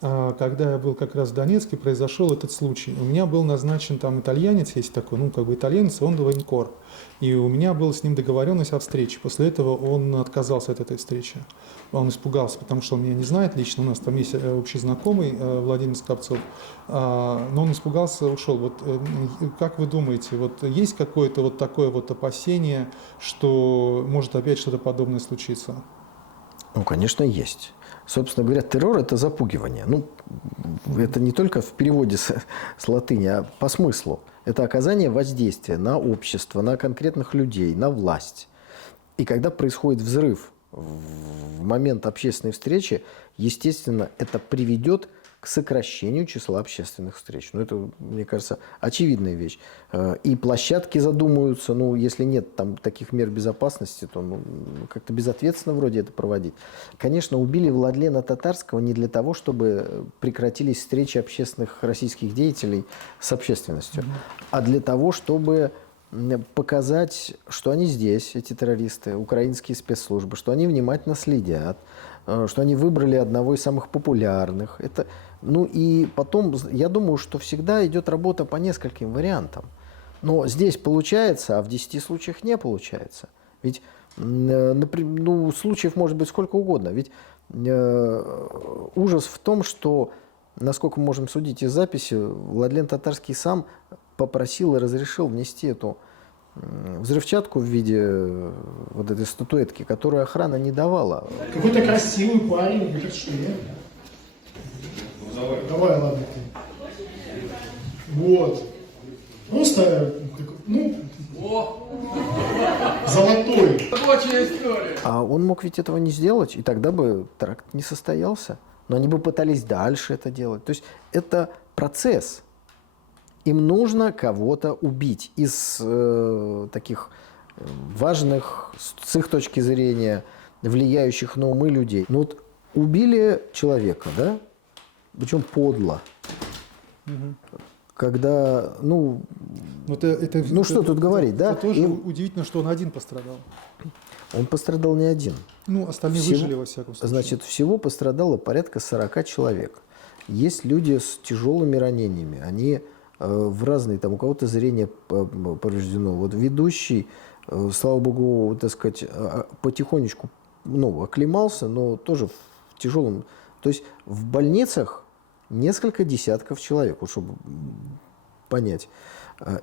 Когда я был как раз в Донецке, произошел этот случай. У меня был назначен там итальянец, есть такой, итальянец, он военкор. И у меня была с ним договоренность о встрече. После этого он отказался от этой встречи. Он испугался, потому что он меня не знает лично. У нас там есть общий знакомый Владимир Скопцов. Но он испугался, ушел. Вот как вы думаете, вот есть какое-то вот такое вот опасение, что может опять что-то подобное случиться? Ну, конечно, есть. Собственно говоря, террор – это запугивание. Ну, это не только в переводе с латыни, а по смыслу. Это оказание воздействия на общество, на конкретных людей, на власть. И когда происходит взрыв в момент общественной встречи, естественно, это приведет к сокращению числа общественных встреч. Ну, это, мне кажется, очевидная вещь. И площадки задумаются, если нет там таких мер безопасности, то как-то безответственно вроде это проводить. Конечно, убили Владлена Татарского не для того, чтобы прекратились встречи общественных российских деятелей с общественностью, а для того, чтобы показать, что они здесь, эти террористы, украинские спецслужбы, что они внимательно следят, что они выбрали одного из самых популярных. И потом, я думаю, что всегда идет работа по нескольким вариантам. Но здесь получается, а в 10 случаях не получается. Ведь случаев может быть сколько угодно. Ведь ужас в том, что, насколько мы можем судить из записи, Владлен Татарский сам попросил и разрешил внести эту взрывчатку в виде вот этой статуэтки, которую охрана не давала. Какой-то красивый парень, мне кажется, что нет. Давай, ладно ты. Вот. Просто, золотой. А он мог ведь этого не сделать, и тогда бы теракт не состоялся. Но они бы пытались дальше это делать. То есть это процесс. Им нужно кого-то убить из таких важных, с их точки зрения, влияющих на умы людей. Убили человека, да? Причем подло. Когда, что тут говорить, да? Это тоже удивительно, что он один пострадал. Он пострадал не один. Остальные выжили, во всяком случае. Значит, всего пострадало порядка 40 человек. Есть люди с тяжелыми ранениями. Они в разные, у кого-то зрение повреждено. Вот ведущий, слава богу, так сказать, потихонечку, оклемался, но тоже в тяжелом. То есть в больницах несколько десятков человек, чтобы понять.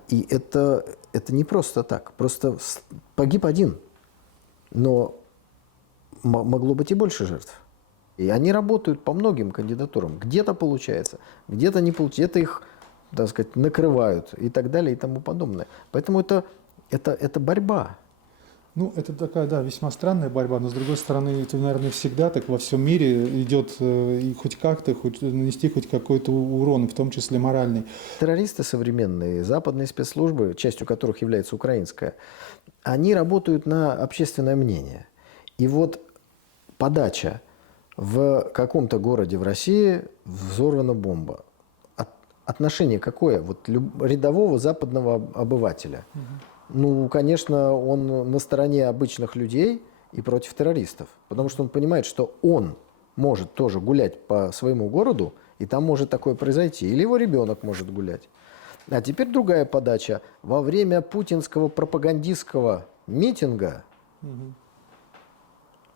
И это не просто так. Просто погиб один. Но могло быть и больше жертв. И они работают по многим кандидатурам. Где-то получается, где-то не получается. Где-то их, так сказать, накрывают и так далее и тому подобное. Поэтому это борьба. Ну, это такая, да, весьма странная борьба, но с другой стороны, это, наверное, всегда так во всем мире идет и хоть как-то, хоть нанести хоть какой-то урон, в том числе моральный. Террористы современные, западные спецслужбы, частью которых является украинская, они работают на общественное мнение. И вот подача: в каком-то городе в России взорвана бомба. Отношение какое? Вот рядового западного обывателя. Ну, конечно, он на стороне обычных людей и против террористов. Потому что он понимает, что он может тоже гулять по своему городу, и там может такое произойти. Или его ребенок может гулять. А теперь другая подача. Во время путинского пропагандистского митинга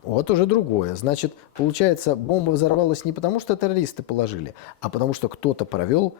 вот уже другое. Значит, получается, бомба взорвалась не потому, что террористы положили, а потому что кто-то провел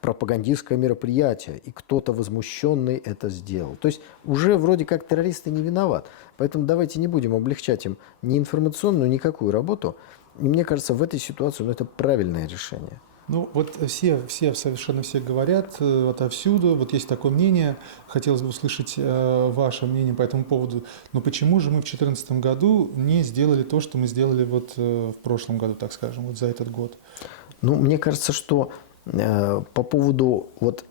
пропагандистское мероприятие, и кто-то возмущенный это сделал. То есть уже вроде как террористы не виноват. Поэтому давайте не будем облегчать им ни информационную, никакую работу. И мне кажется, в этой ситуации это правильное решение. Ну, вот совершенно все говорят отовсюду, вот есть такое мнение, хотелось бы услышать ваше мнение по этому поводу, но почему же мы в 2014 году не сделали то, что мы сделали вот в прошлом году, так скажем, вот за этот год? Ну, мне кажется, что по поводу вот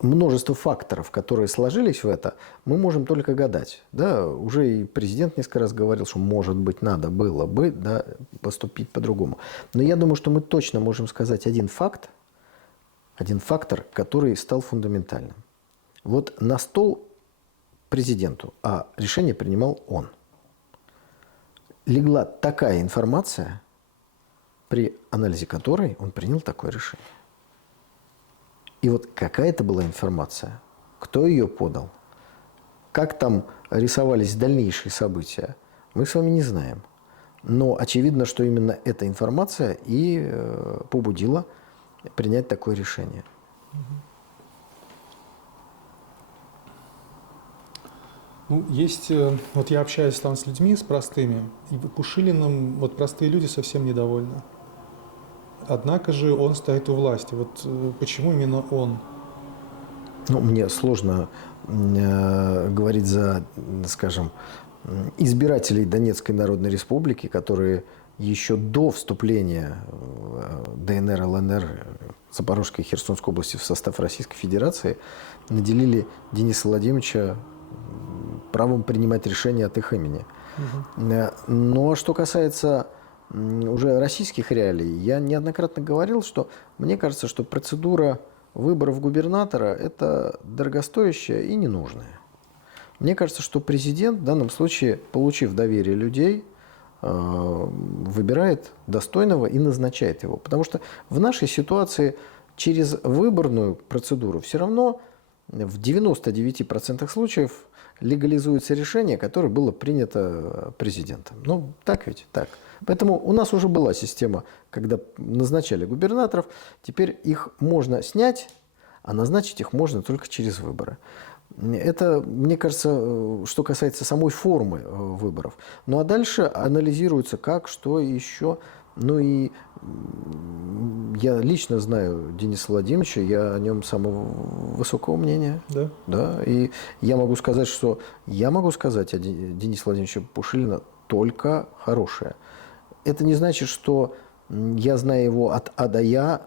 множества факторов, которые сложились в это, мы можем только гадать. Да? Уже и президент несколько раз говорил, что, может быть, надо было бы, да, поступить по-другому. Но я думаю, что мы точно можем сказать один фактор, который стал фундаментальным. Вот на стол президенту, а решение принимал он, легла такая информация, при анализе которой он принял такое решение. И вот какая это была информация, кто ее подал, как там рисовались дальнейшие события, мы с вами не знаем. Но очевидно, что именно эта информация и побудила принять такое решение. Ну, есть, вот я общаюсь там с людьми, с простыми, и Пушилиным вот простые люди совсем недовольны. Однако же он стоит у власти. Вот почему именно он? Ну, мне сложно говорить за, скажем, избирателей Донецкой Народной Республики, которые еще до вступления ДНР, ЛНР, Запорожской и Херсонской области в состав Российской Федерации наделили Дениса Владимировича правом принимать решения от их имени. Но что касается уже российских реалий, я неоднократно говорил, что мне кажется, что процедура выборов губернатора – это дорогостоящая и ненужная. Мне кажется, что президент в данном случае, получив доверие людей, выбирает достойного и назначает его. Потому что в нашей ситуации через выборную процедуру все равно в 99% случаев легализуется решение, которое было принято президентом. Ну, так ведь? Так. Поэтому у нас уже была система, когда назначали губернаторов, теперь их можно снять, а назначить их можно только через выборы. Это, мне кажется, что касается самой формы выборов. Ну а дальше анализируется как, что еще. Ну и я лично знаю Дениса Владимировича, я о нем самого высокого мнения. Да? Да, и я могу сказать о Денисе Владимировиче Пушилина только хорошее. Это не значит, что я знаю его от А до Я.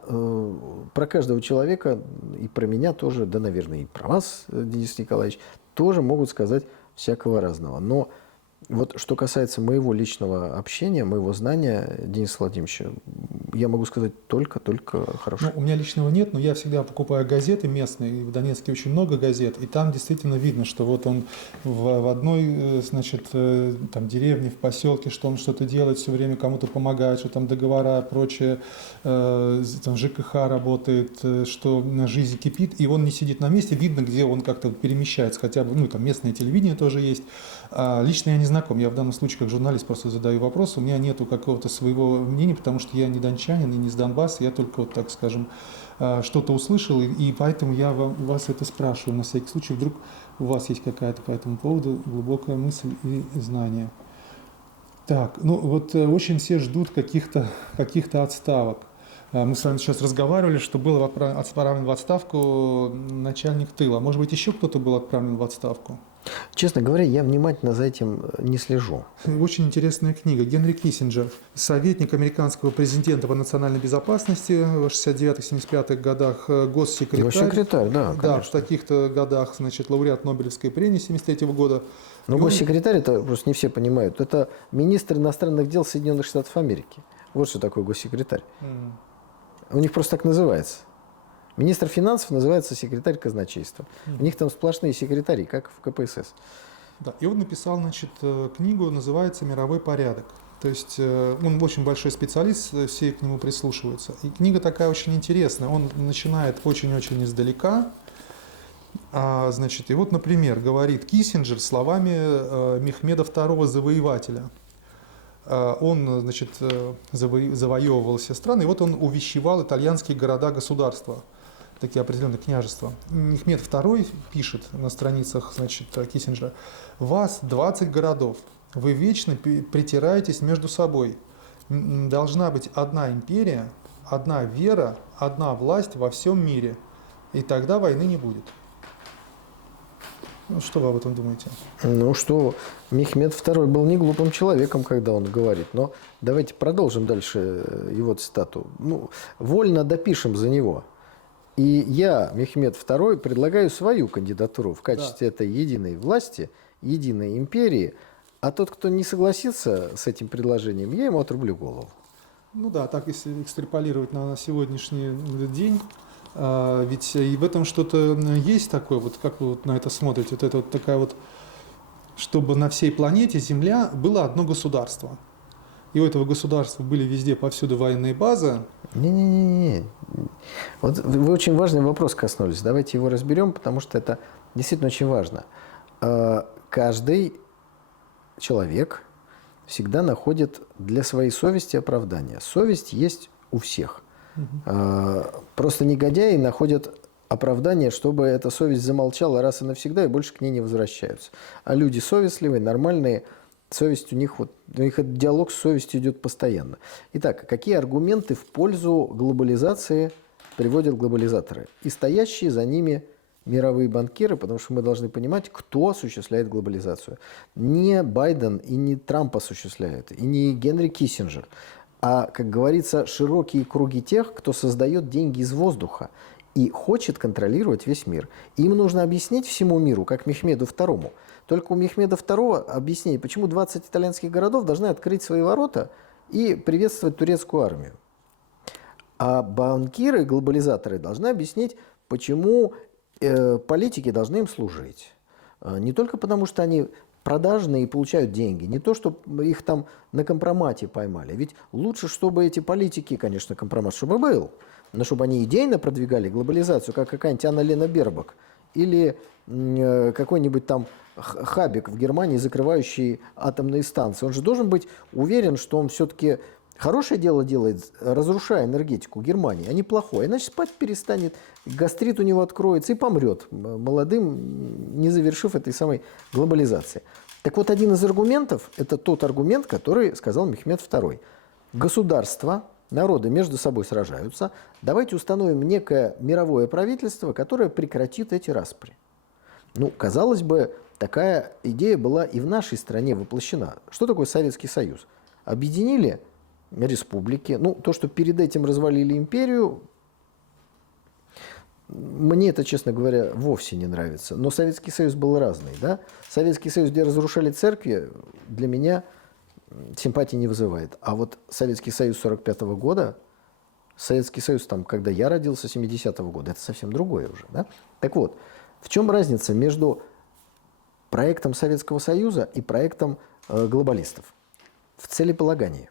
Про каждого человека, и про меня тоже, да, наверное, и про вас, Денис Николаевич, тоже могут сказать всякого разного. Но вот что касается моего личного общения, моего знания Дениса Владимировича, я могу сказать только хорошо. Ну, у меня личного нет, но я всегда покупаю газеты местные, и в Донецке очень много газет, и там действительно видно, что вот он в одной, значит, там, деревне, в поселке, что он что-то делает, все время кому-то помогает, что там договора, прочее, там ЖКХ работает, что жизнь кипит, и он не сидит на месте, видно, где он как-то перемещается, хотя бы, ну, там местное телевидение тоже есть. Лично я не знаком, я в данном случае как журналист просто задаю вопрос, у меня нету какого-то своего мнения, потому что я не дончанин и не с Донбасса, я только, вот так скажем, что-то услышал, и поэтому я вас это спрашиваю, на всякий случай, вдруг у вас есть какая-то по этому поводу глубокая мысль и знание. Так, ну вот очень все ждут каких-то отставок. Мы с вами сейчас разговаривали, что был отправлен в отставку начальник тыла. Может быть, еще кто-то был отправлен в отставку? Честно говоря, я внимательно за этим не слежу. Очень интересная книга. Генри Киссинджер, советник американского президента по национальной безопасности в 69-75 годах, госсекретарь. Госсекретарь, да, Да, в конечно. таких-то годах, значит, лауреат Нобелевской премии 73 года. Но И он- госсекретарь, это просто не все понимают, это министр иностранных дел Соединенных Штатов Америки. Вот что такое госсекретарь. М. У них просто так называется. Министр финансов называется секретарь казначейства. У них там сплошные секретари, как в КПСС. Да, и он написал, значит, книгу, называется «Мировой порядок». То есть он очень большой специалист, все к нему прислушиваются. И книга такая очень интересная. Он начинает очень-очень издалека. Значит, и вот, например, говорит Киссинджер словами Мехмеда II Завоевателя. Он, значит, завоевывал все страны, и вот он увещевал итальянские города-государства, такие определенные княжества. Мехмед II пишет на страницах, значит, Киссинджера: «Вас 20 городов, вы вечно притираетесь между собой. Должна быть одна империя, одна вера, одна власть во всем мире, и тогда войны не будет». Ну, что вы об этом думаете? Ну что, Мехмед II был не глупым человеком, когда он говорит. Но давайте продолжим дальше его цитату. Ну, вольно допишем за него. И я, Мехмед II, предлагаю свою кандидатуру в качестве этой единой власти, единой империи. А тот, кто не согласится с этим предложением, я ему отрублю голову. Ну да, так если экстраполировать на сегодняшний день, ведь и в этом что-то есть такое, вот как вы вот на это смотрите, вот это вот такая вот, чтобы на всей планете Земля было одно государство. И у этого государства были везде, повсюду военные базы. Не-не-не. Вот вы очень важный вопрос коснулись. Давайте его разберем, потому что это действительно очень важно. Каждый человек всегда находит для своей совести оправдание. Совесть есть у всех. Просто негодяи находят оправдание, чтобы эта совесть замолчала раз и навсегда и больше к ней не возвращаются. А люди совестливые, нормальные, совесть у них этот диалог с совестью идет постоянно. Итак, какие аргументы в пользу глобализации приводят глобализаторы? И стоящие за ними мировые банкиры, потому что мы должны понимать, кто осуществляет глобализацию. Не Байден и не Трамп осуществляют, и не Генри Киссинджер, а, как говорится, широкие круги тех, кто создает деньги из воздуха и хочет контролировать весь мир. И им нужно объяснить всему миру, как Мехмеду II. Только у Мехмеда II объяснение, почему 20 итальянских городов должны открыть свои ворота и приветствовать турецкую армию. А банкиры, глобализаторы должны объяснить, почему политики должны им служить. Не только потому, что они продажные и получают деньги, не то, что их там на компромате поймали. Ведь лучше, чтобы эти политики, конечно, компромат, чтобы был, но чтобы они идейно продвигали глобализацию, как какая-нибудь Анна-Лена Бербак или какой-нибудь там Хабек в Германии, закрывающий атомные станции. Он же должен быть уверен, что он все-таки хорошее дело делает, разрушая энергетику Германии, а не плохое. Иначе спать перестанет, гастрит у него откроется и помрет молодым, не завершив этой самой глобализации. Так вот, один из аргументов – это тот аргумент, который сказал Мехмед II. Государства, народы между собой сражаются. Давайте установим некое мировое правительство, которое прекратит эти распри. Ну, казалось бы, такая идея была и в нашей стране воплощена. Что такое Советский Союз? Объединили республики. Ну, то, что перед этим развалили империю, мне это, честно говоря, вовсе не нравится. Но Советский Союз был разный. Да? Советский Союз, где разрушали церкви, для меня симпатии не вызывает. А вот Советский Союз 1945 года, Советский Союз, там, когда я родился, 70-го года, это совсем другое уже. Да? Так вот, в чем разница между проектом Советского Союза и проектом глобалистов? В целеполагании.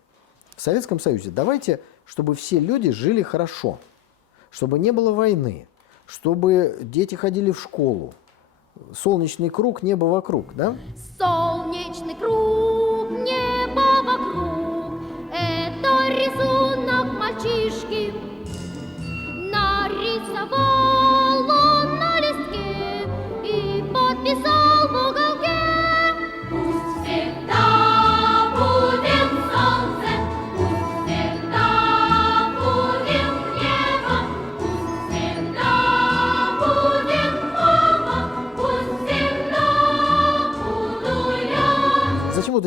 В Советском Союзе давайте, чтобы все люди жили хорошо, чтобы не было войны, чтобы дети ходили в школу. Солнечный круг, небо вокруг, да? Солнечный круг, небо вокруг, это рисунок мальчишки. Нарисовал он на листке и подписал в уголке. Пусть всегда будет солнце, пусть всегда будет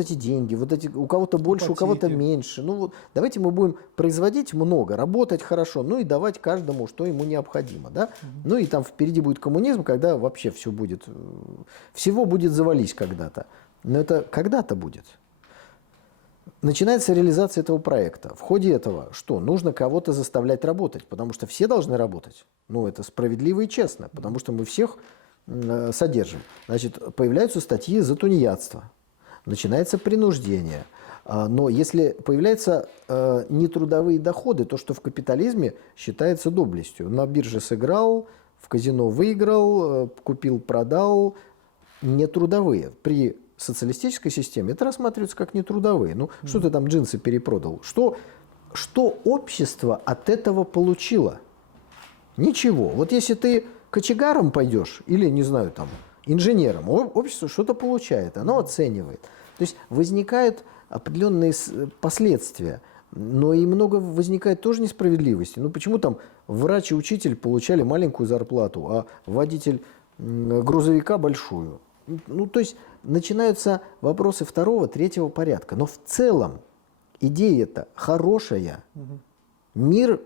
эти деньги, вот эти, у кого-то больше, у кого-то Ипотеки. меньше. Ну вот давайте мы будем производить много, работать хорошо, ну и давать каждому, что ему необходимо, да? Ну и там впереди будет коммунизм, когда вообще все будет, всего будет завались когда-то. Но это когда-то будет. Начинается реализация этого проекта. В ходе этого что? Нужно кого-то заставлять работать, потому что все должны работать. Ну, это справедливо и честно, потому что мы всех содержим. Значит, появляются статьи за тунеядство, начинается принуждение. Но если появляются нетрудовые доходы, то, что в капитализме считается доблестью. На бирже сыграл, в казино выиграл, купил, продал. Нетрудовые. При социалистической системе это рассматривается как нетрудовые. Ну, что ты там джинсы перепродал? Что общество от этого получило? Ничего. Вот если ты кочегаром пойдешь или, не знаю, там, инженером, общество что-то получает, оно оценивает. То есть возникают определенные последствия, но и много возникает тоже несправедливости. Ну почему там врач и учитель получали маленькую зарплату, а водитель грузовика большую? Ну то есть начинаются вопросы второго, третьего порядка. Но в целом идея-то хорошая. Мир,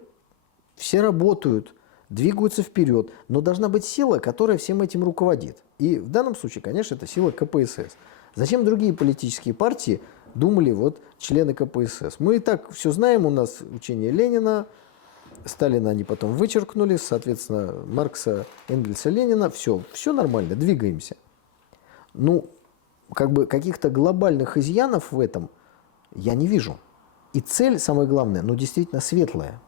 все работают, двигаются вперед, но должна быть сила, которая всем этим руководит. И в данном случае, конечно, это сила КПСС. Зачем другие политические партии думали вот члены КПСС? Мы и так все знаем, у нас учение Ленина, Сталина они потом вычеркнули, соответственно, Маркса, Энгельса, Ленина, все нормально, двигаемся. Ну, как бы каких-то глобальных изъянов в этом я не вижу. И цель, самое главное, ну, действительно светлая.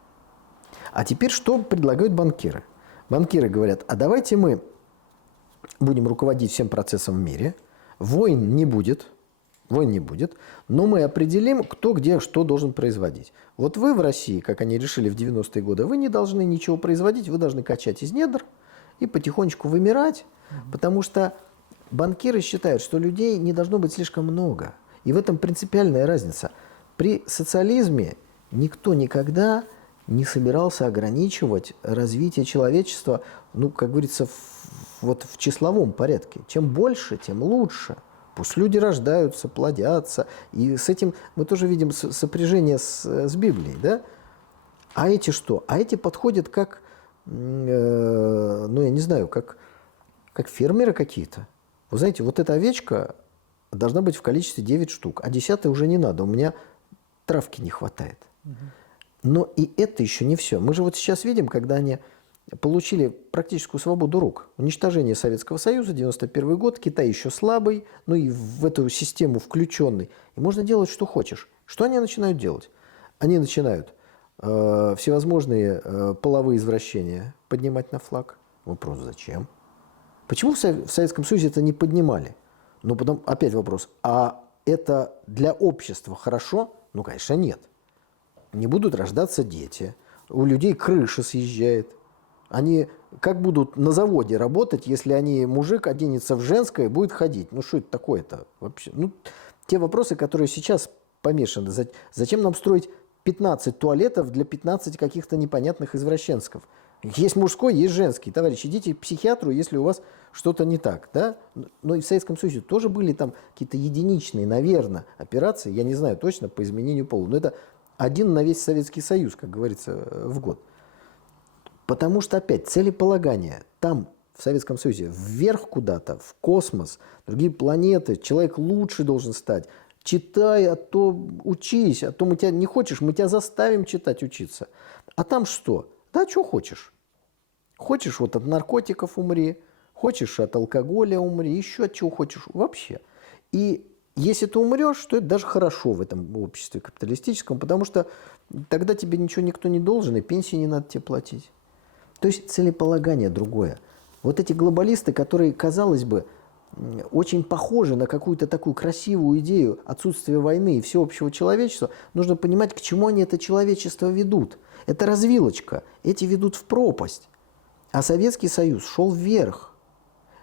А теперь что предлагают банкиры? Банкиры говорят, а давайте мы будем руководить всем процессом в мире, войн не будет, но мы определим, кто где что должен производить. Вот вы в России, как они решили в 90-е годы, вы не должны ничего производить, вы должны качать из недр и потихонечку вымирать, потому что банкиры считают, что людей не должно быть слишком много. И в этом принципиальная разница. При социализме никто никогда не собирался ограничивать развитие человечества, ну, как говорится, вот в числовом порядке. Чем больше, тем лучше. Пусть люди рождаются, плодятся. И с этим мы тоже видим сопряжение с Библией, да? А эти что? А эти подходят как, ну, я не знаю, как фермеры какие-то. Вы знаете, вот эта овечка должна быть в количестве 9 штук, а 10-й уже не надо, у меня травки не хватает. Но и это еще не все. Мы же вот сейчас видим, когда они получили практическую свободу рук. Уничтожение Советского Союза, 91 год, Китай еще слабый, ну и в эту систему включенный. И можно делать, что хочешь. Что они начинают делать? Они начинают всевозможные половые извращения поднимать на флаг. Вопрос, зачем? Почему в Советском Союзе это не поднимали? Ну, потом опять вопрос, а это для общества хорошо? Ну, конечно, нет. Не будут рождаться дети, у людей крыша съезжает. Они как будут на заводе работать, если они, мужик оденется в женское и будет ходить? Ну, что это такое-то вообще? Ну, те вопросы, которые сейчас помешаны. Зачем нам строить 15 туалетов для 15 каких-то непонятных извращенцев? Есть мужской, есть женский. Товарищи, идите к психиатру, если у вас что-то не так. Да? Но и в Советском Союзе тоже были там какие-то единичные, наверное, операции, я не знаю точно, по изменению пола. Но это один на весь Советский Союз, как говорится, в год. Потому что, опять, целеполагание. Там, в Советском Союзе, вверх куда-то, в космос, другие планеты, человек лучше должен стать. Читай, а то учись, а то мы тебя не хочешь, мы тебя заставим читать, учиться. А там что? Да, что хочешь. Хочешь, вот от наркотиков умри, хочешь, от алкоголя умри, еще от чего хочешь. Вообще. И если ты умрешь, то это даже хорошо в этом обществе капиталистическом, потому что тогда тебе ничего никто не должен, и пенсии не надо тебе платить. То есть целеполагание другое. Вот эти глобалисты, которые, казалось бы, очень похожи на какую-то такую красивую идею отсутствия войны и всеобщего человечества, нужно понимать, к чему они это человечество ведут. Это развилочка. Эти ведут в пропасть. А Советский Союз шел вверх.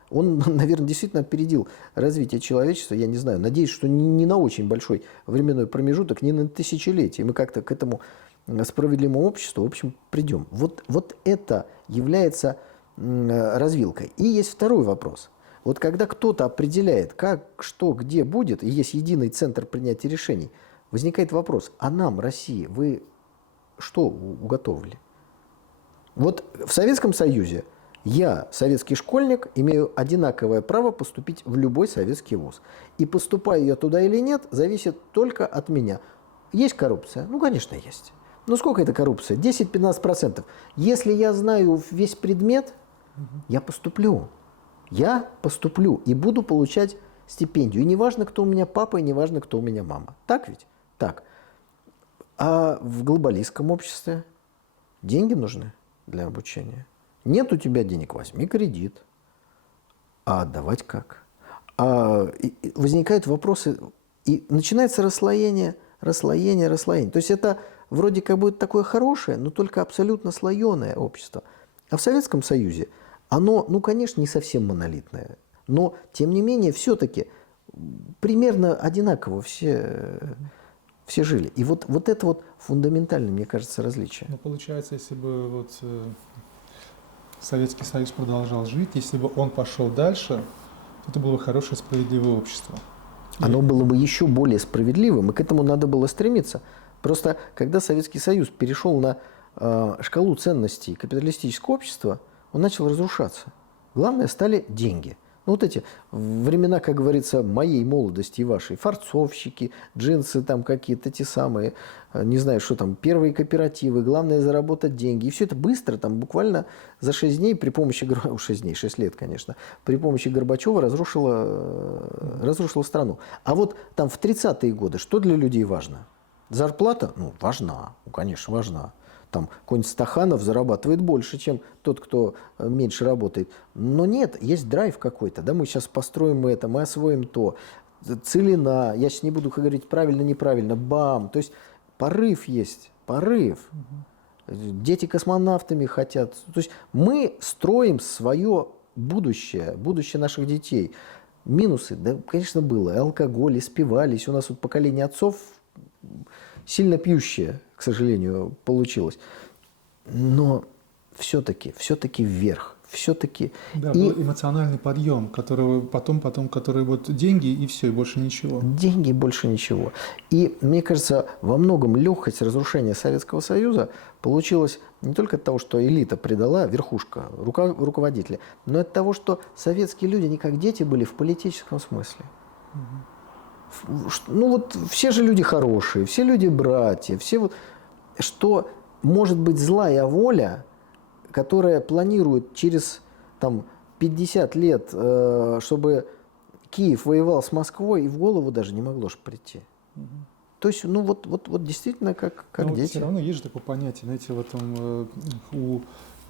Он, наверное, действительно опередил развитие человечества, я не знаю, надеюсь, что не на очень большой временной промежуток, не на тысячелетие. Мы как-то к этому справедливому обществу, в общем, придем. Вот это является развилкой. И есть второй вопрос. Вот когда кто-то определяет, как, что, где будет, и есть единый центр принятия решений, возникает вопрос, а нам, России, вы что уготовили? Вот в Советском Союзе я, советский школьник, имею одинаковое право поступить в любой советский вуз. И поступаю я туда или нет, зависит только от меня. Есть коррупция? Ну, конечно, есть. Но сколько это коррупция? 10-15%. Если я знаю весь предмет, я поступлю. Я поступлю и буду получать стипендию. И не важно, кто у меня папа, и не важно, кто у меня мама. Так ведь? Так. А в глобалистском обществе деньги нужны для обучения. Нет у тебя денег, возьми кредит. А отдавать как? Возникают вопросы, и начинается расслоение. То есть это вроде как бы такое хорошее, но только абсолютно слоеное общество. А в Советском Союзе оно, ну, конечно, не совсем монолитное, но, тем не менее, все-таки примерно одинаково все жили. И вот это вот фундаментальное, мне кажется, различие. Ну, получается, если бы вот Советский Союз продолжал жить, если бы он пошел дальше, то это было бы хорошее, справедливое общество. Оно было бы еще более справедливым, и к этому надо было стремиться. Просто когда Советский Союз перешел на шкалу ценностей капиталистического общества, он начал разрушаться. Главное стали деньги. Ну, вот эти времена, как говорится, моей молодости и вашей, фарцовщики, джинсы там какие-то, те самые, не знаю, что там, первые кооперативы, главное заработать деньги. И все это быстро, там буквально за 6 дней при помощи, 6 лет, конечно, при помощи Горбачева разрушила страну. А вот там в 30-е годы что для людей важно? Зарплата? Ну, важна, ну, конечно, важна. Там какой-нибудь Стаханов зарабатывает больше, чем тот, кто меньше работает. Но нет, есть драйв какой-то. Да, мы сейчас построим это, мы освоим то. Целина, я сейчас не буду говорить правильно, неправильно, бам. То есть порыв есть, порыв. Дети космонавтами хотят. То есть мы строим свое будущее, будущее наших детей. Минусы, да, конечно, было. И алкоголь, и спивались. У нас вот поколение отцов сильно пьющее, к сожалению, получилось. Но все-таки вверх. Все-таки. Да, был эмоциональный подъем, который который вот деньги и все, и больше ничего. Деньги и больше ничего. И мне кажется, во многом легкость разрушения Советского Союза получилась не только от того, что элита предала, верхушка, руководители, но от того, что советские люди не как дети были в политическом смысле. Ну вот все же люди хорошие, все люди братья, все вот, что может быть злая воля, которая планирует через там 50 лет, чтобы Киев воевал с Москвой, и в голову даже не могло же прийти. То есть, ну вот действительно как дети. Все равно есть же такое понятие, знаете, в этом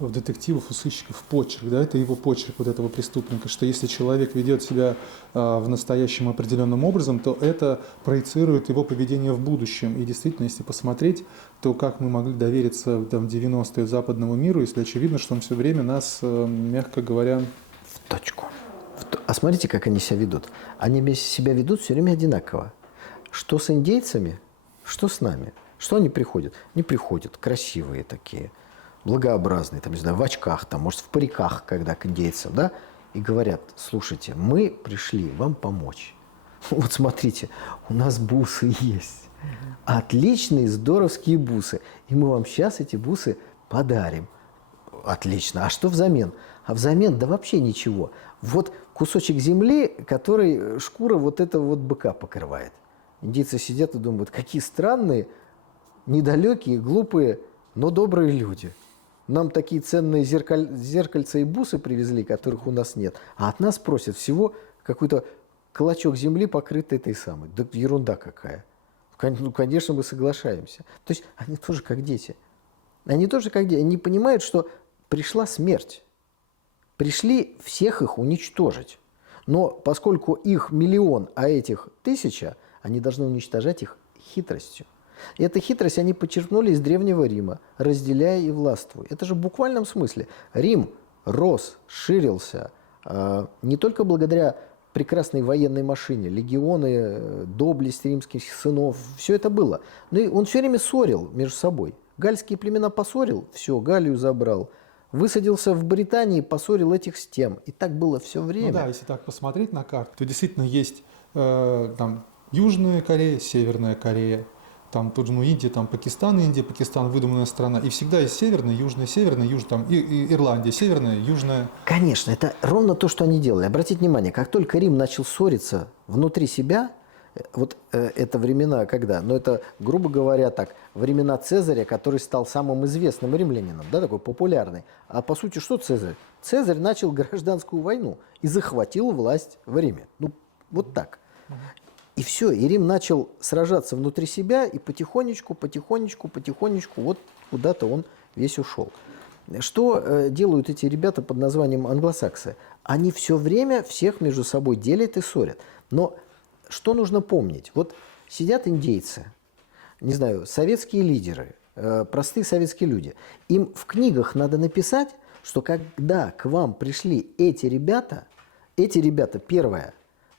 у детективов, у сыщиков почерк, да, это его почерк вот этого преступника, что если человек ведет себя в настоящем определенным образом, то это проецирует его поведение в будущем. И действительно, если посмотреть, то как мы могли довериться там, 90-е западному миру, если очевидно, что он все время нас, мягко говоря... В точку. А смотрите, как они себя ведут. Они себя ведут все время одинаково. Что с индейцами, что с нами. Что они приходят? Они приходят красивые такие, благообразные, там, не знаю, в очках, там, может, в париках, когда к индейцам, да, и говорят: слушайте, мы пришли вам помочь. Вот смотрите, у нас бусы есть. Отличные, здоровские бусы. И мы вам сейчас эти бусы подарим. Отлично. А что взамен? А взамен, да вообще ничего. Вот кусочек земли, который шкура вот этого вот быка покрывает. Индейцы сидят и думают: какие странные, недалекие, глупые, но добрые люди. Нам такие ценные зеркальца и бусы привезли, которых у нас нет. А от нас просят всего какой-то клочок земли, покрытый этой самой. Да ерунда какая. Ну, конечно, мы соглашаемся. То есть они тоже как дети. Они тоже как дети. Они понимают, что пришла смерть. Пришли всех их уничтожить. Но поскольку их 1 миллион, а этих 1000, они должны уничтожать их хитростью. И эту хитрость они подчеркнули из Древнего Рима, разделяя и властвуя. Это же в буквальном смысле. Рим рос, ширился не только благодаря прекрасной военной машине, легионы, доблесть римских сынов, все это было. Но и он все время ссорил между собой. Гальские племена поссорил, все, Галлию забрал. высадился в Британии, поссорил этих с тем. И так было все время. Ну да, если так посмотреть на карту, то действительно есть там Южная Корея, Северная Корея, там тут же, ну, Индия, там Пакистан, выдуманная страна. И всегда есть северная, южная, там и Ирландия, северная, южная. Конечно, это ровно то, что они делали. Обратите внимание, как только Рим начал ссориться внутри себя, вот это времена когда? Ну, это, грубо говоря, так, времена Цезаря, который стал самым известным римлянином, да, такой популярный. А по сути, что Цезарь? Цезарь начал гражданскую войну и захватил власть в Риме. Ну, вот так. И все, и Рим начал сражаться внутри себя, и потихонечку, вот куда-то он весь ушел. Что делают эти ребята под названием англосаксы? Они все время всех между собой делят и ссорят. Но что нужно помнить? Вот сидят индейцы, не знаю, советские лидеры, простые советские люди. Им в книгах надо написать, что когда к вам пришли эти ребята, первое,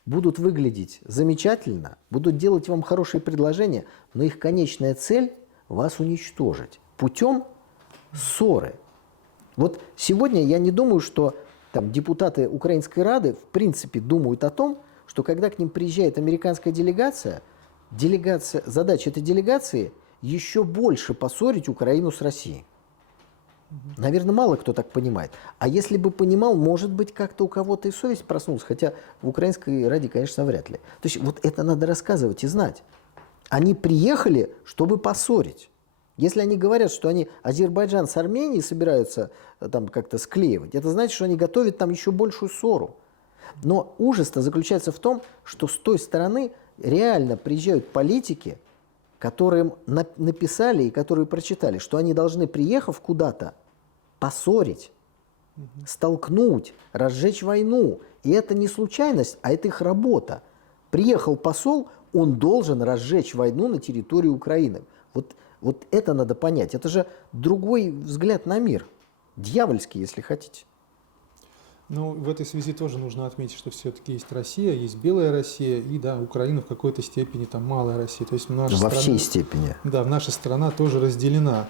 будут выглядеть замечательно, будут делать вам хорошие предложения, но их конечная цель – вас уничтожить путем ссоры. Вот сегодня я не думаю, что там депутаты Украинской Рады в принципе думают о том, что когда к ним приезжает американская делегация, задача этой делегации еще больше поссорить Украину с Россией. Наверное, мало кто так понимает. А если бы понимал, может быть, как-то у кого-то и совесть проснулась, хотя в Украинской Раде, конечно, вряд ли. То есть вот это надо рассказывать и знать. Они приехали, чтобы поссорить. Если они говорят, что они Азербайджан с Арменией собираются там как-то склеивать, это значит, что они готовят там еще большую ссору. Но ужас-то заключается в том, что с той стороны реально приезжают политики, которым написали и которые прочитали, что они должны, приехав куда-то, поссорить, столкнуть, разжечь войну. И это не случайность, а это их работа. Приехал посол, он должен разжечь войну на территории Украины. Вот это надо понять. Это же другой взгляд на мир. Дьявольский, если хотите. Ну, в этой связи тоже нужно отметить, что все-таки есть Россия, есть белая Россия, и, да, Украина в какой-то степени там малая Россия. То есть Во всей степени. Да, наша страна тоже разделена.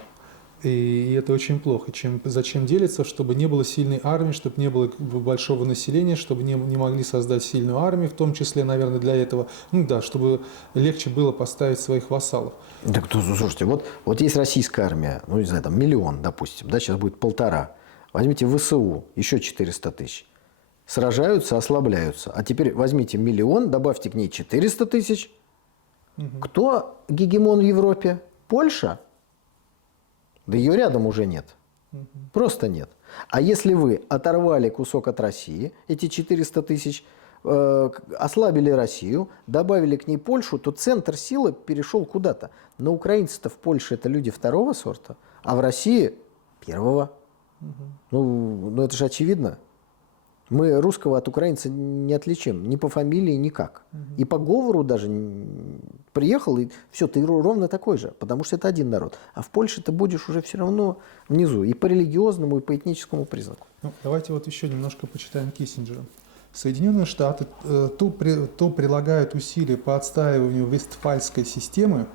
И это очень плохо. Зачем делиться? Чтобы не было сильной армии, чтобы не было большого населения, чтобы не могли создать сильную армию, в том числе, наверное, для этого. Ну да, чтобы легче было поставить своих вассалов. Так, слушайте, вот есть российская армия, ну, не знаю, там 1 миллион, допустим, да, сейчас будет 1,5. Возьмите ВСУ, еще 400 тысяч. Сражаются, ослабляются. А теперь возьмите 1 миллион, добавьте к ней 400 тысяч. Кто гегемон в Европе? Польша? Да ее рядом уже нет. Просто нет. А если вы оторвали кусок от России, эти 400 тысяч, ослабили Россию, добавили к ней Польшу, то центр силы перешел куда-то. Но украинцы-то в Польше это люди второго сорта, а в России первого. Ну, это же очевидно. Мы русского от украинца не отличим. Ни по фамилии, никак. И по говору даже приехал, и все, ты ровно такой же. Потому что это один народ. А в Польше ты будешь уже все равно внизу. И по религиозному, и по этническому признаку. Ну, давайте вот еще немножко почитаем Киссинджера. Соединенные Штаты то прилагают усилия по отстаиванию Вестфальской системы.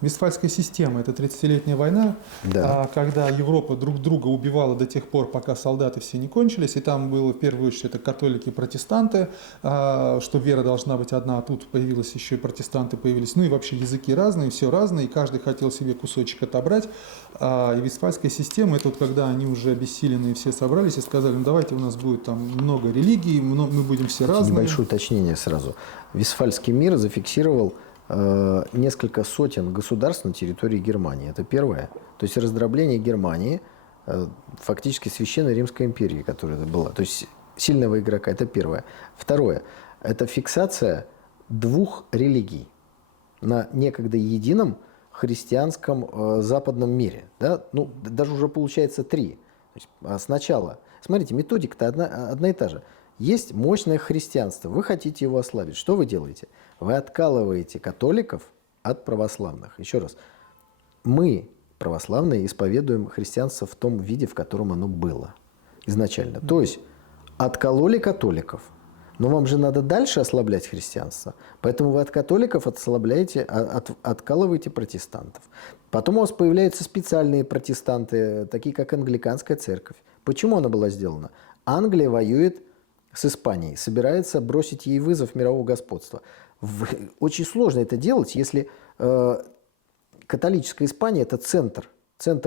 Вестфальская система – это 30-летняя война, Да. когда Европа друг друга убивала до тех пор, пока солдаты все не кончились. И там было, в первую очередь, это католики и протестанты, что вера должна быть одна, а тут появились еще и протестанты появились. Ну и вообще языки разные, все разное, и каждый хотел себе кусочек отобрать. И Вестфальская система – это вот когда они уже обессиленные все собрались и сказали, ну давайте у нас будет там много религий, мы будем все разные. Небольшое уточнение сразу. Вестфальский мир зафиксировал несколько сотен государств на территории Германии. Это первое. То есть раздробление Германии, фактически Священной Римской империи, которая была. То есть сильного игрока. Это первое. Второе. Это фиксация 2 религий на некогда едином христианском западном мире. Да? Ну, даже уже получается 3. То есть сначала. Смотрите, методика-то одна и та же. Есть мощное христианство. Вы хотите его ослабить. Что вы делаете? Вы откалываете католиков от православных. Еще раз. Мы, православные, исповедуем христианство в том виде, в котором оно было изначально. То есть откололи католиков, Но вам же надо дальше ослаблять христианство. Поэтому вы от католиков ослабляете, откалываете протестантов. Потом у вас появляются специальные протестанты, такие как англиканская церковь. Почему она была сделана? Англия воюет с Испанией, собирается бросить ей вызов мирового господства. Очень сложно это делать, если католическая Испания – это центр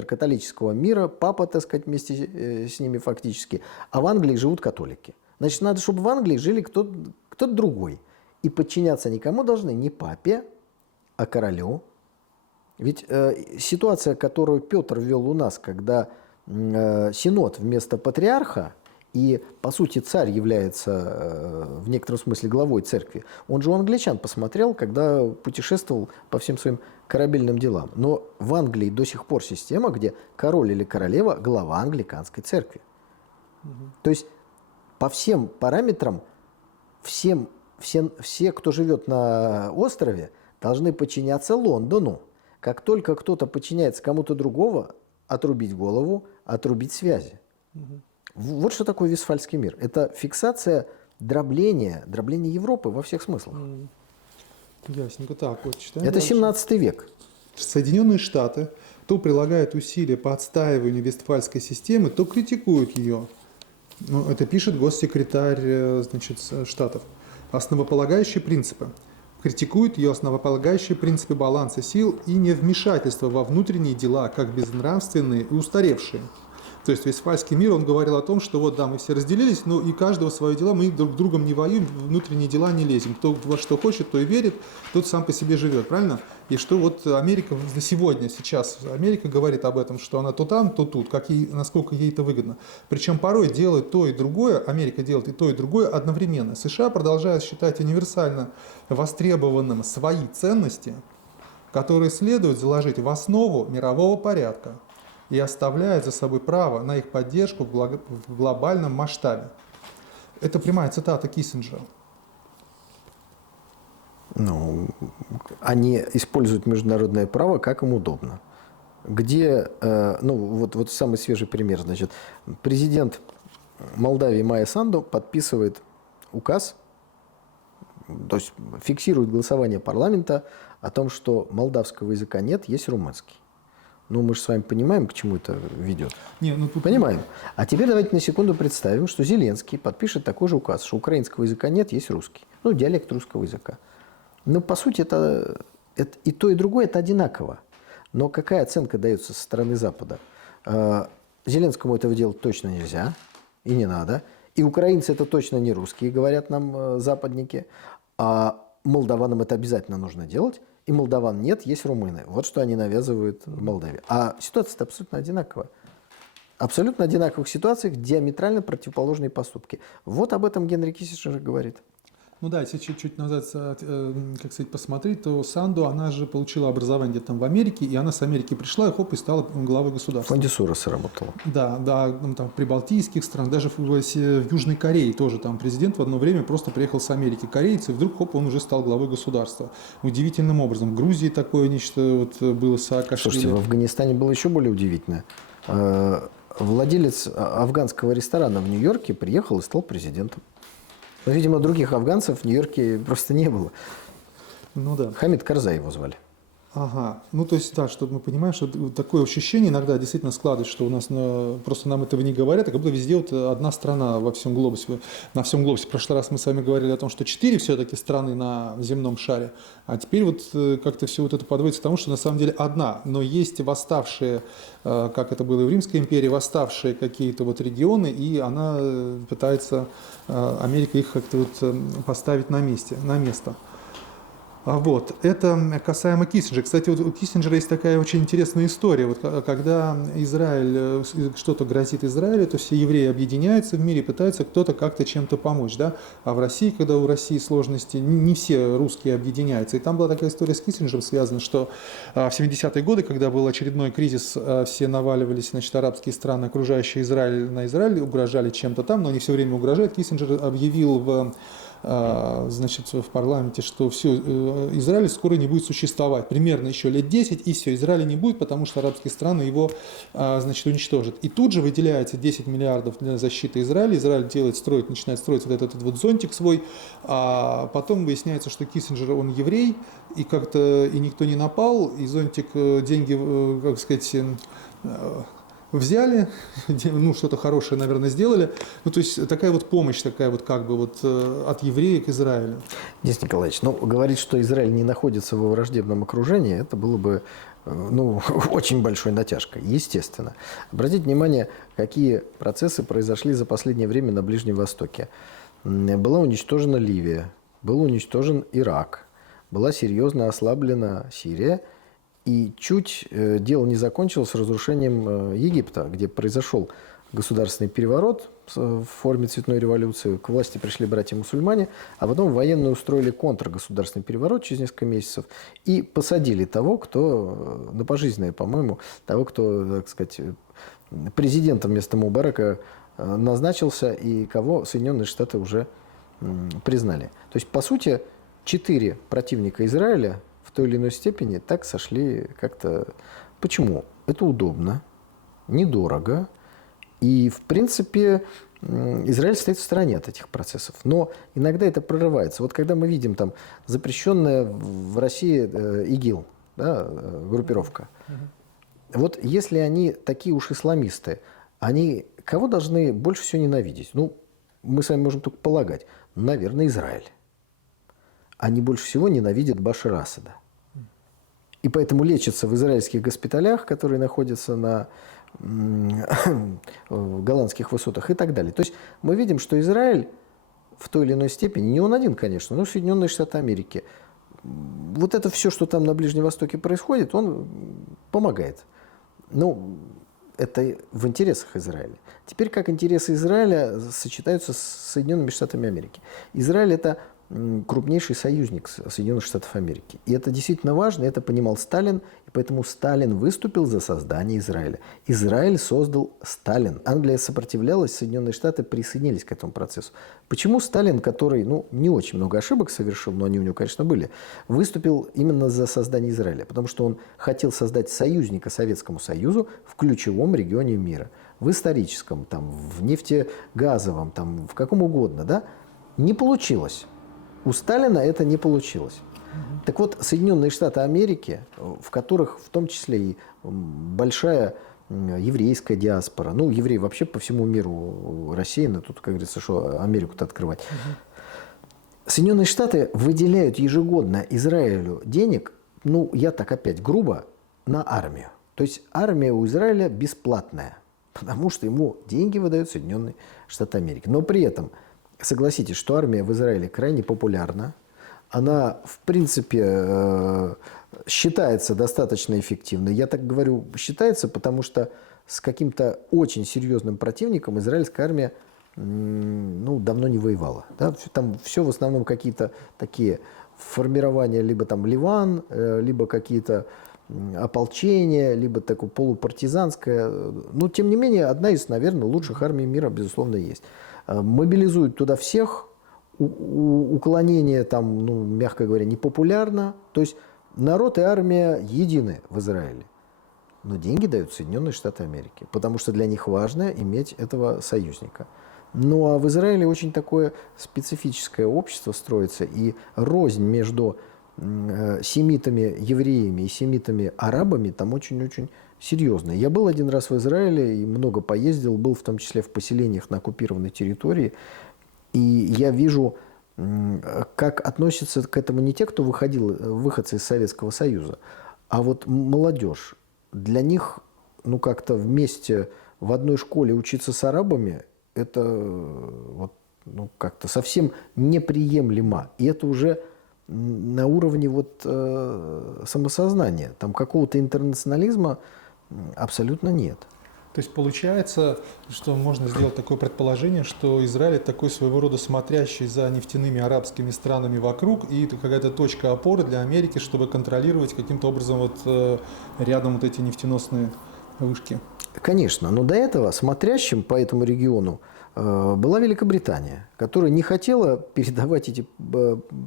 католического мира, папа, так сказать, вместе с ними фактически, а в Англии живут католики. Значит, надо, чтобы в Англии жили кто-то другой. И подчиняться никому должны не папе, а королю. Ведь ситуация, которую Петр ввел у нас, когда синод вместо патриарха, и, по сути, царь является в некотором смысле главой церкви, он же у англичан посмотрел, когда путешествовал по всем своим корабельным делам. Но в Англии до сих пор система, где король или королева – глава англиканской церкви. То есть по всем параметрам все, кто живет на острове, должны подчиняться Лондону. Как только кто-то подчиняется кому-то другого, отрубить голову, отрубить связи. Вот что такое Вестфальский мир. Это фиксация дробления Европы во всех смыслах. Ясненько. Так, вот читаем Это дальше. 17 век. Соединенные Штаты то прилагают усилия по отстаиванию Вестфальской системы, то критикуют ее. Ну, это пишет госсекретарь, значит, Штатов. Основополагающие принципы. Критикует ее основополагающие принципы баланса сил и невмешательства во внутренние дела, как безнравственные и устаревшие. То есть Вестфальский мир, он говорил о том, что вот да, мы все разделились, но и каждого свое дело, мы друг с другом не воюем, в внутренние дела не лезем. Кто во что хочет, то и верит, тот сам по себе живет, правильно? И что вот Америка сегодня, сейчас, Америка говорит об этом, что она то там, то тут, насколько ей это выгодно. Причем порой делает то и другое, Америка делает и то, и другое одновременно. США продолжают считать универсально востребованным свои ценности, которые следует заложить в основу мирового порядка, и оставляет за собой право на их поддержку в глобальном масштабе. Это прямая цитата Киссинджера. Ну, они используют международное право, как им удобно. Где, вот самый свежий пример, значит, президент Молдавии Майя Санду подписывает указ, то есть фиксирует голосование парламента о том, что молдавского языка нет, есть румынский. Ну, мы же с вами понимаем, к чему это ведет. Понимаем. А теперь давайте на секунду представим, что Зеленский подпишет такой же указ, что украинского языка нет, есть русский. Ну, диалект русского языка. Ну, по сути, это и то, и другое это одинаково. Но какая оценка дается со стороны Запада? Зеленскому этого делать точно нельзя и не надо. И украинцы это точно не русские, говорят нам западники. А молдаванам это обязательно нужно делать. И молдаван нет, есть румыны. Вот что они навязывают в Молдавии. А ситуация абсолютно одинаковая. Абсолютно одинаковых ситуациях диаметрально противоположные поступки. Вот об этом Генри Киссинджер говорит. Ну да, если чуть-чуть назад, как сказать, посмотреть, то Санду, она же получила образование где-то там в Америке, и она с Америки пришла, и хоп, и стала главой государства. В фонде Сороса работала. Да, там в прибалтийских странах, даже в Южной Корее тоже там президент в одно время просто приехал с Америки корейцы, и вдруг, хоп, он уже стал главой государства. Удивительным образом. В Грузии такое нечто вот было с Саакашвили. Слушайте, в Афганистане было еще более удивительно. Владелец афганского ресторана в Нью-Йорке приехал и стал президентом. Но, видимо, других афганцев в Нью-Йорке просто не было. Ну да. Хамид Карзай его звали. Ага, ну то есть, да, чтобы мы понимаем, что такое ощущение иногда действительно складывается, что у нас просто нам этого не говорят, а как будто везде вот одна страна во всем глобусе, на всем глобусе. В прошлый раз мы с вами говорили о том, что 4 все-таки страны на земном шаре, а теперь вот как-то все вот это подводится к тому, что на самом деле одна, но есть восставшие, как это было и в Римской империи, восставшие какие-то вот регионы, и она пытается, Америка их как-то вот поставить на место. Вот. Это касаемо Киссинджера. Кстати, вот у Киссинджера есть такая очень интересная история. Вот, когда Израиль, что-то грозит Израилю, то все евреи объединяются в мире, пытаются кто-то как-то чем-то помочь. Да? А в России, когда у России сложности, не все русские объединяются. И там была такая история с Киссинджером связана, что в 70-е годы, когда был очередной кризис, все наваливались, значит, арабские страны, окружающие Израиль, на Израиль, угрожали чем-то там, но они все время угрожают. Киссинджер объявил в значит, в парламенте, что все, Израиль скоро не будет существовать. Примерно еще лет 10, и все, Израиля не будет, потому что арабские страны его, значит, уничтожат. И тут же выделяется 10 миллиардов для защиты Израиля. Израиль начинает строить вот этот вот зонтик свой, а потом выясняется, что Киссинджер, он еврей, и как-то и никто не напал, и зонтик, деньги, как сказать, взяли, ну, что-то хорошее, наверное, сделали. Ну, то есть такая вот помощь, такая вот как бы вот от еврея к Израилю. Денис Николаевич, ну, говорить, что Израиль не находится во враждебном окружении, это было бы, ну, очень большой натяжкой, естественно. Обратите внимание, какие процессы произошли за последнее время на Ближнем Востоке. Была уничтожена Ливия, был уничтожен Ирак, была серьезно ослаблена Сирия, и чуть дело не закончилось разрушением Египта, где произошел государственный переворот в форме цветной революции. К власти пришли братья-мусульмане, а потом военные устроили контргосударственный переворот через несколько месяцев и посадили того, кто, на пожизненное, по-моему, того, кто, так сказать, президентом вместо Мубарака назначился и кого Соединенные Штаты уже признали. То есть, по сути, 4 противника Израиля в той или иной степени так сошли как-то. Почему? Это удобно, недорого. И, в принципе, Израиль стоит в стороне от этих процессов. Но иногда это прорывается. Вот когда мы видим там запрещенная в России ИГИЛ, да, группировка. Вот если они такие уж исламисты, они кого должны больше всего ненавидеть? Ну, мы с вами можем только полагать. Наверное, Израиль. Они больше всего ненавидят Башара Асада. И поэтому лечатся в израильских госпиталях, которые находятся на голландских высотах и так далее. То есть мы видим, что Израиль в той или иной степени, не он один, конечно, но Соединенные Штаты Америки, вот это все, что там на Ближнем Востоке происходит, он помогает. Ну, это в интересах Израиля. Теперь как интересы Израиля сочетаются с Соединенными Штатами Америки? Израиль – это крупнейший союзник Соединенных Штатов Америки. И это действительно важно, это понимал Сталин, и поэтому Сталин выступил за создание Израиля. Израиль создал Сталин. Англия сопротивлялась, Соединенные Штаты присоединились к этому процессу. Почему Сталин, который, ну, не очень много ошибок совершил, но они у него, конечно, были, выступил именно за создание Израиля? Потому что он хотел создать союзника Советскому Союзу в ключевом регионе мира. В историческом, там, в нефтегазовом, там, в каком угодно, да? Не получилось. У Сталина это не получилось. Так вот, Соединенные Штаты Америки, в которых в том числе и большая еврейская диаспора, ну, евреи вообще по всему миру рассеяны, тут, как говорится, что Америку-то открывать. Соединенные Штаты выделяют ежегодно Израилю денег, ну, я так опять грубо, на армию. То есть армия у Израиля бесплатная, потому что ему деньги выдают Соединенные Штаты Америки. Но при этом согласитесь, что армия в Израиле крайне популярна. Она, в принципе, считается достаточно эффективной. Я так говорю, считается, потому что с каким-то очень серьезным противником израильская армия, ну, давно не воевала. Да? Там все в основном какие-то такие формирования, либо там Ливан, либо какие-то ополчения, либо такое полупартизанское. Но, тем не менее, одна из, наверное, лучших армий мира, безусловно, есть. Мобилизуют туда всех, уклонение там, ну, мягко говоря, непопулярно. То есть народ и армия едины в Израиле. Но деньги дают Соединенные Штаты Америки, потому что для них важно иметь этого союзника. Ну а в Израиле очень такое специфическое общество строится, и рознь между семитами евреями и семитами арабами там очень-очень серьезная. Я был один раз в Израиле и много поездил, был в том числе в поселениях на оккупированной территории, и я вижу, как относятся к этому не те, кто выходцы из Советского Союза, а вот молодежь. Для них, ну, как-то вместе в одной школе учиться с арабами, это вот, ну, как-то совсем неприемлемо. И это уже на уровне вот, самосознания. Там какого-то интернационализма абсолютно нет. То есть получается, что можно сделать такое предположение, что Израиль – это такой своего рода смотрящий за нефтяными арабскими странами вокруг, и это какая-то точка опоры для Америки, чтобы контролировать каким-то образом вот рядом вот эти нефтеносные вышки. Конечно, но до этого смотрящим по этому региону была Великобритания, которая не хотела передавать эти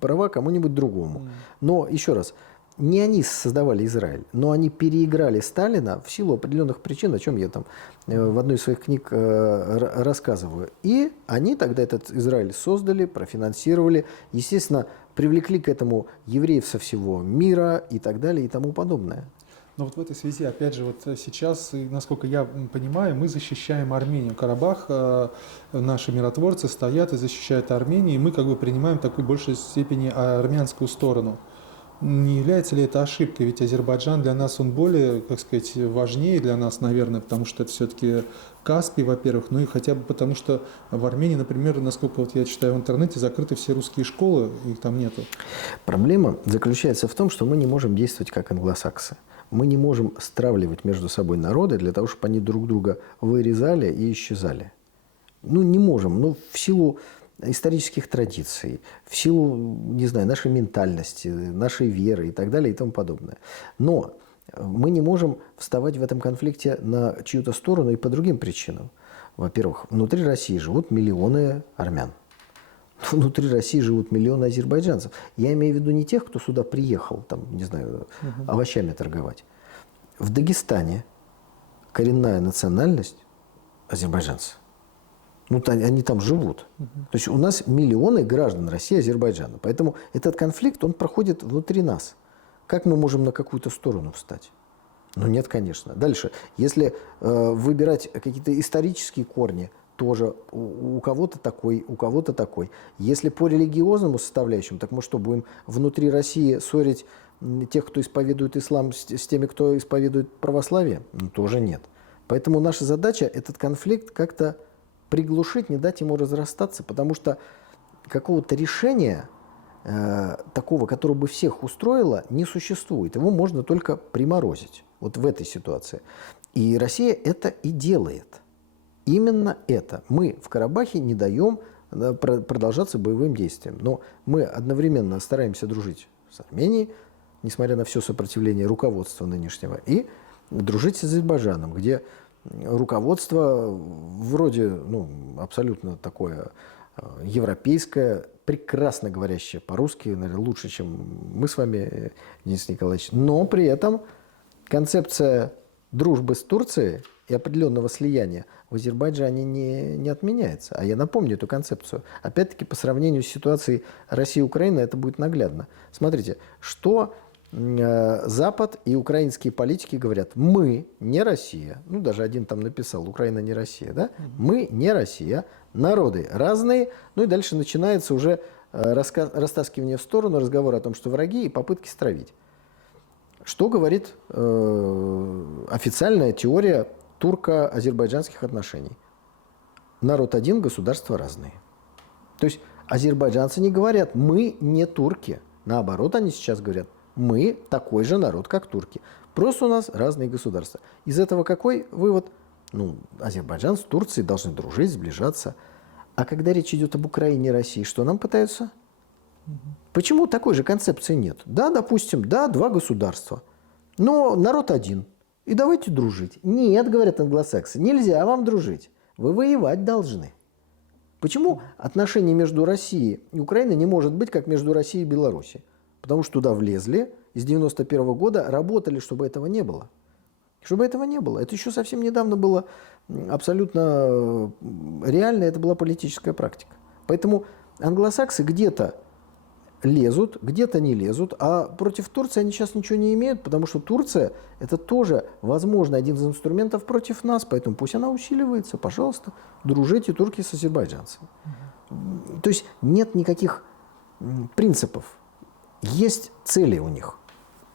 права кому-нибудь другому. Но, еще раз, не они создавали Израиль, но они переиграли Сталина в силу определенных причин, о чем я там в одной из своих книг рассказываю. И они тогда этот Израиль создали, профинансировали, естественно, привлекли к этому евреев со всего мира и так далее и тому подобное. Но вот в этой связи, опять же, вот сейчас, насколько я понимаю, мы защищаем Армению. Карабах, наши миротворцы стоят и защищают Армению, и мы как бы принимаем такую в большей степени армянскую сторону. Не является ли это ошибкой? Ведь Азербайджан для нас, он более, как сказать, важнее для нас, наверное, потому что это все-таки Каспий, во-первых, ну и хотя бы потому, что в Армении, например, насколько вот я читаю в интернете, закрыты все русские школы, их там нету. Проблема заключается в том, что мы не можем действовать как англосаксы. Мы не можем стравливать между собой народы для того, чтобы они друг друга вырезали и исчезали. Ну, не можем. Ну, в силу исторических традиций, в силу, не знаю, нашей ментальности, нашей веры и так далее и тому подобное. Но мы не можем вставать в этом конфликте на чью-то сторону и по другим причинам. Во-первых, внутри России живут миллионы армян. Внутри России живут миллионы азербайджанцев. Я имею в виду не тех, кто сюда приехал, там, не знаю, овощами торговать. В Дагестане коренная национальность азербайджанцы. Ну, они там живут. То есть у нас миллионы граждан России и Азербайджана. Поэтому этот конфликт, он проходит внутри нас. Как мы можем на какую-то сторону встать? Ну, нет, конечно. Дальше. Если выбирать какие-то исторические корни, тоже у кого-то такой, у кого-то такой. Если по религиозному составляющему, так мы что, будем внутри России ссорить тех, кто исповедует ислам, с теми, кто исповедует православие? Ну, тоже нет. Поэтому наша задача этот конфликт как-то приглушить, не дать ему разрастаться, потому что какого-то решения такого, которое бы всех устроило, не существует. Его можно только приморозить вот в этой ситуации. И Россия это и делает. Именно это. Мы в Карабахе не даем продолжаться боевым действиям. Но мы одновременно стараемся дружить с Арменией, несмотря на все сопротивление руководства нынешнего, и дружить с Азербайджаном, где руководство вроде абсолютно такое европейское, прекрасно говорящее по-русски, наверное, лучше, чем мы с вами, Денис Николаевич. Но при этом концепция дружбы с Турцией и определенного слияния в Азербайджане не отменяется. А я напомню эту концепцию. Опять-таки, по сравнению с ситуацией России и Украины, это будет наглядно. Смотрите, что Запад и украинские политики говорят: мы не Россия. Ну, даже один там написал: Украина не Россия, да? Мы не Россия, народы разные. Ну и дальше начинается уже растаскивание в сторону, разговор о том, что враги, и попытки стравить. Что говорит официальная теория турко-азербайджанских отношений? Народ один, государства разные. То есть азербайджанцы не говорят: мы не турки. Наоборот, они сейчас говорят: мы такой же народ, как турки. Просто у нас разные государства. Из этого какой вывод? Ну, Азербайджан с Турцией должны дружить, сближаться. А когда речь идет об Украине и России, что нам пытаются? Почему такой же концепции нет? Да, допустим, да, два государства, но народ один. И давайте дружить. Нет, говорят англосаксы, нельзя вам дружить. Вы воевать должны. Почему отношения между Россией и Украиной не может быть, как между Россией и Белоруссией? Потому что туда влезли, из 91 года работали, чтобы этого не было. Чтобы этого не было. Это еще совсем недавно было абсолютно реально, это была политическая практика. Поэтому англосаксы где-то лезут, где-то не лезут, а против Турции они сейчас ничего не имеют, потому что Турция – это тоже, возможно, один из инструментов против нас, поэтому пусть она усиливается, пожалуйста, дружите турки с азербайджанцами. То есть нет никаких принципов. Есть цели у них,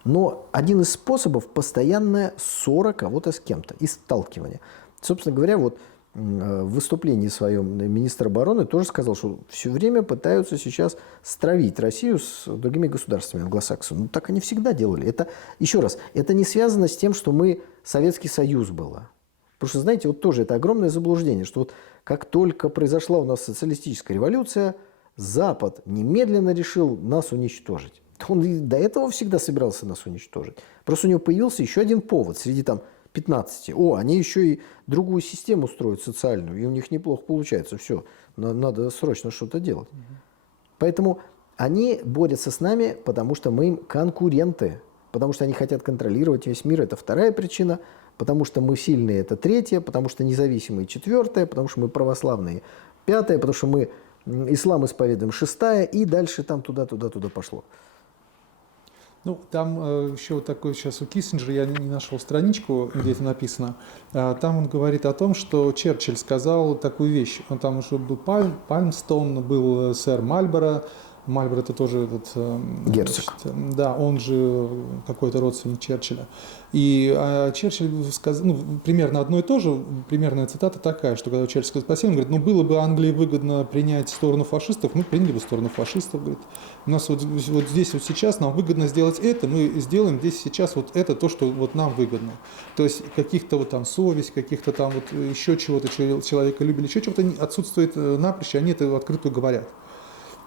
но один из способов – постоянная ссора кого-то с кем-то и сталкивание. Собственно говоря, вот в выступлении своем министр обороны тоже сказал, что все время пытаются сейчас стравить Россию с другими государствами англосаксов. Ну, так они всегда делали. Это, еще раз, это не связано с тем, что мы Советский Союз было. Потому что, знаете, вот тоже это огромное заблуждение, что вот как только произошла у нас социалистическая революция, Запад немедленно решил нас уничтожить. Он и до этого всегда собирался нас уничтожить. Просто у него появился еще один повод среди там 15. О, они еще и другую систему строят социальную, и у них неплохо получается. Все, надо срочно что-то делать. Поэтому они борются с нами, потому что мы им конкуренты, потому что они хотят контролировать весь мир. Это вторая причина. Потому что мы сильные, это третья, потому что независимые, четвертая, потому что мы православные, пятая, потому что мы ислам исповедуем, шестая, и дальше там туда пошло. Ну, там еще вот такой сейчас у Киссинджера, я не нашел страничку, где это написано. Там он говорит о том, что Черчилль сказал такую вещь. Он там уже был Пальмстон, был сэр Мальборо. Мальборо это тоже этот, Герцог. значит, да, он же какой-то родственник Черчилля. И Черчилль сказал, ну, примерно одно и то же, примерная цитата такая, что когда Черчилль сказал спасибо, он говорит, ну было бы Англии выгодно принять сторону фашистов, мы приняли бы сторону фашистов, говорит. У нас вот здесь вот сейчас нам выгодно сделать это, мы сделаем здесь сейчас вот это, то, что вот нам выгодно. То есть каких-то вот там совесть, каких-то там вот еще чего-то, человека любили, еще чего-то отсутствует напрочь, они это открыто говорят.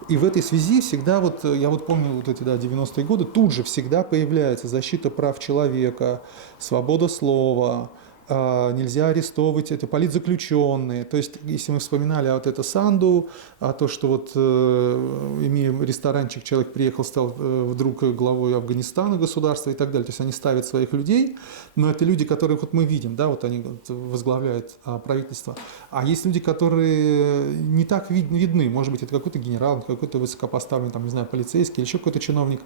И в этой связи всегда, вот, я вот помню вот эти 90-е годы, тут же всегда появляется защита прав человека, свобода слова, нельзя арестовывать, это политзаключенные. То есть, если мы вспоминали вот это Санду, то, что вот, имея ресторанчик, человек приехал, стал вдруг главой Афганистана, государства и так далее. То есть, они ставят своих людей, но это люди, которых вот мы видим, да, вот они возглавляют правительство. А есть люди, которые не так видны. Может быть, это какой-то генерал, какой-то высокопоставленный, там, не знаю, полицейский или еще какой-то чиновник.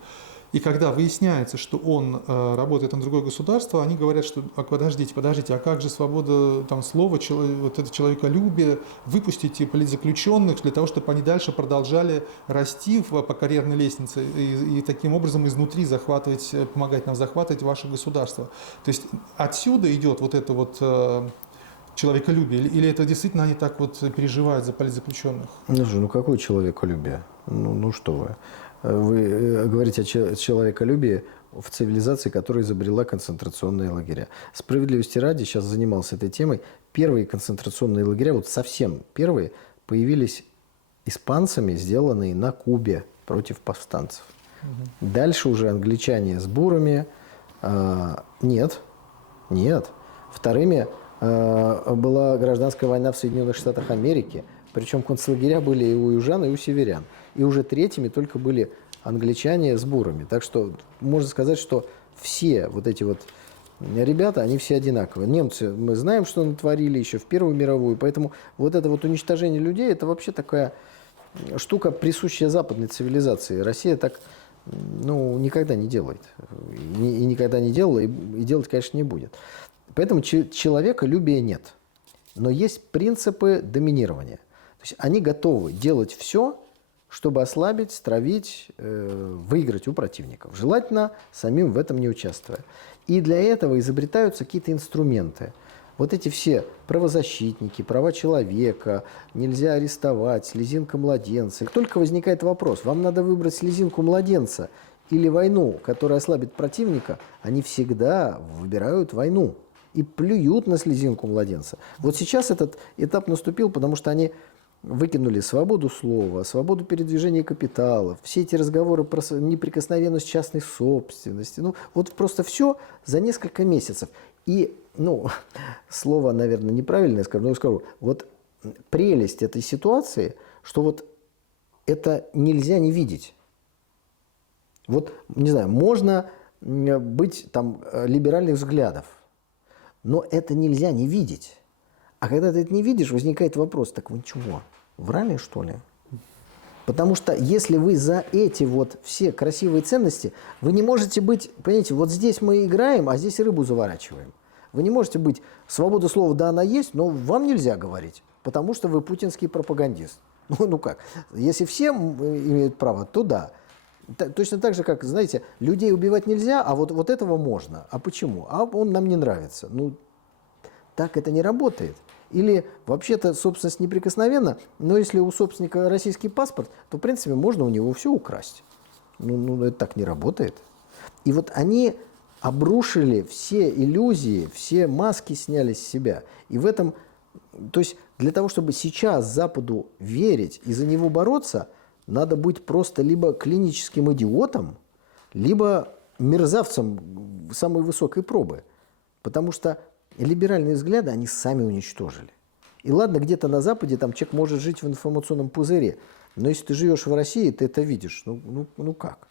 И когда выясняется, что он работает на другое государство, они говорят, что подождите, а как же свобода там, слова, вот это человеколюбие, выпустите политзаключенных для того, чтобы они дальше продолжали расти по карьерной лестнице и таким образом изнутри захватывать, помогать нам захватывать ваше государство. То есть отсюда идет вот это вот человеколюбие, или это действительно они так вот переживают за политзаключенных? Ну какое человеколюбие? Ну что вы? Вы говорите о человеколюбии в цивилизации, которая изобрела концентрационные лагеря. Справедливости ради, сейчас занимался этой темой, первые концентрационные лагеря, вот совсем первые, появились испанцами, сделанные на Кубе против повстанцев. Угу. Дальше уже англичане с бурами. Нет. Вторыми была гражданская война в Соединенных Штатах Америки. Причем концлагеря были и у южан, и у северян. И уже третьими только были англичане с бурами. Так что можно сказать, что все вот эти вот ребята, они все одинаковые. Немцы, мы знаем, что натворили еще в Первую мировую, поэтому вот это вот уничтожение людей, это вообще такая штука, присущая западной цивилизации. Россия так, никогда не делает. И никогда не делала, и делать, конечно, не будет. Поэтому человеколюбия нет. Но есть принципы доминирования. То есть они готовы делать все, чтобы ослабить, стравить, выиграть у противников. Желательно самим в этом не участвуя. И для этого изобретаются какие-то инструменты. Вот эти все правозащитники, права человека, нельзя арестовать, слезинка младенца. Как только возникает вопрос, вам надо выбрать слезинку младенца или войну, которая ослабит противника, они всегда выбирают войну и плюют на слезинку младенца. Вот сейчас этот этап наступил, потому что они выкинули свободу слова, свободу передвижения капиталов, все эти разговоры про неприкосновенность частной собственности. Вот просто все за несколько месяцев. И, слово, наверное, неправильное скажу, но я скажу, вот прелесть этой ситуации, что вот это нельзя не видеть. Вот, не знаю, можно быть там либеральных взглядов, но это нельзя не видеть. А когда ты это не видишь, возникает вопрос, так вы чего, врали, что ли? Потому что если вы за эти вот все красивые ценности, вы не можете быть, понимаете, вот здесь мы играем, а здесь рыбу заворачиваем. Вы не можете быть, свобода слова, да, она есть, но вам нельзя говорить, потому что вы путинский пропагандист. Ну как, если все имеют право, то да. Точно так же, как, знаете, людей убивать нельзя, а вот этого можно. А почему? А он нам не нравится. Так это не работает. Или вообще-то собственность неприкосновенна, но если у собственника российский паспорт, то, в принципе, можно у него все украсть. Это так не работает. И вот они обрушили все иллюзии, все маски сняли с себя. И в этом, то есть для того, чтобы сейчас Западу верить и за него бороться, надо быть просто либо клиническим идиотом, либо мерзавцем самой высокой пробы. Потому что либеральные взгляды они сами уничтожили. И ладно, где-то на Западе там человек может жить в информационном пузыре, но если ты живешь в России, ты это видишь. Ну как?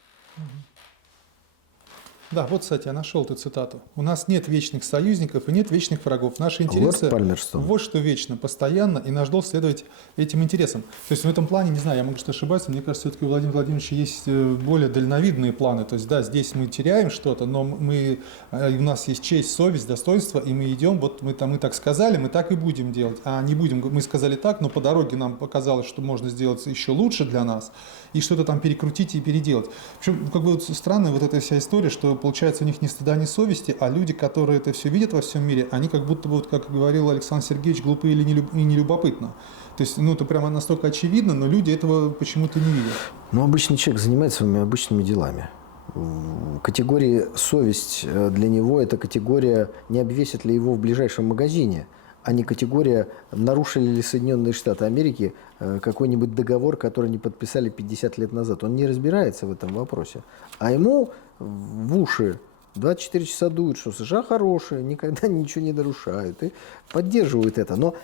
Да, вот, кстати, я нашел эту цитату. У нас нет вечных союзников и нет вечных врагов. Наши интересы Лорд Пальмерстон. вот что вечно, постоянно, и наш долг следовать этим интересам. То есть в этом плане, не знаю, я могу что ошибаться, мне кажется, все-таки у Владимира Владимировича есть более дальновидные планы. То есть, да, здесь мы теряем что-то, но у нас есть честь, совесть, достоинство, и мы идем, вот мы так сказали, мы так и будем делать. А не будем, мы сказали так, но по дороге нам показалось, что можно сделать еще лучше для нас, и что-то там перекрутить и переделать. Причем, как бы вот странная вот эта вся история, что получается у них ни стыда, ни совести, а люди, которые это все видят во всем мире, они как будто бы, вот, как говорил Александр Сергеевич, глупые или нелюбопытны. То есть, это прямо настолько очевидно, но люди этого почему-то не видят. Ну, обычный человек занимается своими обычными делами. В категории совесть для него это категория, не обвесят ли его в ближайшем магазине, а не категория, нарушили ли Соединенные Штаты Америки какой-нибудь договор, который не подписали 50 лет назад. Он не разбирается в этом вопросе. А ему в уши 24 часа дуют, что США хорошие, никогда ничего не нарушают. И поддерживают это. Но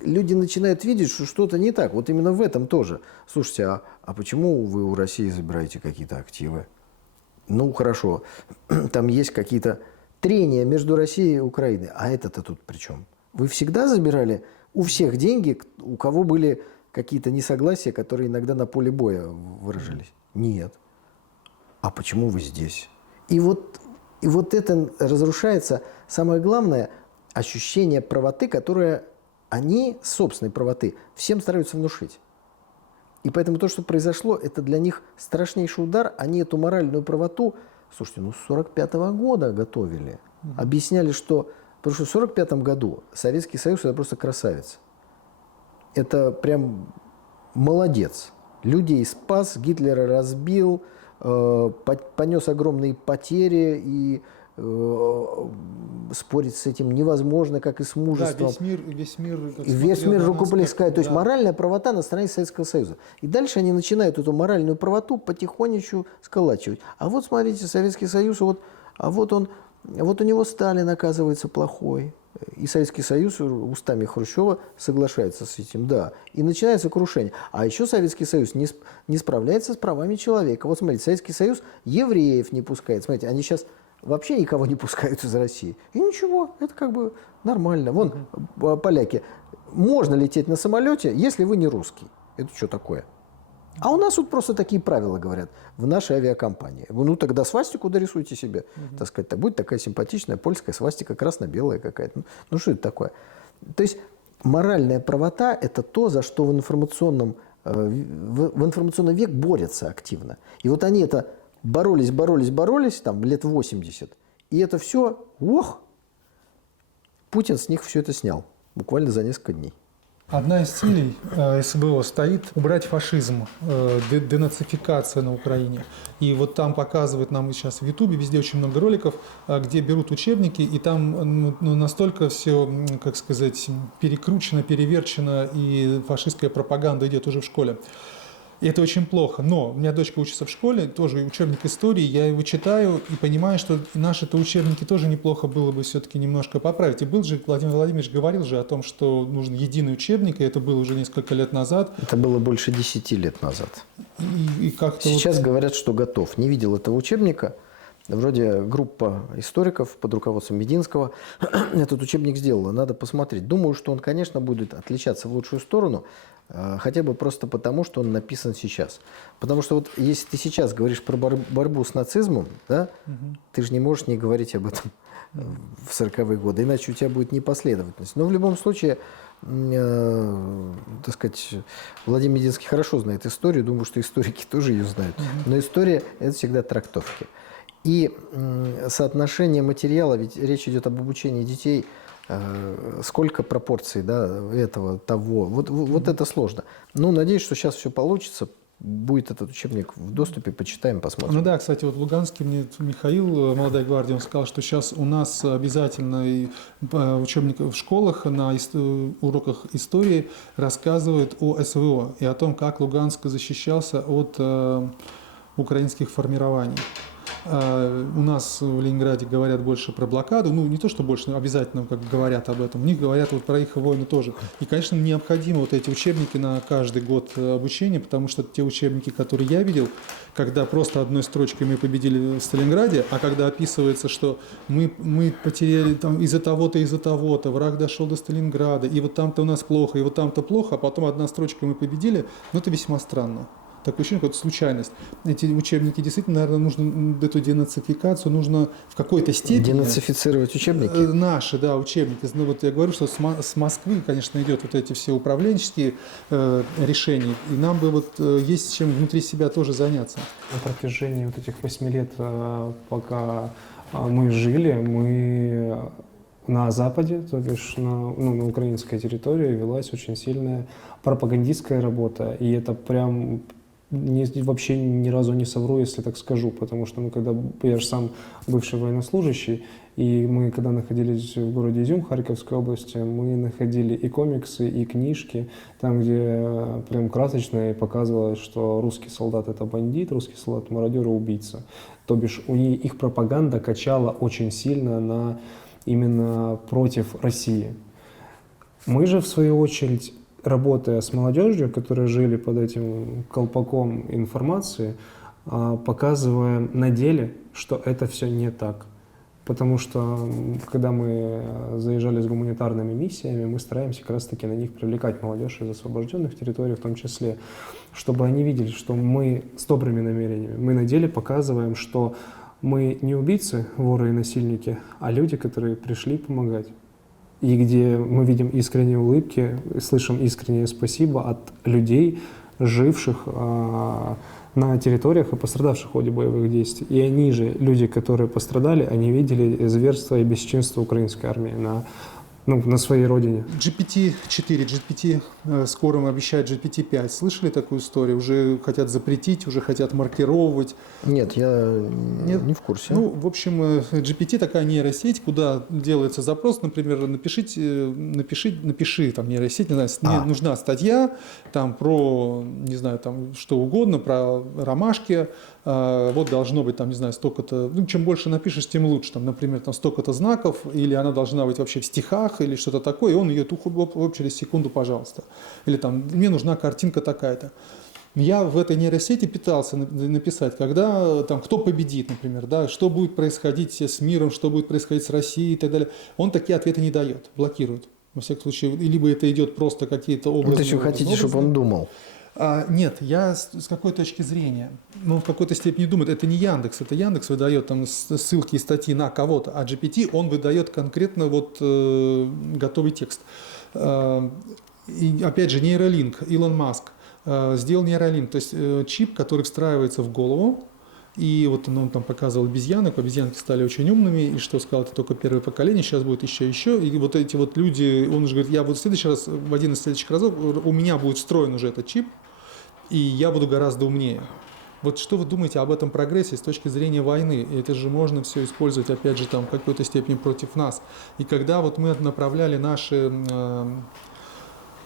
люди начинают видеть, что что-то не так. Вот именно в этом тоже. Слушайте, а почему вы у России забираете какие-то активы? Ну, хорошо, там есть какие-то трения между Россией и Украиной. А это-то тут при чем? Вы всегда забирали у всех деньги, у кого были какие-то несогласия, которые иногда на поле боя выражались? Нет. А почему вы здесь? И вот это разрушается, самое главное, ощущение правоты, которое они, собственной правоты, всем стараются внушить. И поэтому то, что произошло, это для них страшнейший удар. Они эту моральную правоту, слушайте, с 45-го года готовили. Объясняли, что... Потому что в 1945 году Советский Союз – это просто красавец. Это прям молодец. Людей спас, Гитлера разбил, понес огромные потери, и спорить с этим невозможно, как и с мужеством. Да, весь мир рукоплескает. То есть моральная правота на стороне Советского Союза. И дальше они начинают эту моральную правоту потихонечку сколачивать. А вот смотрите, Советский Союз, вот у него Сталин, оказывается, плохой. И Советский Союз устами Хрущева соглашается с этим, да. И начинается крушение. А еще Советский Союз не справляется с правами человека. Вот смотрите, Советский Союз евреев не пускает. Смотрите, они сейчас вообще никого не пускают из России. И ничего, это как бы нормально. Вон, поляки, можно лететь на самолете, если вы не русский. Это что такое? А у нас вот просто такие правила, говорят, в нашей авиакомпании. Ну, тогда свастику дорисуйте себе. Так сказать, так будет такая симпатичная польская свастика, красно-белая какая-то. Ну, что это такое? То есть моральная правота – это то, за что в информационном век борются активно. И вот они это боролись, там, лет 80. И это все, Путин с них все это снял. Буквально за несколько дней. Одна из целей СВО стоит убрать фашизм, денацификация на Украине. И вот там показывают нам сейчас в Ютубе, везде очень много роликов, где берут учебники, и там настолько все, как сказать, перекручено, переверчено, и фашистская пропаганда идет уже в школе. И это очень плохо. Но у меня дочка учится в школе, тоже учебник истории, я его читаю и понимаю, что наши-то учебники тоже неплохо было бы все-таки немножко поправить. И был же, Владимир Владимирович говорил же о том, что нужен единый учебник, и это было уже несколько лет назад. Это было больше 10 лет назад. И как-то сейчас говорят, что готов. Не видел этого учебника. Вроде группа историков под руководством Мединского этот учебник сделала. Надо посмотреть. Думаю, что он, конечно, будет отличаться в лучшую сторону, хотя бы просто потому, что он написан сейчас. Потому что вот если ты сейчас говоришь про борьбу с нацизмом, да, ты же не можешь не говорить об этом в 40-е годы, иначе у тебя будет непоследовательность. Но в любом случае, так сказать, Владимир Мединский хорошо знает историю, думаю, что историки тоже ее знают. Но история – это всегда трактовки. И соотношение материала, ведь речь идет об обучении детей, сколько пропорций, да, этого, того. Вот это сложно. Ну, надеюсь, что сейчас все получится. Будет этот учебник в доступе, почитаем, посмотрим. Ну да, кстати, вот в Луганске мне Михаил, «Молодая гвардия», он сказал, что сейчас у нас обязательно учебник в школах на уроках истории рассказывают о СВО и о том, как Луганск защищался от украинских формирований. У нас в Ленинграде говорят больше про блокаду, ну не то, что больше, но обязательно как говорят об этом, у них говорят вот про их войны тоже. И, конечно, необходимы вот эти учебники на каждый год обучения, потому что те учебники, которые я видел, когда просто одной строчкой мы победили в Сталинграде, а когда описывается, что мы потеряли там из-за того-то, враг дошел до Сталинграда, и вот там-то у нас плохо, и вот там-то плохо, а потом одна строчка мы победили, ну это весьма странно. Такое ощущение, как случайность. Эти учебники действительно, наверное, нужно эту денацификацию, нужно в какой-то степени... Денацифицировать учебники? Наши, да, учебники. Ну вот я говорю, что с Москвы, конечно, идет вот эти все управленческие решения, и нам бы вот есть чем внутри себя тоже заняться. На протяжении вот этих 8 лет, пока мы жили, мы на Западе, то бишь на украинской территории, велась очень сильная пропагандистская работа, и это прям... вообще ни разу не совру, если так скажу, потому что я же сам бывший военнослужащий, и мы, когда находились в городе Изюм, Харьковской области, мы находили и комиксы, и книжки, там, где прям красочно и показывалось, что русский солдат — это бандит, русский солдат — мародер и убийца. То бишь их пропаганда качала очень сильно именно против России. Мы же, в свою очередь, работая с молодежью, которые жили под этим колпаком информации, показывая на деле, что это все не так. Потому что, когда мы заезжали с гуманитарными миссиями, мы стараемся как раз-таки на них привлекать молодежь из освобожденных территорий в том числе, чтобы они видели, что мы с добрыми намерениями, мы на деле показываем, что мы не убийцы, воры и насильники, а люди, которые пришли помогать. И где мы видим искренние улыбки, слышим искреннее спасибо от людей, живших на территориях и пострадавших в ходе боевых действий. И они же, люди, которые пострадали, они видели зверство и бесчинство украинской армии на своей родине. GPT-4, GPT, скоро им обещают GPT-5. Слышали такую историю? Уже хотят запретить, уже хотят маркировать. Нет, я не в курсе. Ну, в общем, GPT такая нейросеть, куда делается запрос, например, напиши там нейросеть, не знаю, мне нужна статья там про, не знаю, там что угодно, про ромашки, вот должно быть там, не знаю, столько-то, ну, чем больше напишешь, тем лучше, там, например, там столько-то знаков, или она должна быть вообще в стихах, или что-то такое, и он ее через секунду, пожалуйста. Или там, мне нужна картинка такая-то. Я в этой нейросети пытался написать, когда там, кто победит, например, да, что будет происходить с миром, что будет происходить с Россией и так далее. Он такие ответы не дает, блокирует. Во всяком случае, либо это идет просто какие-то образы. Вы хотите, чтобы он думал? Нет, я с какой точки зрения, в какой-то степени думаю, это не Яндекс, это Яндекс выдает там ссылки и статьи на кого-то, а GPT он выдает конкретно вот готовый текст. И опять же нейролинк, Илон Маск сделал нейролинк, то есть чип, который встраивается в голову, и вот он там показывал обезьянок, обезьянки стали очень умными, и что сказал, это только первое поколение, сейчас будет еще, и вот эти вот люди, он же говорит, я буду в следующий раз, в один из следующих разов, у меня будет встроен уже этот чип, и я буду гораздо умнее. Вот что вы думаете об этом прогрессе с точки зрения войны? Это же можно все использовать, опять же, там, в какой-то степени против нас. И когда вот мы направляли наше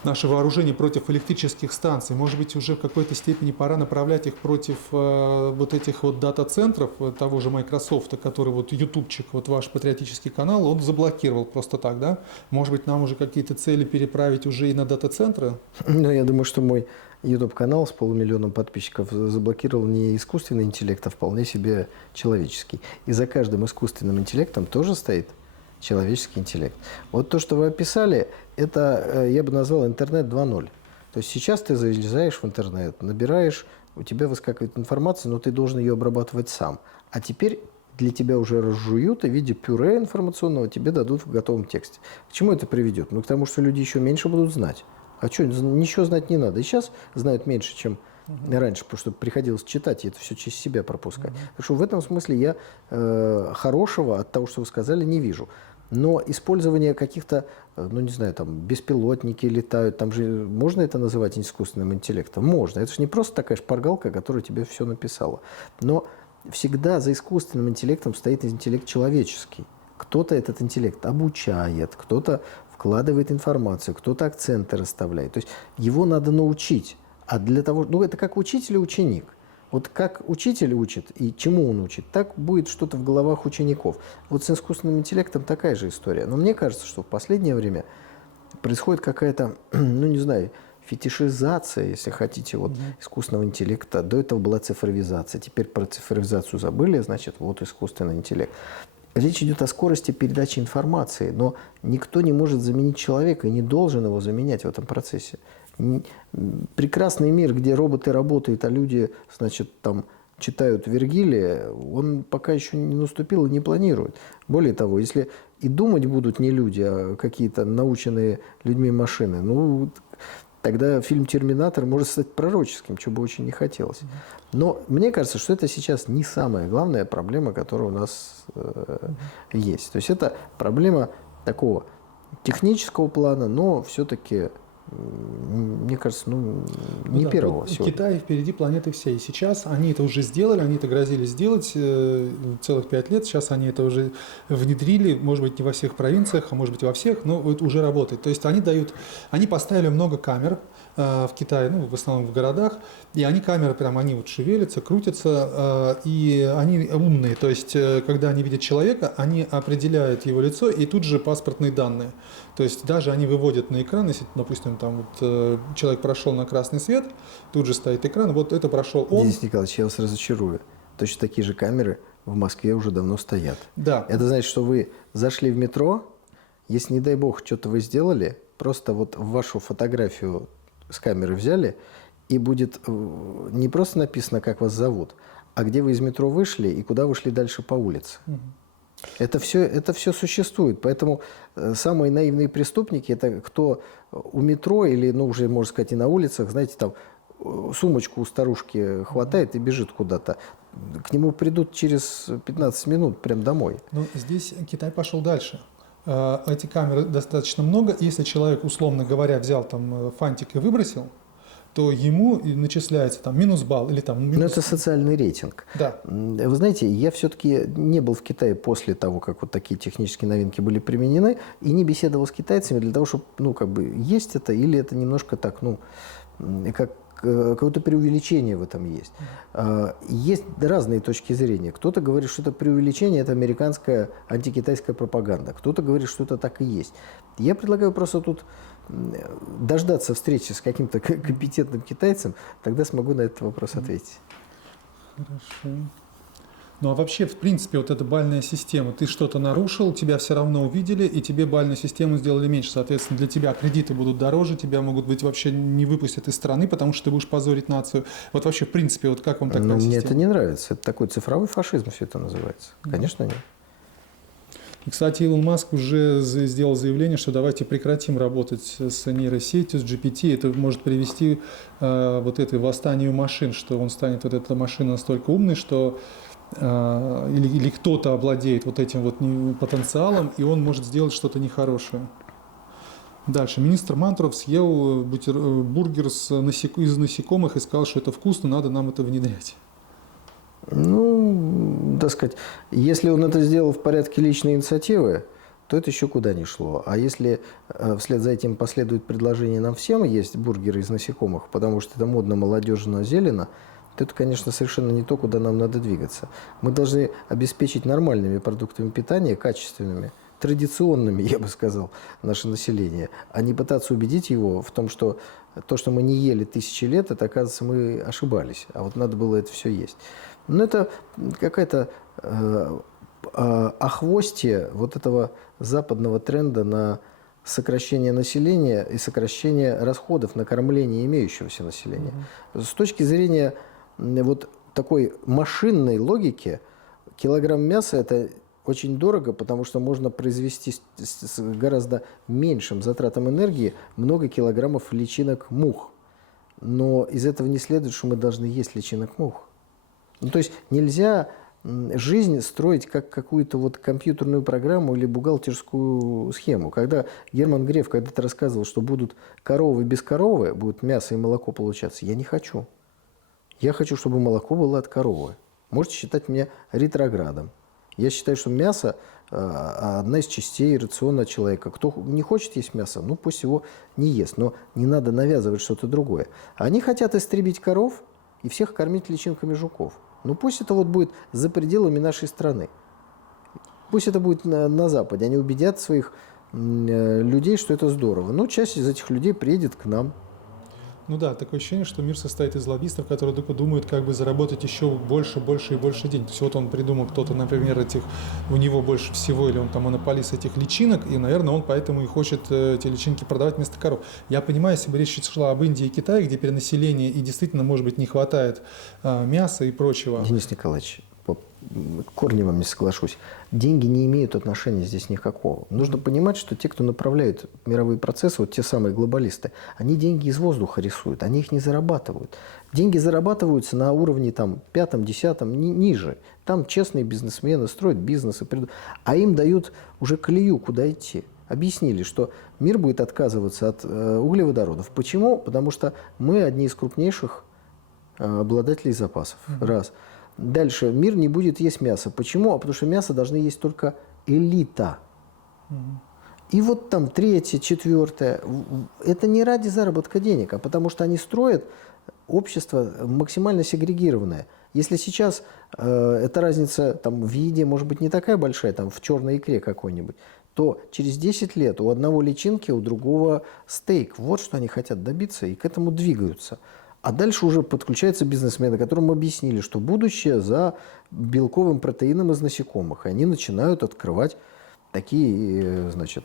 вооружение против электрических станций, может быть, уже в какой-то степени пора направлять их против вот этих вот дата-центров, того же Microsoft, который вот ютубчик, вот ваш патриотический канал, он заблокировал просто так, да? Может быть, нам уже какие-то цели переправить уже и на дата-центры? Ну, я думаю, что мой YouTube-канал с 500 000 подписчиков заблокировал не искусственный интеллект, а вполне себе человеческий. И за каждым искусственным интеллектом тоже стоит человеческий интеллект. Вот то, что вы описали, это я бы назвал интернет 2.0. То есть сейчас ты залезаешь в интернет, набираешь, у тебя выскакивает информация, но ты должен ее обрабатывать сам. А теперь для тебя уже разжуют, и в виде пюре информационного тебе дадут в готовом тексте. К чему это приведет? Ну, к тому, что люди еще меньше будут знать. А что, ничего знать не надо. И сейчас знают меньше, чем раньше, потому что приходилось читать и это все через себя пропускать. Так что в этом смысле я хорошего от того, что вы сказали, не вижу. Но использование каких-то, ну не знаю, там беспилотники летают, там же можно это называть искусственным интеллектом? Можно. Это же не просто такая шпаргалка, которая тебе все написала. Но всегда за искусственным интеллектом стоит интеллект человеческий. Кто-то этот интеллект обучает, кто-то вкладывает информацию, кто-то акценты расставляет. То есть его надо научить. А для того, ну это как учитель и ученик. Вот как учитель учит и чему он учит, так будет что-то в головах учеников. Вот с искусственным интеллектом такая же история. Но мне кажется, что в последнее время происходит какая-то, ну не знаю, фетишизация, если хотите, вот искусственного интеллекта. До этого была цифровизация. Теперь про цифровизацию забыли, значит, вот искусственный интеллект. Речь идет о скорости передачи информации, но никто не может заменить человека и не должен его заменять в этом процессе. Прекрасный мир, где роботы работают, а люди, значит, там читают Вергилия, он пока еще не наступил и не планирует. Более того, если и думать будут не люди, а какие-то наученные людьми машины, ну, тогда фильм «Терминатор» может стать пророческим, чего бы очень не хотелось. Но мне кажется, что это сейчас не самая главная проблема, которая у нас есть. То есть это проблема такого технического плана, но все-таки, мне кажется, ну, не да, первого вот сегодня. Китай впереди планеты всей. Сейчас они это уже сделали, они это грозили сделать целых 5 лет. Сейчас они это уже внедрили, может быть, не во всех провинциях, а может быть, во всех, но это уже работает. То есть они поставили много камер в Китае, ну, в основном в городах, и камеры прям, они вот шевелятся, крутятся, и они умные. То есть, когда они видят человека, они определяют его лицо и тут же паспортные данные. То есть даже они выводят на экран, если, допустим, там вот человек прошел на красный свет, тут же стоит экран, вот это прошел он. Денис Николаевич, я вас разочарую. Точно такие же камеры в Москве уже давно стоят. Да. Это значит, что вы зашли в метро, если, не дай бог, что-то вы сделали, просто вот вашу фотографию с камеры взяли, и будет не просто написано, как вас зовут, а где вы из метро вышли и куда вы шли дальше по улице. Это все существует. Поэтому самые наивные преступники – это кто у метро или, ну, уже, можно сказать, и на улицах, знаете, там сумочку у старушки хватает и бежит куда-то. К нему придут через 15 минут прям домой. Но здесь Китай пошел дальше. Эти камеры достаточно много. Если человек, условно говоря, взял там фантик и выбросил, то ему начисляется там минус балл или там минус... Но это социальный рейтинг. Да. Вы знаете, я все-таки не был в Китае после того, как вот такие технические новинки были применены, и не беседовал с китайцами для того, чтобы, ну, как бы, есть это или это немножко так, ну, как какое-то преувеличение в этом есть. Есть разные точки зрения. Кто-то говорит, что это преувеличение, это американская антикитайская пропаганда. Кто-то говорит, что это так и есть. Я предлагаю просто тут дождаться встречи с каким-то компетентным китайцем, тогда смогу на этот вопрос ответить. Хорошо. Ну а вообще, в принципе, вот эта бальная система, ты что-то нарушил, тебя все равно увидели, и тебе бальную систему сделали меньше. Соответственно, для тебя кредиты будут дороже, тебя могут быть вообще не выпустят из страны, потому что ты будешь позорить нацию. Вот вообще, в принципе, вот как вам такая система? Мне это не нравится. Это такой цифровой фашизм все это называется. Конечно, нет. И, кстати, Илон Маск уже сделал заявление, что давайте прекратим работать с нейросетью, с GPT. Это может привести вот это восстанию машин, что он станет, вот эта машина настолько умной, что или кто-то обладает вот этим вот потенциалом, и он может сделать что-то нехорошее. Дальше. Министр Мантуров съел бургер из насекомых и сказал, что это вкусно, надо нам это внедрять. Ну, так сказать, если он это сделал в порядке личной инициативы, то это еще куда ни шло. А если вслед за этим последует предложение нам всем есть бургеры из насекомых, потому что это модно, молодежно, зелено, то это, конечно, совершенно не то, куда нам надо двигаться. Мы должны обеспечить нормальными продуктами питания, качественными, традиционными, я бы сказал, наше население, а не пытаться убедить его в том, что то, что мы не ели тысячи лет, это, оказывается, мы ошибались. А вот надо было это все есть. Но это какая-то охвостье вот этого западного тренда на сокращение населения и сокращение расходов на кормление имеющегося населения. С точки зрения вот такой машинной логики, килограмм мяса – это очень дорого, потому что можно произвести с гораздо меньшим затратом энергии много килограммов личинок мух. Но из этого не следует, что мы должны есть личинок мух. Ну, то есть нельзя жизнь строить как какую-то вот компьютерную программу или бухгалтерскую схему. Когда Герман Греф когда-то рассказывал, что будут коровы без коровы, будет мясо и молоко получаться, я не хочу. Я хочу, чтобы молоко было от коровы. Можете считать меня ретроградом. Я считаю, что мясо одна из частей рациона человека. Кто не хочет есть мясо, ну пусть его не ест. Но не надо навязывать что-то другое. Они хотят истребить коров, и всех кормить личинками жуков. Ну пусть это вот будет за пределами нашей страны. Пусть это будет на Западе. Они убедят своих людей, что это здорово. Ну, часть из этих людей приедет к нам. Ну да, такое ощущение, что мир состоит из лоббистов, которые только думают, как бы заработать еще больше, больше и больше денег. То есть вот он придумал кто-то, например, у него больше всего, или он там монополист этих личинок, и, наверное, он поэтому и хочет эти личинки продавать вместо коров. Я понимаю, если бы речь шла об Индии и Китае, где перенаселение и действительно, может быть, не хватает мяса и прочего. Денис Николаевич, по корневым не соглашусь. Деньги не имеют отношения здесь никакого. Нужно понимать, что те, кто направляет мировые процессы, вот те самые глобалисты, они деньги из воздуха рисуют, они их не зарабатывают. Деньги зарабатываются на уровне там, 5-10, ниже. Там честные бизнесмены строят бизнесы, а им дают уже колею, куда идти. Объяснили, что мир будет отказываться от углеводородов. Почему? Потому что мы одни из крупнейших обладателей запасов. Раз. Дальше. Мир не будет есть мясо. Почему? Потому что мясо должны есть только элита. И вот там третье, четвертое. Это не ради заработка денег, а потому что они строят общество максимально сегрегированное. Если сейчас эта разница там, в еде может быть не такая большая, там, в черной икре какой-нибудь, то через 10 лет у одного личинки, у другого стейк. Вот что они хотят добиться и к этому двигаются. А дальше уже подключаются бизнесмены, которым объяснили, что будущее за белковым протеином из насекомых. И они начинают открывать такие, значит,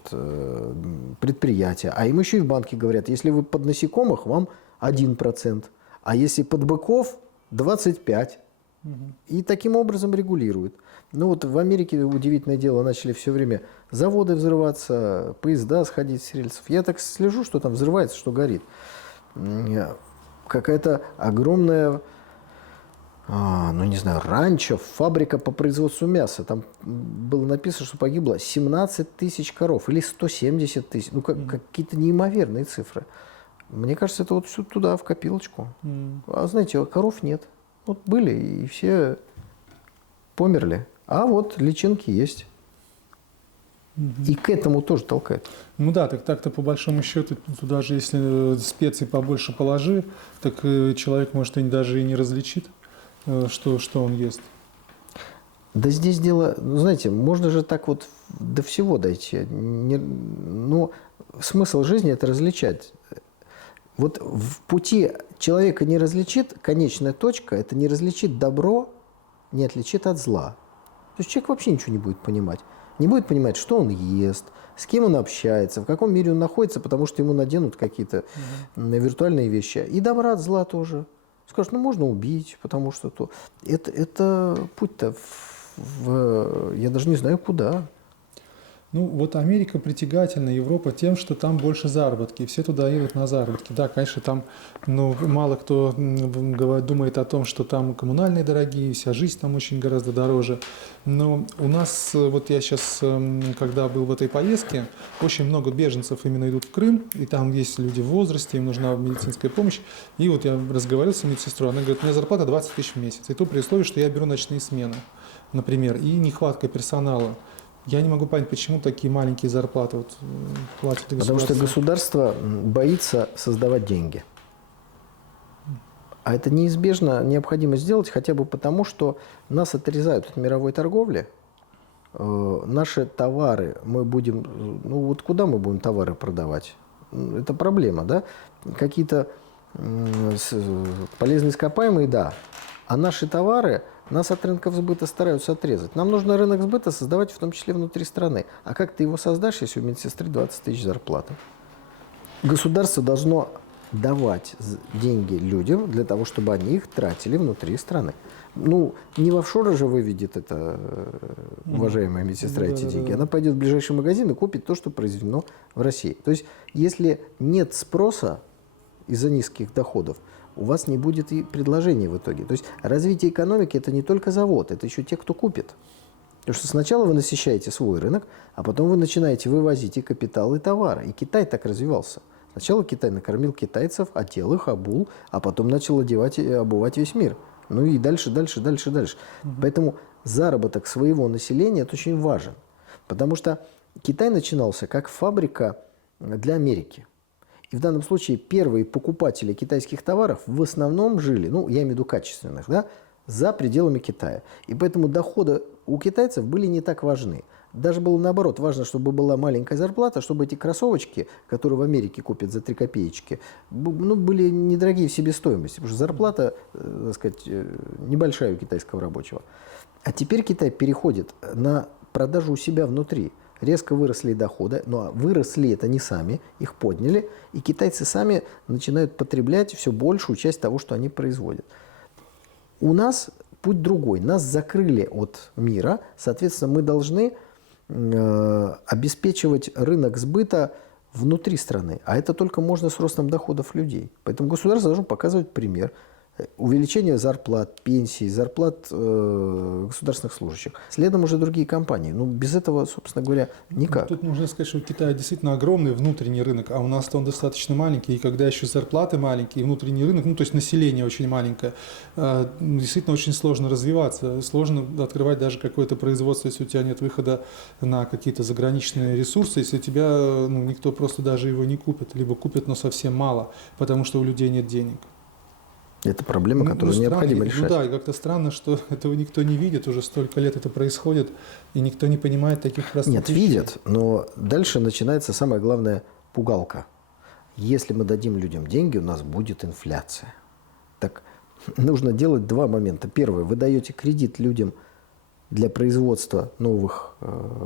предприятия. А им еще и в банке говорят, если вы под насекомых, вам 1%, а если под быков – 25%. И таким образом регулируют. Ну вот в Америке, удивительное дело, начали все время заводы взрываться, поезда сходить с рельсов. Я так слежу, что там взрывается, что горит. Какая-то огромная, ну не знаю, ранчо, фабрика по производству мяса. Там было написано, что погибло 17 тысяч коров или 170 тысяч. Ну, какие-то неимоверные цифры. Мне кажется, это вот все туда, в копилочку. А знаете, коров нет. Вот были, и все померли. А вот личинки есть. И к этому тоже толкает. Ну да, так-то по большому счету, туда же если специй побольше положи, так человек может даже и не различит, что он ест. Да здесь дело, ну, знаете, можно же так вот до всего дойти. Но смысл жизни – это различать. Вот в пути человека не различит, конечная точка – это не различит добро, не отличит от зла. То есть человек вообще ничего не будет понимать. Не будет понимать, что он ест, с кем он общается, в каком мире он находится, потому что ему наденут какие-то виртуальные вещи. И добра от зла тоже. Скажут, ну можно убить, потому что то. Это путь-то я даже не знаю куда. Ну, вот Америка притягательна, Европа тем, что там больше заработки, и все туда едут на заработки. Да, конечно, там мало кто думает о том, что там коммунальные дорогие, вся жизнь там очень гораздо дороже. Но у нас, вот я сейчас, когда был в этой поездке, очень много беженцев именно идут в Крым, и там есть люди в возрасте, им нужна медицинская помощь. И вот я разговаривал с медсестрой, она говорит, у меня зарплата 20 тысяч в месяц, и то при условии, что я беру ночные смены, например, и нехватка персонала. Я не могу понять, почему такие маленькие зарплаты платят государство. Потому что государство боится создавать деньги. А это неизбежно необходимо сделать хотя бы потому, что нас отрезают от мировой торговли. Наши товары мы будем... Ну вот куда мы будем товары продавать? Это проблема, да? Какие-то полезные ископаемые, да. А наши товары... Нас от рынков сбыта стараются отрезать. Нам нужно рынок сбыта создавать в том числе внутри страны. А как ты его создашь, если у медсестры 20 тысяч зарплаты? Государство должно давать деньги людям для того, чтобы они их тратили внутри страны. Ну, не в офшоры же выведет эта уважаемая медсестра эти деньги. Она пойдет в ближайший магазин и купит то, что произведено в России. То есть, если нет спроса из-за низких доходов, у вас не будет и предложений в итоге. То есть развитие экономики – это не только завод, это еще те, кто купит. Потому что сначала вы насыщаете свой рынок, а потом вы начинаете вывозить и капитал, и товары. И Китай так развивался. Сначала Китай накормил китайцев, одел их, обул, а потом начал одевать и обувать весь мир. Ну и дальше. Поэтому заработок своего населения – это очень важен. Потому что Китай начинался как фабрика для Америки. И в данном случае первые покупатели китайских товаров в основном жили, ну, я имею в виду качественных, да, за пределами Китая. И поэтому доходы у китайцев были не так важны. Даже было наоборот, важно, чтобы была маленькая зарплата, чтобы эти кроссовочки, которые в Америке купят за 3 копеечки, ну, были недорогие в себестоимости, потому что зарплата, так сказать, небольшая у китайского рабочего. А теперь Китай переходит на продажу у себя внутри. Резко выросли доходы, но выросли это не сами, их подняли, и китайцы сами начинают потреблять все большую часть того, что они производят. У нас путь другой. Нас закрыли от мира, соответственно, мы должны обеспечивать рынок сбыта внутри страны. А это только можно с ростом доходов людей. Поэтому государство должно показывать пример. Увеличение зарплат, пенсий, зарплат государственных служащих. Следом уже другие компании. Ну, без этого, собственно говоря, никак. Тут нужно сказать, что у Китая действительно огромный внутренний рынок, а у нас-то он достаточно маленький. И когда еще зарплаты маленькие, и внутренний рынок, ну, то есть население очень маленькое, действительно очень сложно развиваться. Сложно открывать даже какое-то производство, если у тебя нет выхода на какие-то заграничные ресурсы, если тебя никто просто даже его не купит, либо купит, но совсем мало, потому что у людей нет денег. Это проблема, которую необходимо решать. Ну да, и как-то странно, что этого никто не видит, уже столько лет это происходит, и никто не понимает таких простых Нет, вещей. видят, но дальше начинается самая главная пугалка. Если мы дадим людям деньги, у нас будет инфляция. Так нужно делать два момента. Первое, вы даете кредит людям для производства новых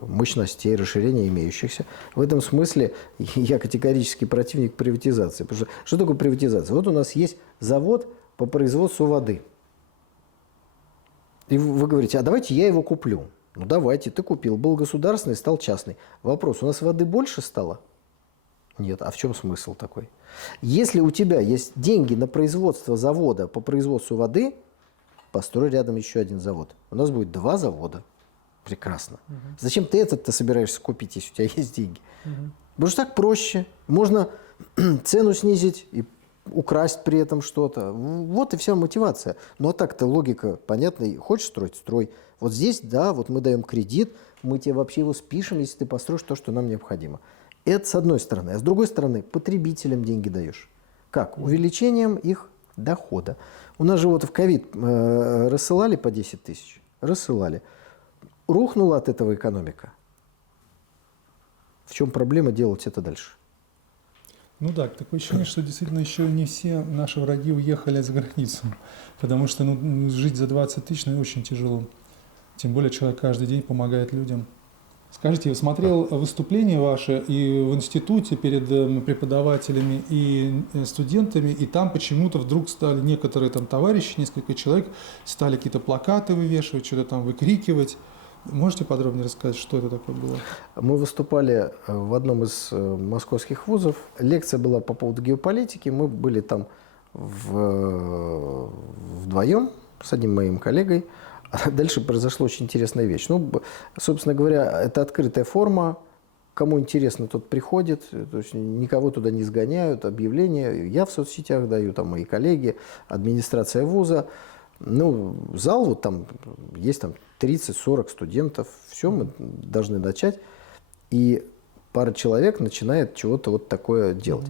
мощностей, расширения имеющихся. В этом смысле я категорически противник приватизации. Потому что такое приватизация? Вот у нас есть завод по производству воды. И вы говорите, а давайте я его куплю. Ну давайте, ты купил. Был государственный, стал частный. Вопрос, у нас воды больше стало? Нет. А в чем смысл такой? Если у тебя есть деньги на производство завода по производству воды, построй рядом еще один завод. У нас будет 2 завода. Прекрасно. Зачем ты этот-то собираешься купить, если у тебя есть деньги? Потому что так проще. Можно цену снизить и украсть при этом что-то. Вот и вся мотивация. Ну а так-то логика понятна. Хочешь строить – строй. Вот здесь, да, вот мы даем кредит, мы тебе вообще его спишем, если ты построишь то, что нам необходимо. Это с одной стороны. А с другой стороны, потребителям деньги даешь. Как? Увеличением их дохода. У нас же вот в ковид рассылали по 10 тысяч. Рассылали. Рухнула от этого экономика. В чем проблема делать это дальше? Ну да, такое ощущение, что действительно еще не все наши враги уехали за границу, потому что жить за 20 тысяч очень тяжело. Тем более человек каждый день помогает людям. Скажите, я смотрел выступления ваши и в институте перед преподавателями и студентами, и там почему-то вдруг стали некоторые там товарищи, несколько человек, стали какие-то плакаты вывешивать, что-то там выкрикивать. Можете подробнее рассказать, что это такое было? Мы выступали в одном из московских вузов. Лекция была по поводу геополитики. Мы были там вдвоем с одним моим коллегой. А дальше произошла очень интересная вещь. Ну, собственно говоря, это открытая форма. Кому интересно, тот приходит. То есть никого туда не сгоняют. Объявления я в соцсетях даю, там мои коллеги, администрация вуза. Ну, зал, вот там есть там 30-40 студентов. Все, мы должны начать. И пара человек начинает чего-то вот такое делать.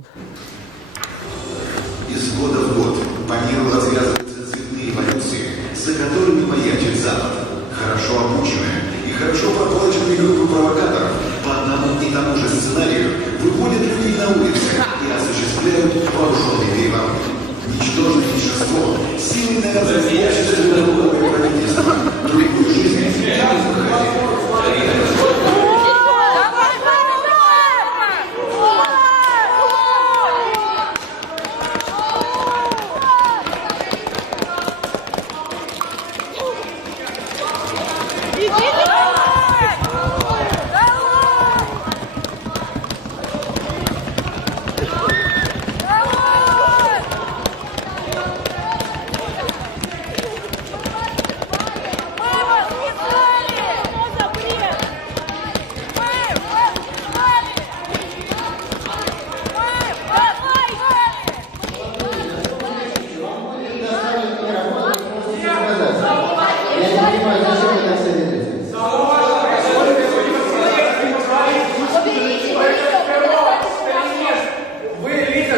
Из года в год по миру развязываются цветные эволюции, за которыми маячит Запад. Хорошо обученная и хорошо проплаченные группы провокаторов по одному и тому же сценарию выводят людей на улицы и осуществляют вооруженный переворот. Ничтожное меньшинство силой навязывает обществу другого правительства, другую жизнь, Вы лидер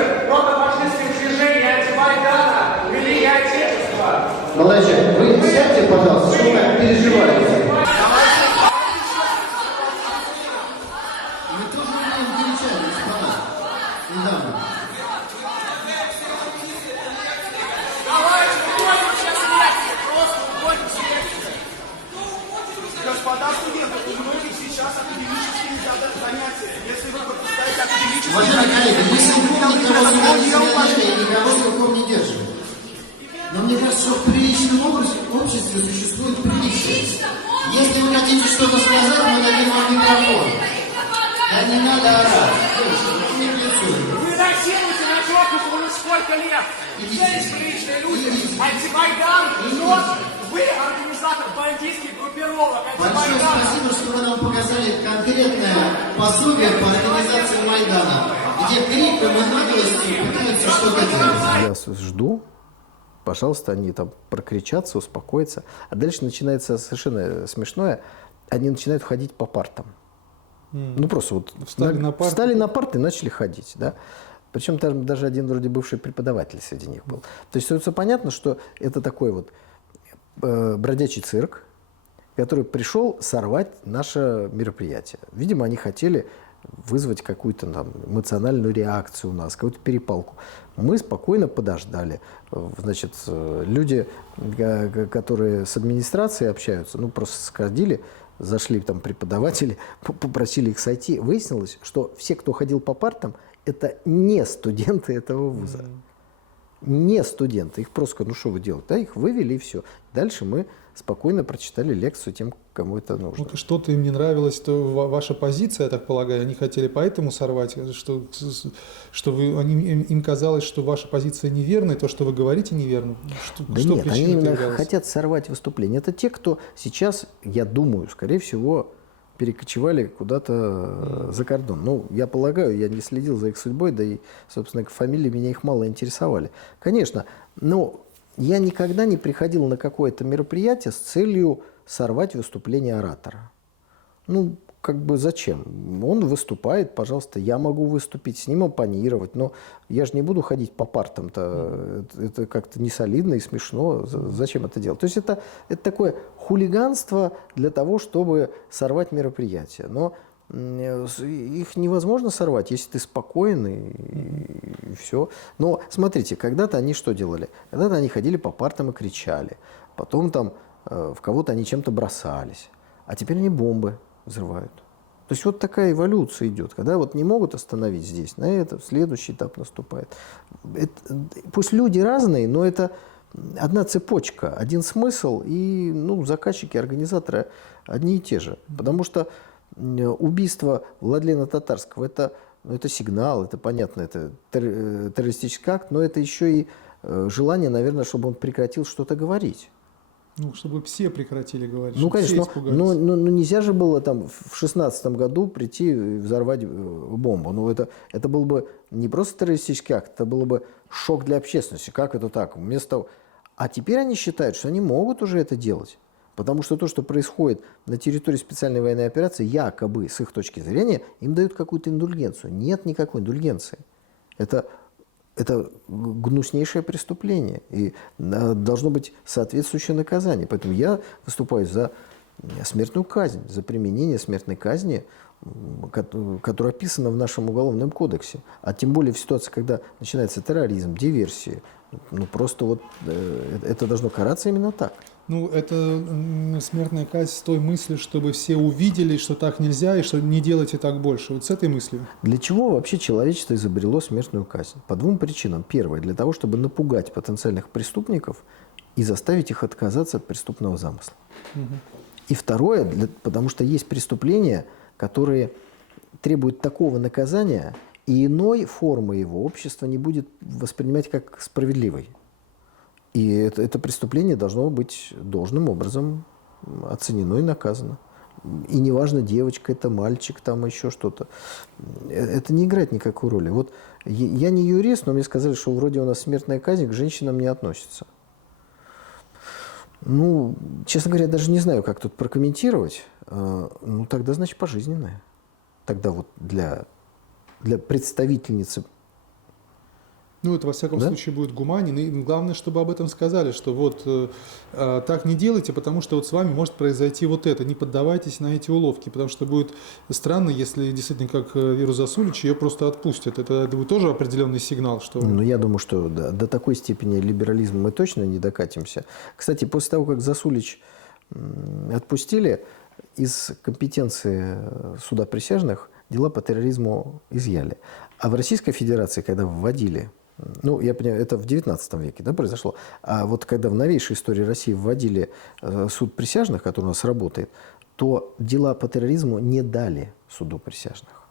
Молодой человек, вы сядьте, пожалуйста, что вы так переживаете? Мы тоже умеем кричать, господа и дамы. Господа студенты, у многих сейчас академические занятия. Если вы пропускаете академические Уважаемые коллеги, если вы никого сюда не заменяли и никого в руках не держим. Но мне кажется, что в приличном обществе существует приличие. Если вы хотите что-то сказать, мы дадим вам микрофон. Да не надо орать. Девушка, ну не к лицу. Вы насилуете на чёртов уже сколько лет? Есть приличные люди. Антимайдан, вот вы организатор бандитских группировок. Большое спасибо, что вы нам показали конкретное пособие по организации Майдана, где криком и наглостью пытаются что-то делать. Я жду, пожалуйста, они там прокричатся, успокоятся. А дальше начинается совершенно смешное. Они начинают ходить по партам. Ну, просто вот встали на парты и начали ходить, да. Причем там даже один вроде бывший преподаватель среди них был. То есть становится понятно, что это такой вот бродячий цирк, который пришел сорвать наше мероприятие. Видимо, они хотели вызвать какую-то там эмоциональную реакцию у нас, какую-то перепалку. Мы спокойно подождали. Значит, люди, которые с администрацией общаются, ну, просто сходили, зашли там преподаватели, попросили их сойти. Выяснилось, что все, кто ходил по партам, это не студенты этого вуза. Не студенты. Их просто сказали, ну что вы делаете? Да, их вывели и все. Дальше мы спокойно прочитали лекцию тем, кому это нужно. Вот что-то им не нравилось, то ваша позиция, я так полагаю, они хотели поэтому сорвать, что им казалось, что ваша позиция неверна, и то, что вы говорите, неверно. Да нет, они именно хотят сорвать выступление. Это те, кто сейчас, я думаю, скорее всего, перекочевали куда-то за кордон. Ну, я полагаю, я не следил за их судьбой, да и, собственно, фамилии меня их мало интересовали. Конечно, но я никогда не приходил на какое-то мероприятие с целью сорвать выступление оратора. Ну, как бы зачем? Он выступает, пожалуйста, я могу выступить, с ним оппонировать, но я же не буду ходить по партам-то. Это как-то не солидно и смешно. Зачем это делать? То есть это такое хулиганство для того, чтобы сорвать мероприятие. Но их невозможно сорвать, если ты спокойный и все. Но смотрите, когда-то они что делали? Когда-то они ходили по партам и кричали. Потом там в кого-то они чем-то бросались. А теперь они бомбы взрывают. То есть вот такая эволюция идет. Когда вот не могут остановить здесь, на это следующий этап наступает. Пусть люди разные, но это одна цепочка, один смысл, и заказчики, организаторы одни и те же. Потому что убийство Владлена Татарского это сигнал, это понятно, это террористический акт, но это еще и желание, наверное, чтобы он прекратил что-то говорить. Ну, чтобы все прекратили говорить. Ну, конечно, но нельзя же было там в 2016 году прийти и взорвать бомбу. Ну, это был бы не просто террористический акт, это было бы шок для общественности. Как это так? Вместо того... А теперь они считают, что они могут уже это делать. Потому что то, что происходит на территории специальной военной операции, якобы, с их точки зрения, им дают какую-то индульгенцию. Нет никакой индульгенции. Это гнуснейшее преступление. И должно быть соответствующее наказание. Поэтому я выступаю за смертную казнь, за применение смертной казни, которая описана в нашем Уголовном кодексе. А тем более в ситуации, когда начинается терроризм, диверсии. Просто вот это должно караться именно так. Ну, это смертная казнь с той мыслью, чтобы все увидели, что так нельзя, и что не делайте так больше. Вот с этой мыслью. Для чего вообще человечество изобрело смертную казнь? По двум причинам. Первое, для того, чтобы напугать потенциальных преступников и заставить их отказаться от преступного замысла. И второе, потому что есть преступления, которые требуют такого наказания, и иной формы его общество не будет воспринимать как справедливой. И это преступление должно быть должным образом оценено и наказано. И неважно, девочка это, мальчик, там еще что-то. Это не играет никакой роли. Вот я не юрист, но мне сказали, что вроде у нас смертная казнь к женщинам не относится. Ну, честно говоря, даже не знаю, как тут прокомментировать. Ну, тогда, значит, пожизненная. Тогда вот для представительницы Ну, это, во всяком Да? случае, будет гуманен. И главное, чтобы об этом сказали, что вот так не делайте, потому что вот с вами может произойти вот это. Не поддавайтесь на эти уловки, потому что будет странно, если действительно, как Веру Засулич, ее просто отпустят. Это будет тоже определенный сигнал, что... Ну, я думаю, что до такой степени либерализма мы точно не докатимся. Кстати, после того, как Засулич отпустили, из компетенции суда присяжных дела по терроризму изъяли. А в Российской Федерации, когда вводили, ну, я понимаю, это в 19 веке, да, произошло, а вот когда в новейшей истории России вводили суд присяжных, который у нас работает, то дела по терроризму не дали суду присяжных.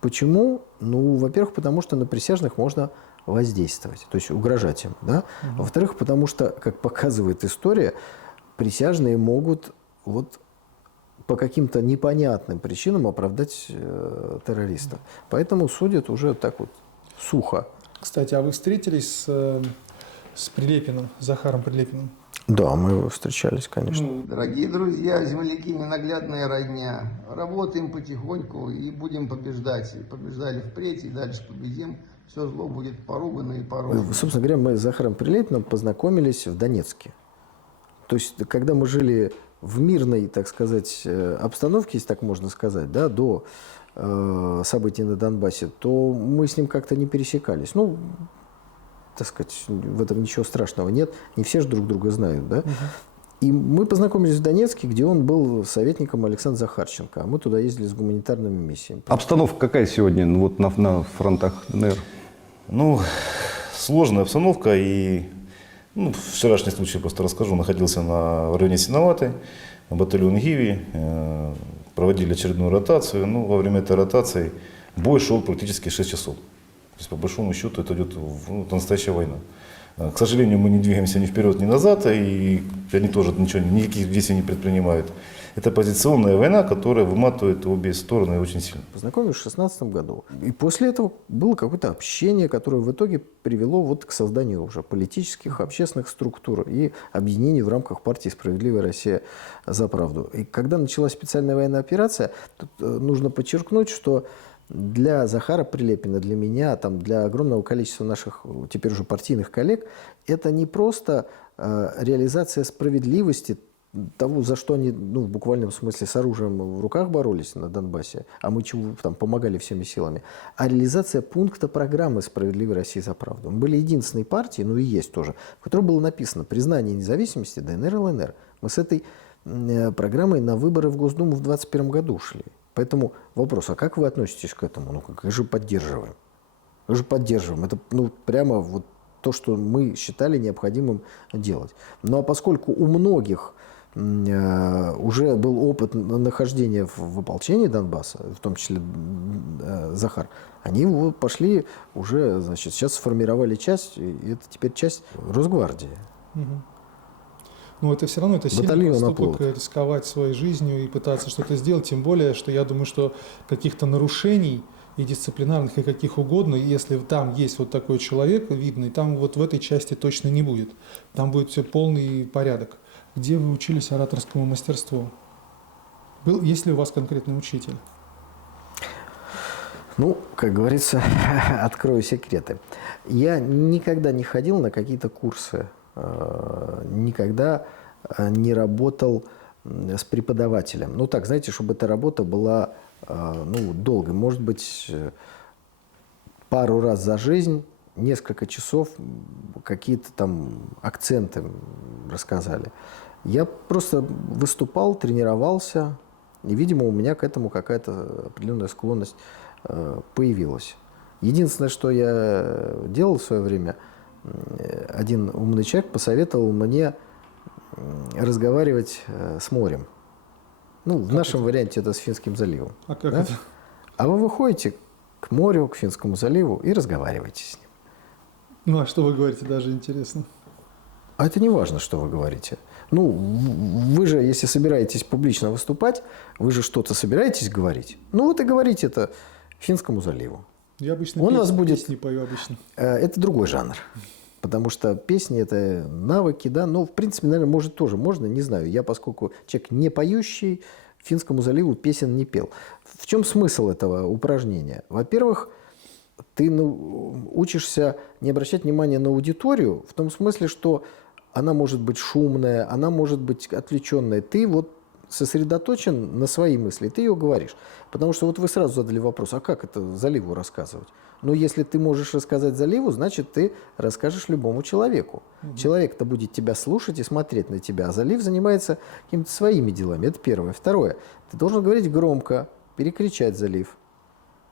Почему? Ну, во-первых, потому что на присяжных можно воздействовать, то есть угрожать им, да? Во-вторых, потому что, как показывает история, присяжные могут вот по каким-то непонятным причинам оправдать террориста. Поэтому судят уже так вот сухо. Кстати, а вы встретились с Прилепиным, Захаром Прилепиным? Да, мы встречались, конечно. Дорогие друзья, земляки, ненаглядная родня. Работаем потихоньку и будем побеждать. Побеждали впредь и дальше победим. Все зло будет поругано и порушено. Собственно говоря, мы с Захаром Прилепиным познакомились в Донецке. То есть, когда мы жили в мирной, так сказать, обстановке, если так можно сказать, да, до событий на Донбассе, то мы с ним как-то не пересекались. Ну, так сказать, в этом ничего страшного нет. Не все же друг друга знают, да. И мы познакомились в Донецке, где он был советником Александра Захарченко. А мы туда ездили с гуманитарными миссиями. Обстановка какая сегодня вот на фронтах ДНР? Ну, сложная обстановка. И вчерашний случай просто расскажу. Находился в районе Синоватой, батальон Гиви. Проводили очередную ротацию. Во время этой ротации бой шел практически 6 часов. То есть, по большому счету, это идет настоящая война. К сожалению, мы не двигаемся ни вперед, ни назад, и они тоже никаких действий не предпринимают. Это позиционная война, которая выматывает обе стороны очень сильно. Познакомились в 2016 году. И после этого было какое-то общение, которое в итоге привело вот к созданию уже политических, общественных структур и объединений в рамках партии «Справедливая Россия за правду». И когда началась специальная военная операция, тут нужно подчеркнуть, что для Захара Прилепина, для меня, для огромного количества наших теперь уже партийных коллег, это не просто реализация справедливости того, за что они в буквальном смысле с оружием в руках боролись на Донбассе, а мы помогали всеми силами, а реализация пункта программы «Справедливой России за правду». Мы были единственной партией, и есть тоже, в которой было написано «Признание независимости ДНР и ЛНР». Мы с этой программой на выборы в Госдуму в 2021 году шли. Поэтому вопрос, а как вы относитесь к этому? Как же поддерживаем? Мы же поддерживаем. Это прямо вот то, что мы считали необходимым делать. Ну а поскольку у многих уже был опыт нахождения в ополчении Донбасса, в том числе Захар, они пошли уже, сейчас сформировали часть, и это теперь часть Росгвардии. Но это все равно это сильный Батальон поступок, «Оплот». рисковать своей жизнью и пытаться что-то сделать, тем более, что я думаю, что каких-то нарушений и дисциплинарных, и каких угодно, если там есть вот такой человек видный, там вот в этой части точно не будет. Там будет все полный порядок. Где вы учились ораторскому мастерству? Есть ли у вас конкретный учитель? Как говорится, открою секреты. Я никогда не ходил на какие-то курсы, никогда не работал с преподавателем. Так, знаете, чтобы эта работа была долгой. Может быть, пару раз за жизнь, несколько часов, какие-то там акценты рассказали. Я просто выступал, тренировался, и, видимо, у меня к этому какая-то определенная склонность появилась. Единственное, что я делал в свое время, один умный человек посоветовал мне разговаривать с морем. В нашем варианте это с Финским заливом. А как это? А вы выходите к морю, к Финскому заливу и разговариваете с ним. А что вы говорите, даже интересно. А это не важно, что вы говорите. Вы же, если собираетесь публично выступать, вы же что-то собираетесь говорить. Вот и говорите это Финскому заливу. Я обычно песни пою обычно. Это другой жанр. Потому что песни – это навыки, да. В принципе, наверное, может, тоже можно, не знаю. Я, поскольку человек не поющий, Финскому заливу песен не пел. В чем смысл этого упражнения? Во-первых, ты учишься не обращать внимания на аудиторию в том смысле, что она может быть шумная, она может быть отвлеченная. Ты вот сосредоточен на свои мысли, ты ее говоришь. Потому что вот вы сразу задали вопрос, а как это Заливу рассказывать? Ну, если ты можешь рассказать Заливу, значит, ты расскажешь любому человеку. Человек-то будет тебя слушать и смотреть на тебя, а Залив занимается какими-то своими делами. Это первое. Второе. Ты должен говорить громко, перекричать Залив.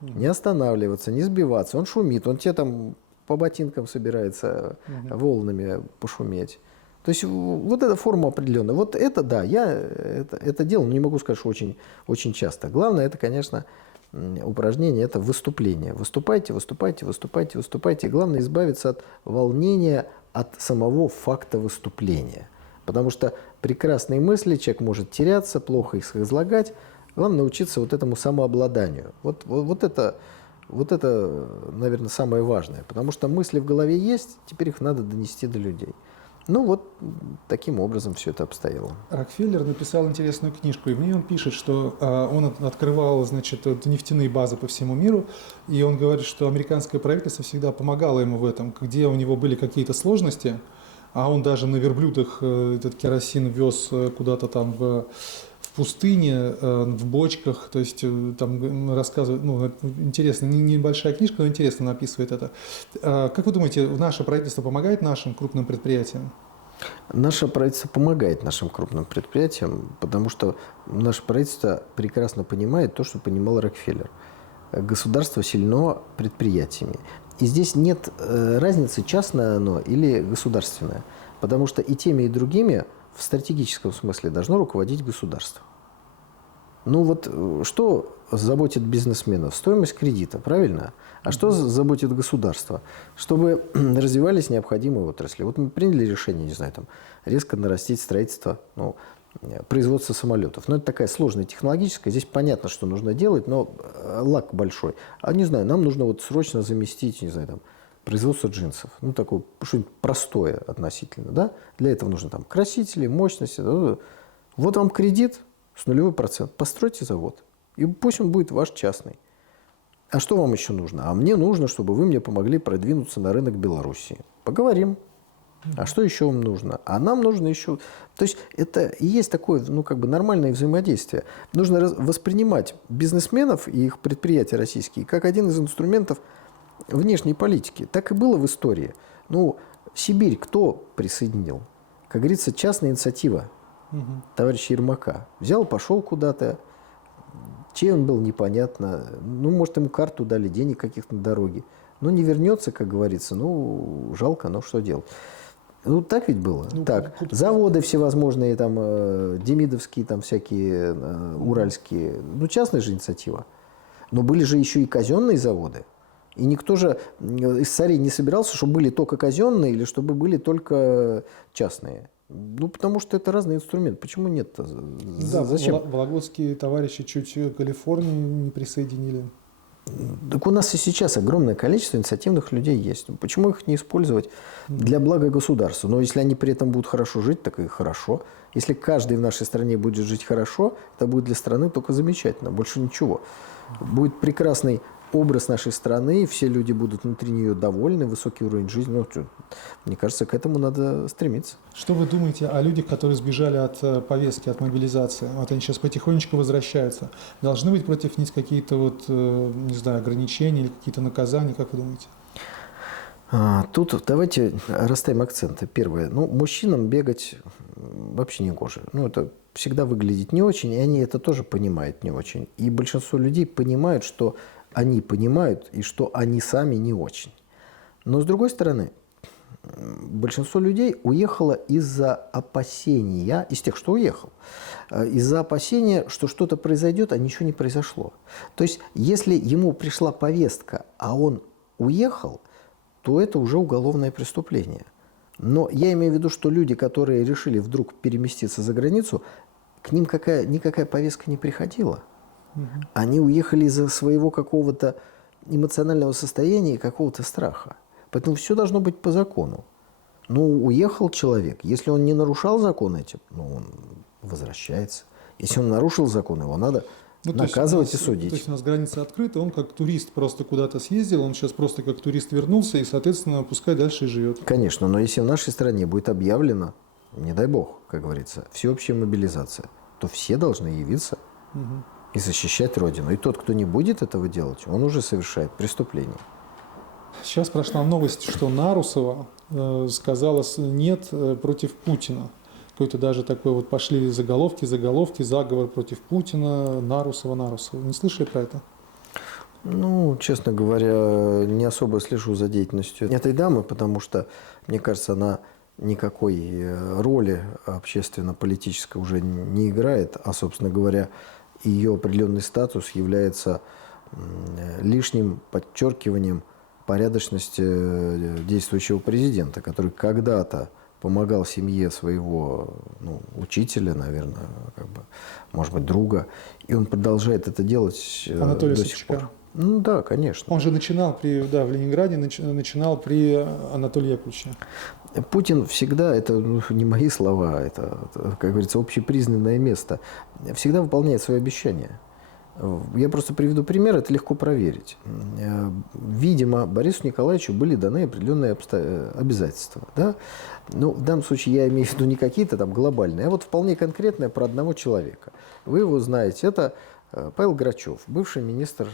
Не останавливаться, не сбиваться. Он шумит, он тебе там по ботинкам собирается волнами пошуметь. То есть вот эта форма определенная. Вот это, да, я это делал, но не могу сказать, что очень, очень часто. Главное, это, конечно, упражнение, это выступление. Выступайте, выступайте, выступайте, выступайте. И главное, избавиться от волнения от самого факта выступления. Потому что прекрасные мысли человек может теряться, плохо их излагать. Главное научиться вот этому самообладанию. Вот это, наверное, самое важное. Потому что мысли в голове есть, теперь их надо донести до людей. Ну вот таким образом все это обстояло. Рокфеллер написал интересную книжку, и в ней он пишет, что он открывал, значит, нефтяные базы по всему миру, и он говорит, что американское правительство всегда помогало ему в этом, где у него были какие-то сложности, а он даже на верблюдах этот керосин вез куда-то там в пустыне, в бочках, то есть там рассказывают, ну, интересно, небольшая книжка, но интересно описывает это. Как вы думаете, наше правительство помогает нашим крупным предприятиям? Наше правительство помогает нашим крупным предприятиям, потому что наше правительство прекрасно понимает то, что понимал Рокфеллер. Государство сильно предприятиями. И здесь нет разницы, частное оно или государственное, потому что и теми, и другими в стратегическом смысле должно руководить государство. Ну вот что заботит бизнесменов? Стоимость кредита, правильно? А что заботит государство? Чтобы развивались необходимые отрасли. Вот мы приняли решение, не знаю, там, резко нарастить строительство, производство самолетов. Но это такая сложная технологическая. Здесь понятно, что нужно делать, но лак большой. А не знаю, нам нужно вот срочно заместить, не знаю, там, производство джинсов. Ну, такое что-нибудь простое относительно, да? Для этого нужно там красители, мощности. Да? Вот вам кредит с 0%. Постройте завод. И пусть он будет ваш частный. А что вам еще нужно? А мне нужно, чтобы вы мне помогли продвинуться на рынок Белоруссии. Поговорим. А что еще вам нужно? А нам нужно еще... То есть это и есть такое, нормальное взаимодействие. Нужно воспринимать бизнесменов и их предприятия российские как один из инструментов внешней политики. Так и было в истории. Сибирь кто присоединил? Как говорится, частная инициатива товарища Ермака. Взял, пошел куда-то. Чей он был, непонятно. Может, ему карту дали, денег каких-то на дороге. Не вернется, как говорится. Жалко, но что делать? Так ведь было. Так. Заводы всевозможные, там, демидовские, там, всякие, уральские. Частная же инициатива. Но были же еще и казенные заводы. И никто же из царей не собирался, чтобы были только казенные или чтобы были только частные. Потому что это разные инструменты. Почему нет? Да, зачем? Вологодские товарищи чуть Калифорнию не присоединили. Так у нас и сейчас огромное количество инициативных людей есть. Почему их не использовать для блага государства? Но если они при этом будут хорошо жить, так и хорошо. Если каждый в нашей стране будет жить хорошо, это будет для страны только замечательно. Больше ничего. Будет прекрасный образ нашей страны, все люди будут внутри нее довольны, высокий уровень жизни. Мне кажется, к этому надо стремиться. Что вы думаете о людях, которые сбежали от повестки, от мобилизации? Вот они сейчас потихонечку возвращаются. Должны быть против них какие-то ограничения или какие-то наказания, как вы думаете? Тут давайте расставим акценты. Первое. Мужчинам бегать вообще не гоже. Это всегда выглядит не очень, и они это тоже понимают не очень. И большинство людей понимают, что они понимают, и что они сами не очень. Но, с другой стороны, большинство людей уехало из-за опасения, из тех, что уехал, из-за опасения, что что-то произойдет, а ничего не произошло. То есть, если ему пришла повестка, а он уехал, то это уже уголовное преступление. Но я имею в виду, что люди, которые решили вдруг переместиться за границу, к ним никакая повестка не приходила. Они уехали из-за своего какого-то эмоционального состояния и какого-то страха. Поэтому все должно быть по закону. Уехал человек. Если он не нарушал закон этим, он возвращается. Если он нарушил закон, его надо Ну, то есть наказывать и у нас- судить. То есть у нас граница открыта, он как турист просто куда-то съездил, он сейчас просто как турист вернулся и, соответственно, пускай дальше и живет. Конечно, но если в нашей стране будет объявлено, не дай бог, как говорится, всеобщая мобилизация, то все должны явиться и защищать Родину. И тот, кто не будет этого делать, он уже совершает преступление. Сейчас прошла новость, что Нарусова сказала нет против Путина. Какой-то даже такой вот пошли заголовки, заговор против Путина, Нарусова. Не слышали про это? Ну, честно говоря, не особо слежу за деятельностью этой дамы, потому что, мне кажется, она никакой роли общественно-политической уже не играет, а, собственно говоря, ее определенный статус является лишним подчеркиванием порядочности действующего президента, который когда-то помогал семье своего учителя, наверное, может быть, друга, и он продолжает это делать Анатолия до сих Собчака. пор. Ну да, конечно. Он же начинал в Ленинграде, начинал при Анатолии Яковлевиче. Путин всегда, это не мои слова, это, как говорится, общепризнанное место, всегда выполняет свои обещания. Я просто приведу пример, это легко проверить. Видимо, Борису Николаевичу были даны определенные обязательства. Да? Ну, в данном случае я имею в виду не какие-то там глобальные, а вот вполне конкретное про одного человека. Вы его знаете, это Павел Грачев, бывший министр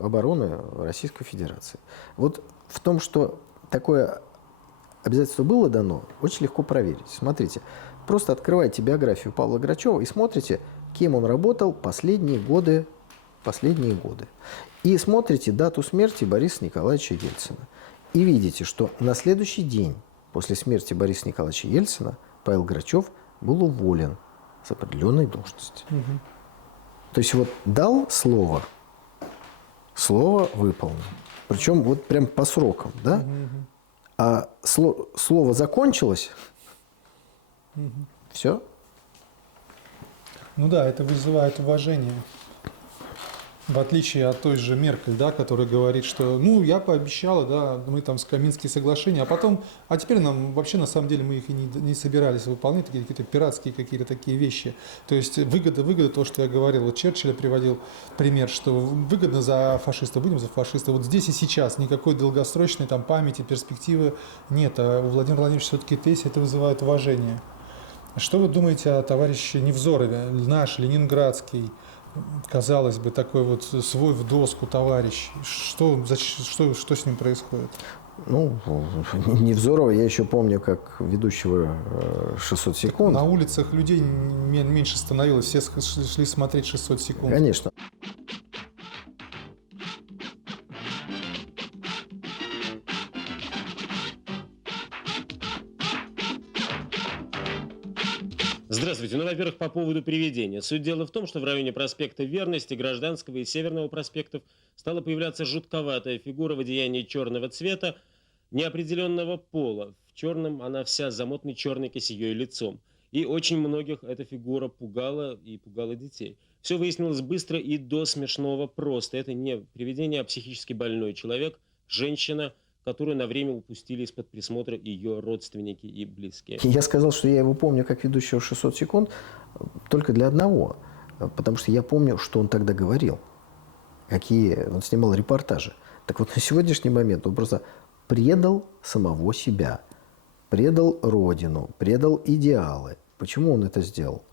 обороны Российской Федерации. Вот в том, что такое обязательство было дано, очень легко проверить. Смотрите, просто открывайте биографию Павла Грачева и смотрите, кем он работал последние годы. И смотрите дату смерти Бориса Николаевича Ельцина. И видите, что на следующий день после смерти Бориса Николаевича Ельцина Павел Грачев был уволен с определенной должности. То есть вот дал слово выполнил. Причем вот прям по срокам, да? А слово закончилось, все. Ну да, это вызывает уважение. В отличие от той же Меркель, да, которая говорит, что я пообещала, да, мы там с Каминские соглашения, а теперь нам вообще на самом деле мы их и не собирались выполнять, какие-то пиратские какие-то такие вещи. То есть выгода, то, что я говорил, вот Черчилль приводил пример, что выгодно за фашистов, будем за фашистов. Вот здесь и сейчас никакой долгосрочной там памяти, перспективы нет, а у Владимира Владимировича все-таки есть, это вызывает уважение. Что вы думаете о товарище Невзорове, наш ленинградский, казалось бы, такой вот свой в доску товарищ? Что с ним происходит? Ну, Невзорова я еще помню как ведущего 600 секунд. На улицах людей меньше становилось, все шли смотреть 600 секунд. Конечно. Здравствуйте. Во-первых, по поводу привидения. Суть дела в том, что в районе проспекта Верности, Гражданского и Северного проспектов стала появляться жутковатая фигура в одеянии черного цвета, неопределенного пола. В черном она вся с замотной черной косеей лицом. И очень многих эта фигура пугала и пугала детей. Все выяснилось быстро и до смешного просто. Это не привидение, а психически больной человек, женщина, которую на время упустили из-под присмотра ее родственники и близкие. Я сказал, что я его помню как ведущего 600 секунд только для одного. Потому что я помню, что он тогда говорил. Какие он снимал репортажи. Так вот, на сегодняшний момент он просто предал самого себя. Предал родину, предал идеалы. Почему он это сделал?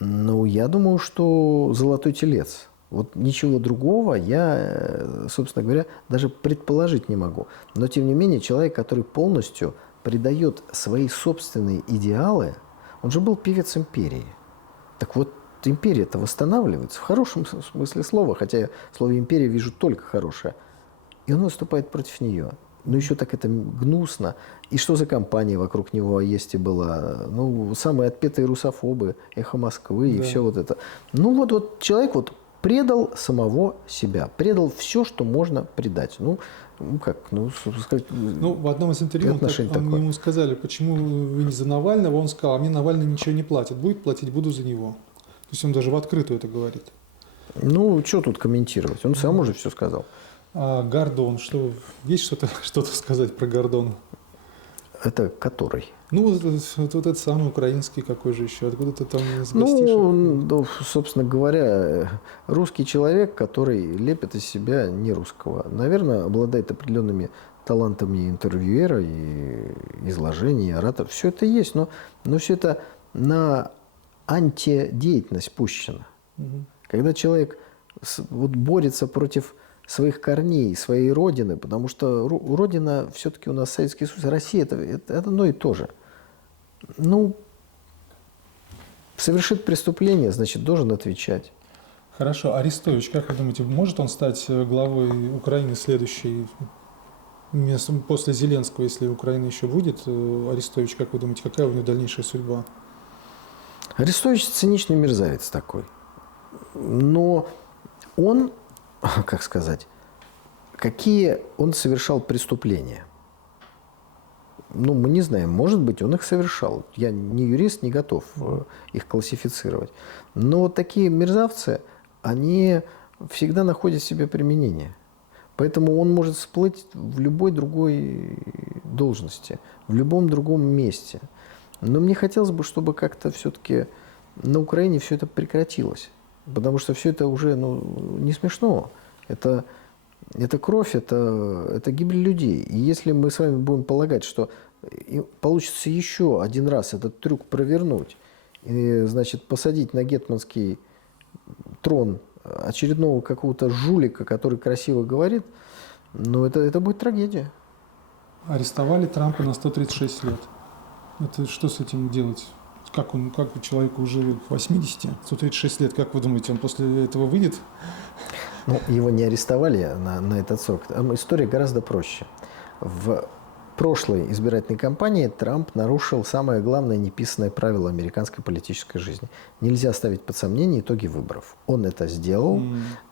Ну, я думаю, что золотой телец. Вот ничего другого я, собственно говоря, даже предположить не могу. Но, тем не менее, человек, который полностью предает свои собственные идеалы, он же был певец империи. Так вот, империя-то восстанавливается в хорошем смысле слова, хотя я в слове «империя» вижу только хорошее. И он выступает против нее. Ну, еще так это гнусно. И что за компания вокруг него есть и была? Ну, самые отпетые русофобы, «Эхо Москвы» и все вот это. Ну, вот человек предал самого себя, предал все, что можно предать. В одном из интервью ему сказали, почему вы не за Навального, он сказал, а мне Навальный ничего не платит, будет платить, буду за него. То есть он даже в открытую это говорит. Ну, что тут комментировать, он сам уже все сказал. А Гордон, есть что-то сказать про Гордона? Это который? Ну, вот этот самый украинский какой же еще, откуда-то там из гостишек. Ну, собственно говоря, русский человек, который лепит из себя не русского, наверное, обладает определенными талантами интервьюера, и изложения, и оратора. Все это есть, но все это на антидеятельность пущено. Когда человек вот борется против своих корней, своей родины, потому что родина все-таки у нас Советский Союз, Россия это одно и то же. Ну, совершит преступление, значит, должен отвечать. Хорошо. Арестович, как вы думаете, может он стать главой Украины следующей, после Зеленского, если Украина еще будет? Арестович, как вы думаете, какая у него дальнейшая судьба? Арестович циничный мерзавец такой. Но он, как сказать, какие он совершал преступления? Ну, мы не знаем, может быть, он их совершал. Я не юрист, не готов их классифицировать. Но такие мерзавцы, они всегда находят себе применение. Поэтому он может всплыть в любой другой должности, в любом другом месте. Но мне хотелось бы, чтобы как-то все-таки на Украине все это прекратилось. Потому что все это уже не смешно. Это кровь, это гибель людей. И если мы с вами будем полагать, что получится еще один раз этот трюк провернуть, и, значит, посадить на гетманский трон очередного какого-то жулика, который красиво говорит, это будет трагедия. Арестовали Трампа на 136 лет. Это что с этим делать? Как человеку уже 80, 136 лет, как вы думаете, он после этого выйдет? Ну, его не арестовали на этот срок. Там история гораздо проще. В прошлой избирательной кампании Трамп нарушил самое главное неписанное правило американской политической жизни. Нельзя ставить под сомнение итоги выборов. Он это сделал.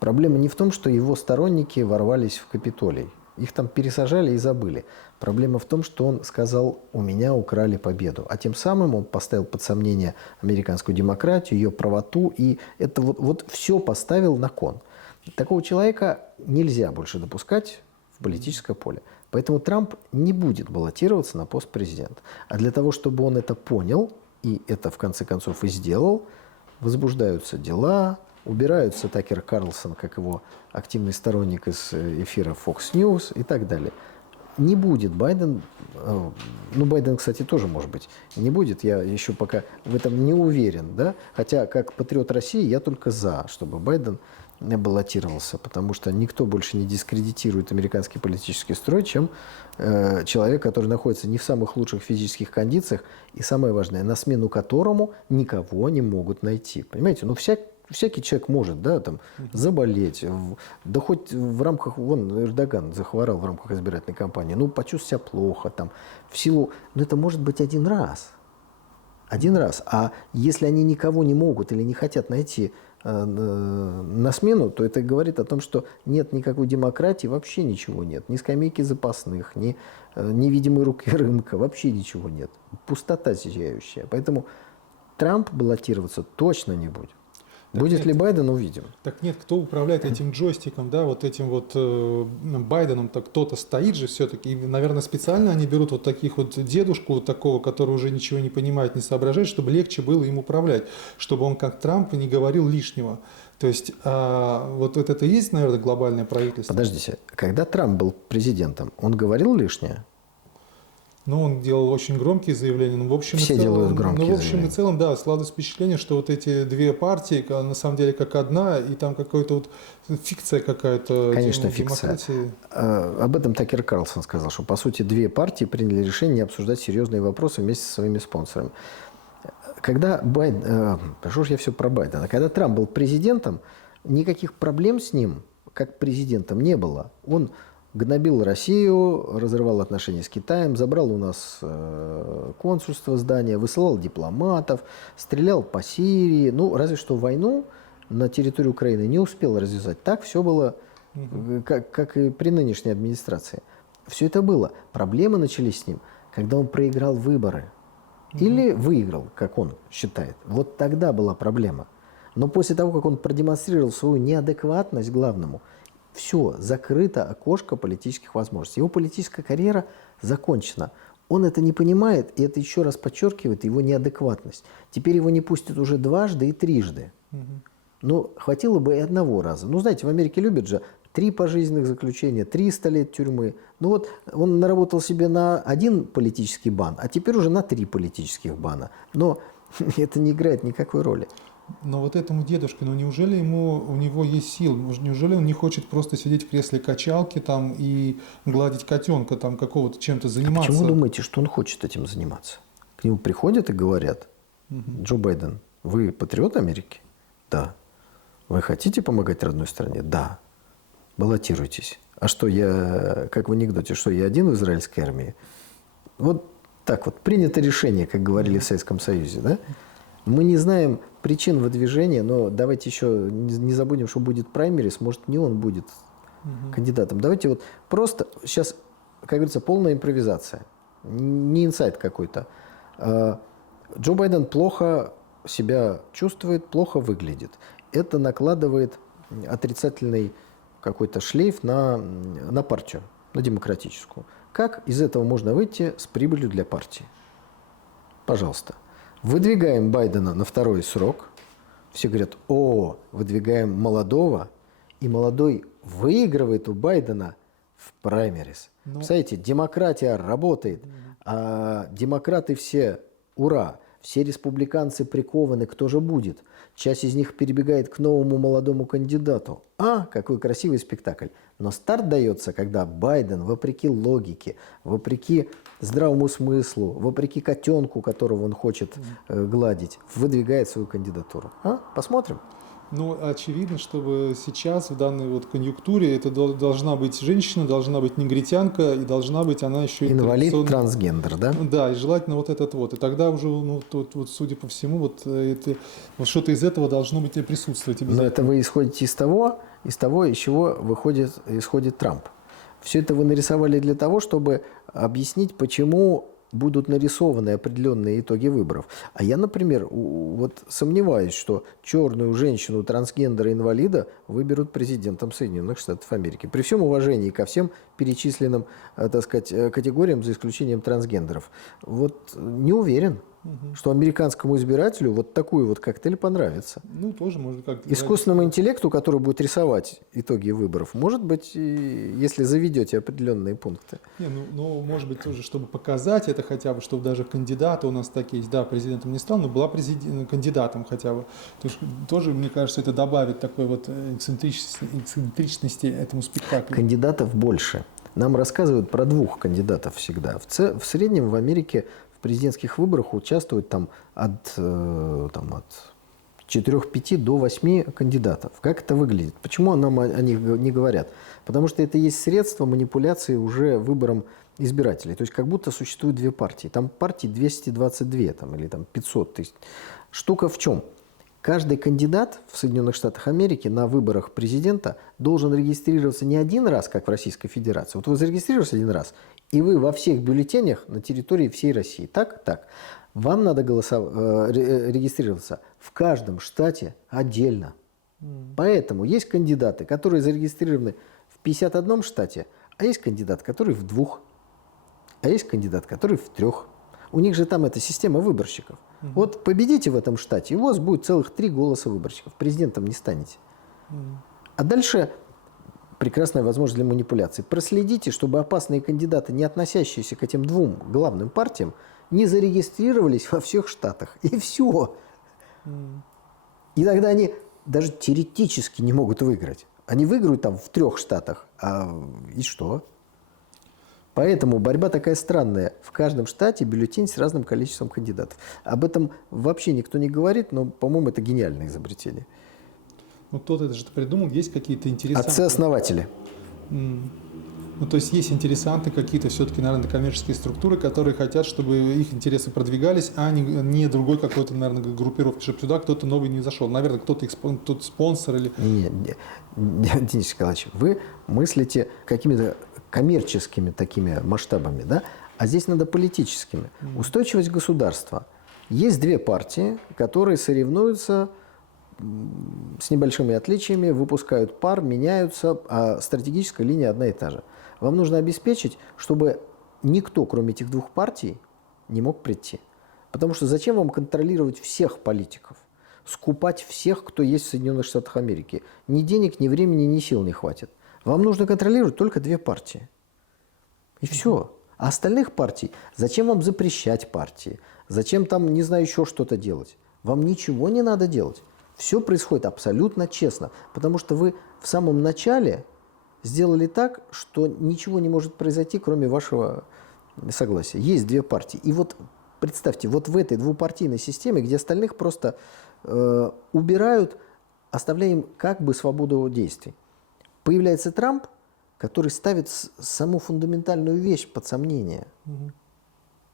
Проблема не в том, что его сторонники ворвались в Капитолий. Их там пересажали и забыли. Проблема в том, что он сказал: у меня украли победу. А тем самым он поставил под сомнение американскую демократию, ее правоту. И это вот все поставил на кон. Такого человека нельзя больше допускать в политическое поле. Поэтому Трамп не будет баллотироваться на пост президента. А для того, чтобы он это понял, и это в конце концов и сделал, возбуждаются дела, убираются Такер Карлсон, как его активный сторонник из эфира Fox News и так далее. Не будет Байден, Байден, кстати, тоже, может быть, не будет, я еще пока в этом не уверен, да? Хотя, как патриот России, я только за, чтобы Байден баллотировался, потому что никто больше не дискредитирует американский политический строй, чем человек, который находится не в самых лучших физических кондициях, и самое важное, на смену которому никого не могут найти. Понимаете, всякий человек может, да, там, заболеть, да хоть в рамках, Эрдоган захворал в рамках избирательной кампании, почувствовать себя плохо, там, в силу, это может быть один раз. Один раз. А если они никого не могут или не хотят найти на смену, то это говорит о том, что нет никакой демократии, вообще ничего нет. Ни скамейки запасных, ни невидимой руки рынка, вообще ничего нет. Пустота зияющая. Поэтому Трамп баллотироваться точно не будет. Будет ли Байден, увидим. Так нет, кто управляет этим джойстиком, да, вот этим вот Байденом, так кто-то стоит же все-таки, и, наверное, специально они берут вот таких вот дедушку, вот такого, который уже ничего не понимает, не соображает, чтобы легче было им управлять, чтобы он, как Трамп, не говорил лишнего. То есть вот это и есть, наверное, глобальное правительство. Подождите, когда Трамп был президентом, он говорил лишнее? Он делал очень громкие заявления. В общем Все делают громкие заявления. В общем и целом, да, складывается впечатление, что вот эти две партии, на самом деле, как одна, и там какая-то вот фикция какая-то. Конечно, фикция. Об этом Такер Карлсон сказал, что, по сути, две партии приняли решение не обсуждать серьезные вопросы вместе со своими спонсорами. Когда прошу я все про Байдена. Когда Трамп был президентом, никаких проблем с ним, как президентом, не было. Он гнобил Россию, разрывал отношения с Китаем, забрал у нас консульство, здание, высылал дипломатов, стрелял по Сирии. Разве что войну на территории Украины не успел развязать. Так все было, как и при нынешней администрации. Все это было. Проблемы начались с ним, когда он проиграл выборы. Или выиграл, как он считает. Вот тогда была проблема. Но после того, как он продемонстрировал свою неадекватность главному, все, закрыто окошко политических возможностей. Его политическая карьера закончена. Он это не понимает, и это еще раз подчеркивает его неадекватность. Теперь его не пустят уже дважды и трижды. Ну, хватило бы и одного раза. Ну, знаете, в Америке любят же 3 пожизненных заключения, 300 лет тюрьмы. Ну вот он наработал себе на 1 политический бан, а теперь уже на 3 политических бана. Но это не играет никакой роли. Но вот этому дедушке, ну неужели у него есть сил? Неужели он не хочет просто сидеть в кресле качалки там и гладить котенка там какого-то чем-то заниматься? Почему вы думаете, что он хочет этим заниматься? К нему приходят и говорят: Джо Байден, вы патриот Америки? Да. Вы хотите помогать родной стране? Да. Баллотируйтесь. А что, я, как в анекдоте, что я один в израильской армии? Вот так вот. Принято решение, как говорили в Советском Союзе, да? Мы не знаем причин выдвижения, но давайте еще не забудем, что будет праймерис, может, не он будет кандидатом. Давайте вот просто, сейчас, как говорится, полная импровизация, не инсайт какой-то. Джо Байден плохо себя чувствует, плохо выглядит. Это накладывает отрицательный какой-то шлейф на партию, на демократическую. Как из этого можно выйти с прибылью для партии? Пожалуйста. Выдвигаем Байдена на 2-й срок. Все говорят: о, выдвигаем молодого. И молодой выигрывает у Байдена в праймерис. Представляете, демократия работает, а демократы все, ура, все республиканцы прикованы, кто же будет? Часть из них перебегает к новому молодому кандидату. А, какой красивый спектакль. Но старт дается, когда Байден, вопреки логике, вопреки здравому смыслу, вопреки котенку, которого он хочет гладить, выдвигает свою кандидатуру. А? Посмотрим. Ну, очевидно, чтобы сейчас, в данной вот конъюнктуре, это должна быть женщина, должна быть негритянка, и должна быть она еще и инвалид, трансгендер, да? Да, и желательно вот этот вот. И тогда уже, ну, тут, вот, судя по всему, вот, это, вот что-то из этого должно быть и присутствовать. Но это вы исходите из того, из чего исходит Трамп. Все это вы нарисовали для того, чтобы объяснить, почему будут нарисованы определенные итоги выборов. А я, например, вот сомневаюсь, что черную женщину, трансгендера, инвалида выберут президентом Соединенных Штатов Америки. При всем уважении ко всем перечисленным, так сказать, категориям, за исключением трансгендеров. Вот не уверен, что американскому избирателю вот такой вот коктейль понравится. Ну, тоже может как-то... Искусственному интеллекту, который будет рисовать итоги выборов, может быть, если заведете определенные пункты. Не, ну, может быть, тоже, чтобы показать это хотя бы, чтобы даже кандидаты у нас такие есть, да, президентом не стал, но была кандидатом хотя бы. То есть, тоже, мне кажется, это добавит такой вот эксцентричности этому спектаклю. Кандидатов больше. Нам рассказывают про 2 кандидатов всегда. В среднем в Америке в президентских выборах участвует там от 4-5 до 8 кандидатов. Как это выглядит? Почему нам о них не говорят? Потому что это есть средство манипуляции уже выбором избирателей. То есть как будто существует 2 партии. Там партий 222 там, или там 500 тысяч. Штука в чем? Каждый кандидат в Соединенных Штатах Америки на выборах президента должен регистрироваться не 1 раз, как в Российской Федерации. Вот вы зарегистрировались 1 раз, и вы во всех бюллетенях на территории всей России. Так? Так. Вам надо регистрироваться в каждом штате отдельно. Поэтому есть кандидаты, которые зарегистрированы в 51 штате, а есть кандидат, который в 2, а есть кандидат, который в 3. У них же там эта система выборщиков. Вот победите в этом штате, и у вас будет целых 3 голоса выборщиков. Президентом не станете. А дальше прекрасная возможность для манипуляций. Проследите, чтобы опасные кандидаты, не относящиеся к этим 2 главным партиям, не зарегистрировались во всех штатах. И все. И тогда они даже теоретически не могут выиграть. Они выиграют там в 3 штатах. И что? Поэтому борьба такая странная. В каждом штате бюллетень с разным количеством кандидатов. Об этом вообще никто не говорит, но, по-моему, это гениальное изобретение. Ну, кто-то это же придумал, есть какие-то интересанты. Отцы-основатели. Ну, то есть есть интересанты какие-то все-таки, наверное, коммерческие структуры, которые хотят, чтобы их интересы продвигались, а не другой какой-то, наверное, группировки, чтобы сюда кто-то новый не зашел. Наверное, кто-то тут спонсор или... Нет, Денис Николаевич, вы мыслите какими-то коммерческими такими масштабами, да? А здесь надо политическими. Устойчивость государства. Есть 2 партии, которые соревнуются с небольшими отличиями, выпускают пар, меняются, а стратегическая линия одна и та же. Вам нужно обеспечить, чтобы никто, кроме этих двух партий, не мог прийти. Потому что зачем вам контролировать всех политиков? Скупать всех, кто есть в Соединенных Штатах Америки? Ни денег, ни времени, ни сил не хватит. Вам нужно контролировать только две партии. И все. А остальных партий, зачем вам запрещать партии? Зачем там, не знаю, еще что-то делать? Вам ничего не надо делать. Все происходит абсолютно честно. Потому что вы в самом начале сделали так, что ничего не может произойти, кроме вашего согласия. Есть две партии. И вот представьте, вот в этой двупартийной системе, где остальных просто убирают, оставляя им как бы свободу действий, появляется Трамп, который ставит саму фундаментальную вещь под сомнение.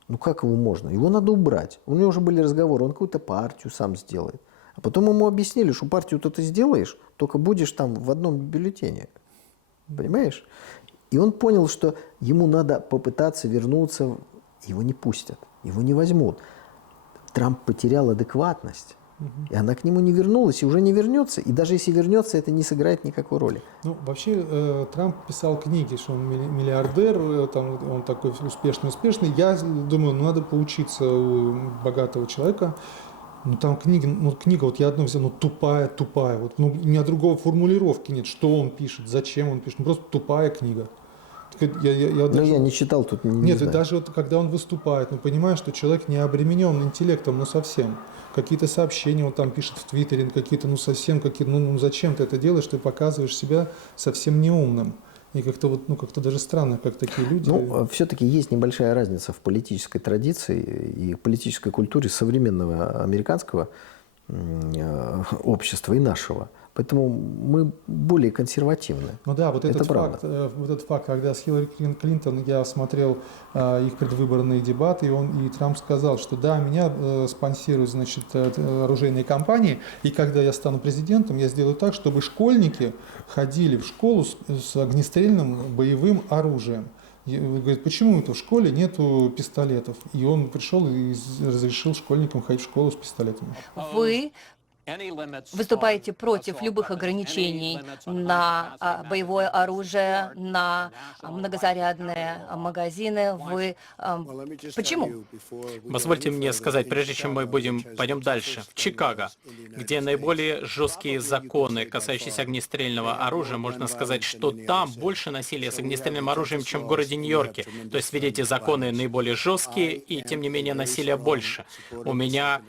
Ну как его можно? Его надо убрать. У него уже были разговоры, он какую-то партию сам сделает. А потом ему объяснили, что партию-то ты сделаешь, только будешь там в одном бюллетене. Понимаешь? И он понял, что ему надо попытаться вернуться, его не пустят, его не возьмут. Трамп потерял адекватность. И она к нему не вернулась, и уже не вернется. И даже если вернется, это не сыграет никакой роли. Ну, вообще, Трамп писал книги, что он миллиардер, там, он такой успешный. Я думаю, надо поучиться у богатого человека. Ну, там книга, вот я одну взял, тупая. Вот, у меня другого формулировки нет, что он пишет, зачем он пишет. Просто тупая книга. Я не читал, тут не Нет, знаю. и даже вот, когда он выступает, понимаешь, что человек не обременен интеллектом, совсем. Какие-то сообщения он там пишет в Твиттере, какие-то, совсем какие-то, зачем ты это делаешь, ты показываешь себя совсем неумным. И как-то как-то даже странно, как такие люди... Ну, все-таки есть небольшая разница в политической традиции и политической культуре современного американского общества и нашего. Поэтому мы более консервативны. Ну да, вот этот факт, когда с Хиллари Клинтон я смотрел их предвыборные дебаты, и Трамп сказал, что да, меня спонсируют, оружейные компании, и когда я стану президентом, я сделаю так, чтобы школьники ходили в школу с огнестрельным боевым оружием. И говорит, почему это в школе нету пистолетов? И он пришел и разрешил школьникам ходить в школу с пистолетами. Вы выступаете против любых ограничений на боевое оружие, на многозарядные магазины. Вы почему? Позвольте мне сказать, прежде чем мы пойдем дальше. В Чикаго, где наиболее жесткие законы, касающиеся огнестрельного оружия, можно сказать, что там больше насилия с огнестрельным оружием, чем в городе Нью-Йорке. То есть, видите, законы наиболее жесткие, и тем не менее насилия больше. У меня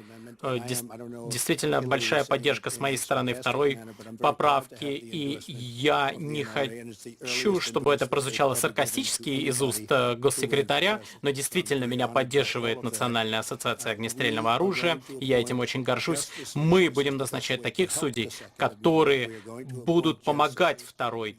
действительно большая поддержка с моей стороны второй поправки, и я не хочу, чтобы это прозвучало саркастически из уст госсекретаря, но действительно меня поддерживает Национальная ассоциация огнестрельного оружия, и я этим очень горжусь. Мы будем назначать таких судей, которые будут помогать второй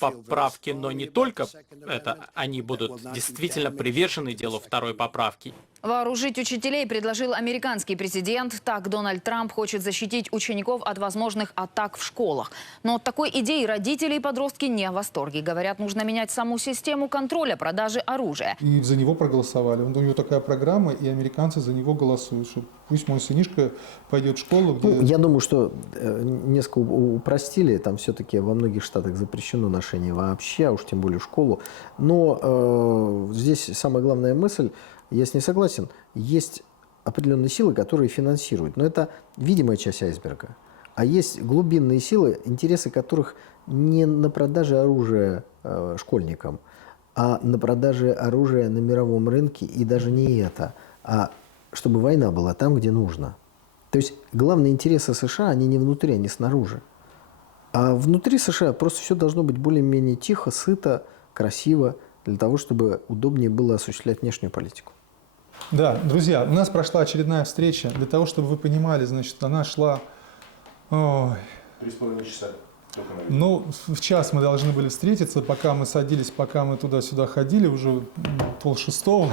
поправке, но не только это, они будут действительно привержены делу второй поправки. Вооружить учителей предложил американский президент. Так Дональд Трамп хочет защитить учеников от возможных атак в школах. Но от такой идеи родители и подростки не в восторге. Говорят, нужно менять саму систему контроля продажи оружия. И за него проголосовали. У него такая программа, и американцы за него голосуют. Что пусть мой сынишка пойдет в школу, где... Я думаю, что несколько упростили. Там все-таки во многих штатах запрещено ношение вообще, а уж тем более в школу. Но здесь самая главная мысль... Я с ней согласен. Есть определенные силы, которые финансируют. Но это видимая часть айсберга. А есть глубинные силы, интересы которых не на продаже оружия школьникам, а на продаже оружия на мировом рынке. И даже не это, а чтобы война была там, где нужно. То есть главные интересы США, они не внутри, они снаружи. А внутри США просто все должно быть более-менее тихо, сыто, красиво, для того, чтобы удобнее было осуществлять внешнюю политику. Да, друзья, у нас прошла очередная встреча. Для того, чтобы вы понимали, она шла... 3,5 часа. Ну, в час мы должны были встретиться, пока мы садились, пока мы туда-сюда ходили, уже 5:30.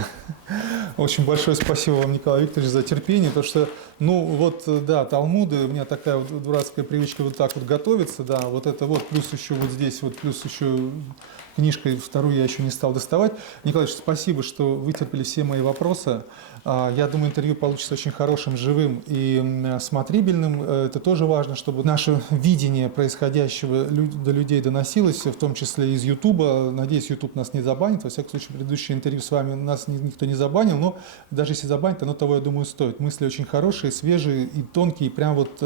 Очень большое спасибо вам, Николай Викторович, за терпение, потому что, талмуды, у меня такая дурацкая привычка вот так вот готовиться, да, вот это вот, плюс еще вот здесь, вот плюс еще книжкой, вторую я еще не стал доставать. Николай, спасибо, что вытерпели все мои вопросы. Я думаю, интервью получится очень хорошим, живым и смотрибельным. Это тоже важно, чтобы наше видение происходящего до людей доносилось, в том числе из Ютуба. Надеюсь, Ютуб нас не забанит. Во всяком случае, предыдущее интервью с вами нас никто не забанил, но даже если забанит, оно того, я думаю, стоит. Мысли очень хорошие, свежие и тонкие, прям вот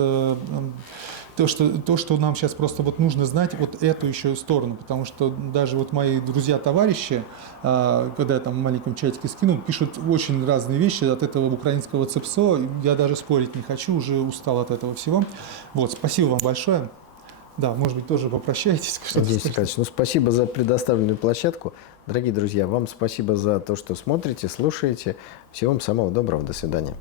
то, что нам сейчас просто вот нужно знать, вот эту еще сторону, потому что даже вот мои друзья-товарищи, когда я там в маленьком чатике скинул, пишут очень разные вещи от этого украинского ЦЕПСО, я даже спорить не хочу, уже устал от этого всего. Вот, спасибо вам большое. Да, может быть, тоже попрощайтесь. Денис Николаевич, ну спасибо за предоставленную площадку. Дорогие друзья, вам спасибо за то, что смотрите, слушаете. Всего вам самого доброго, до свидания.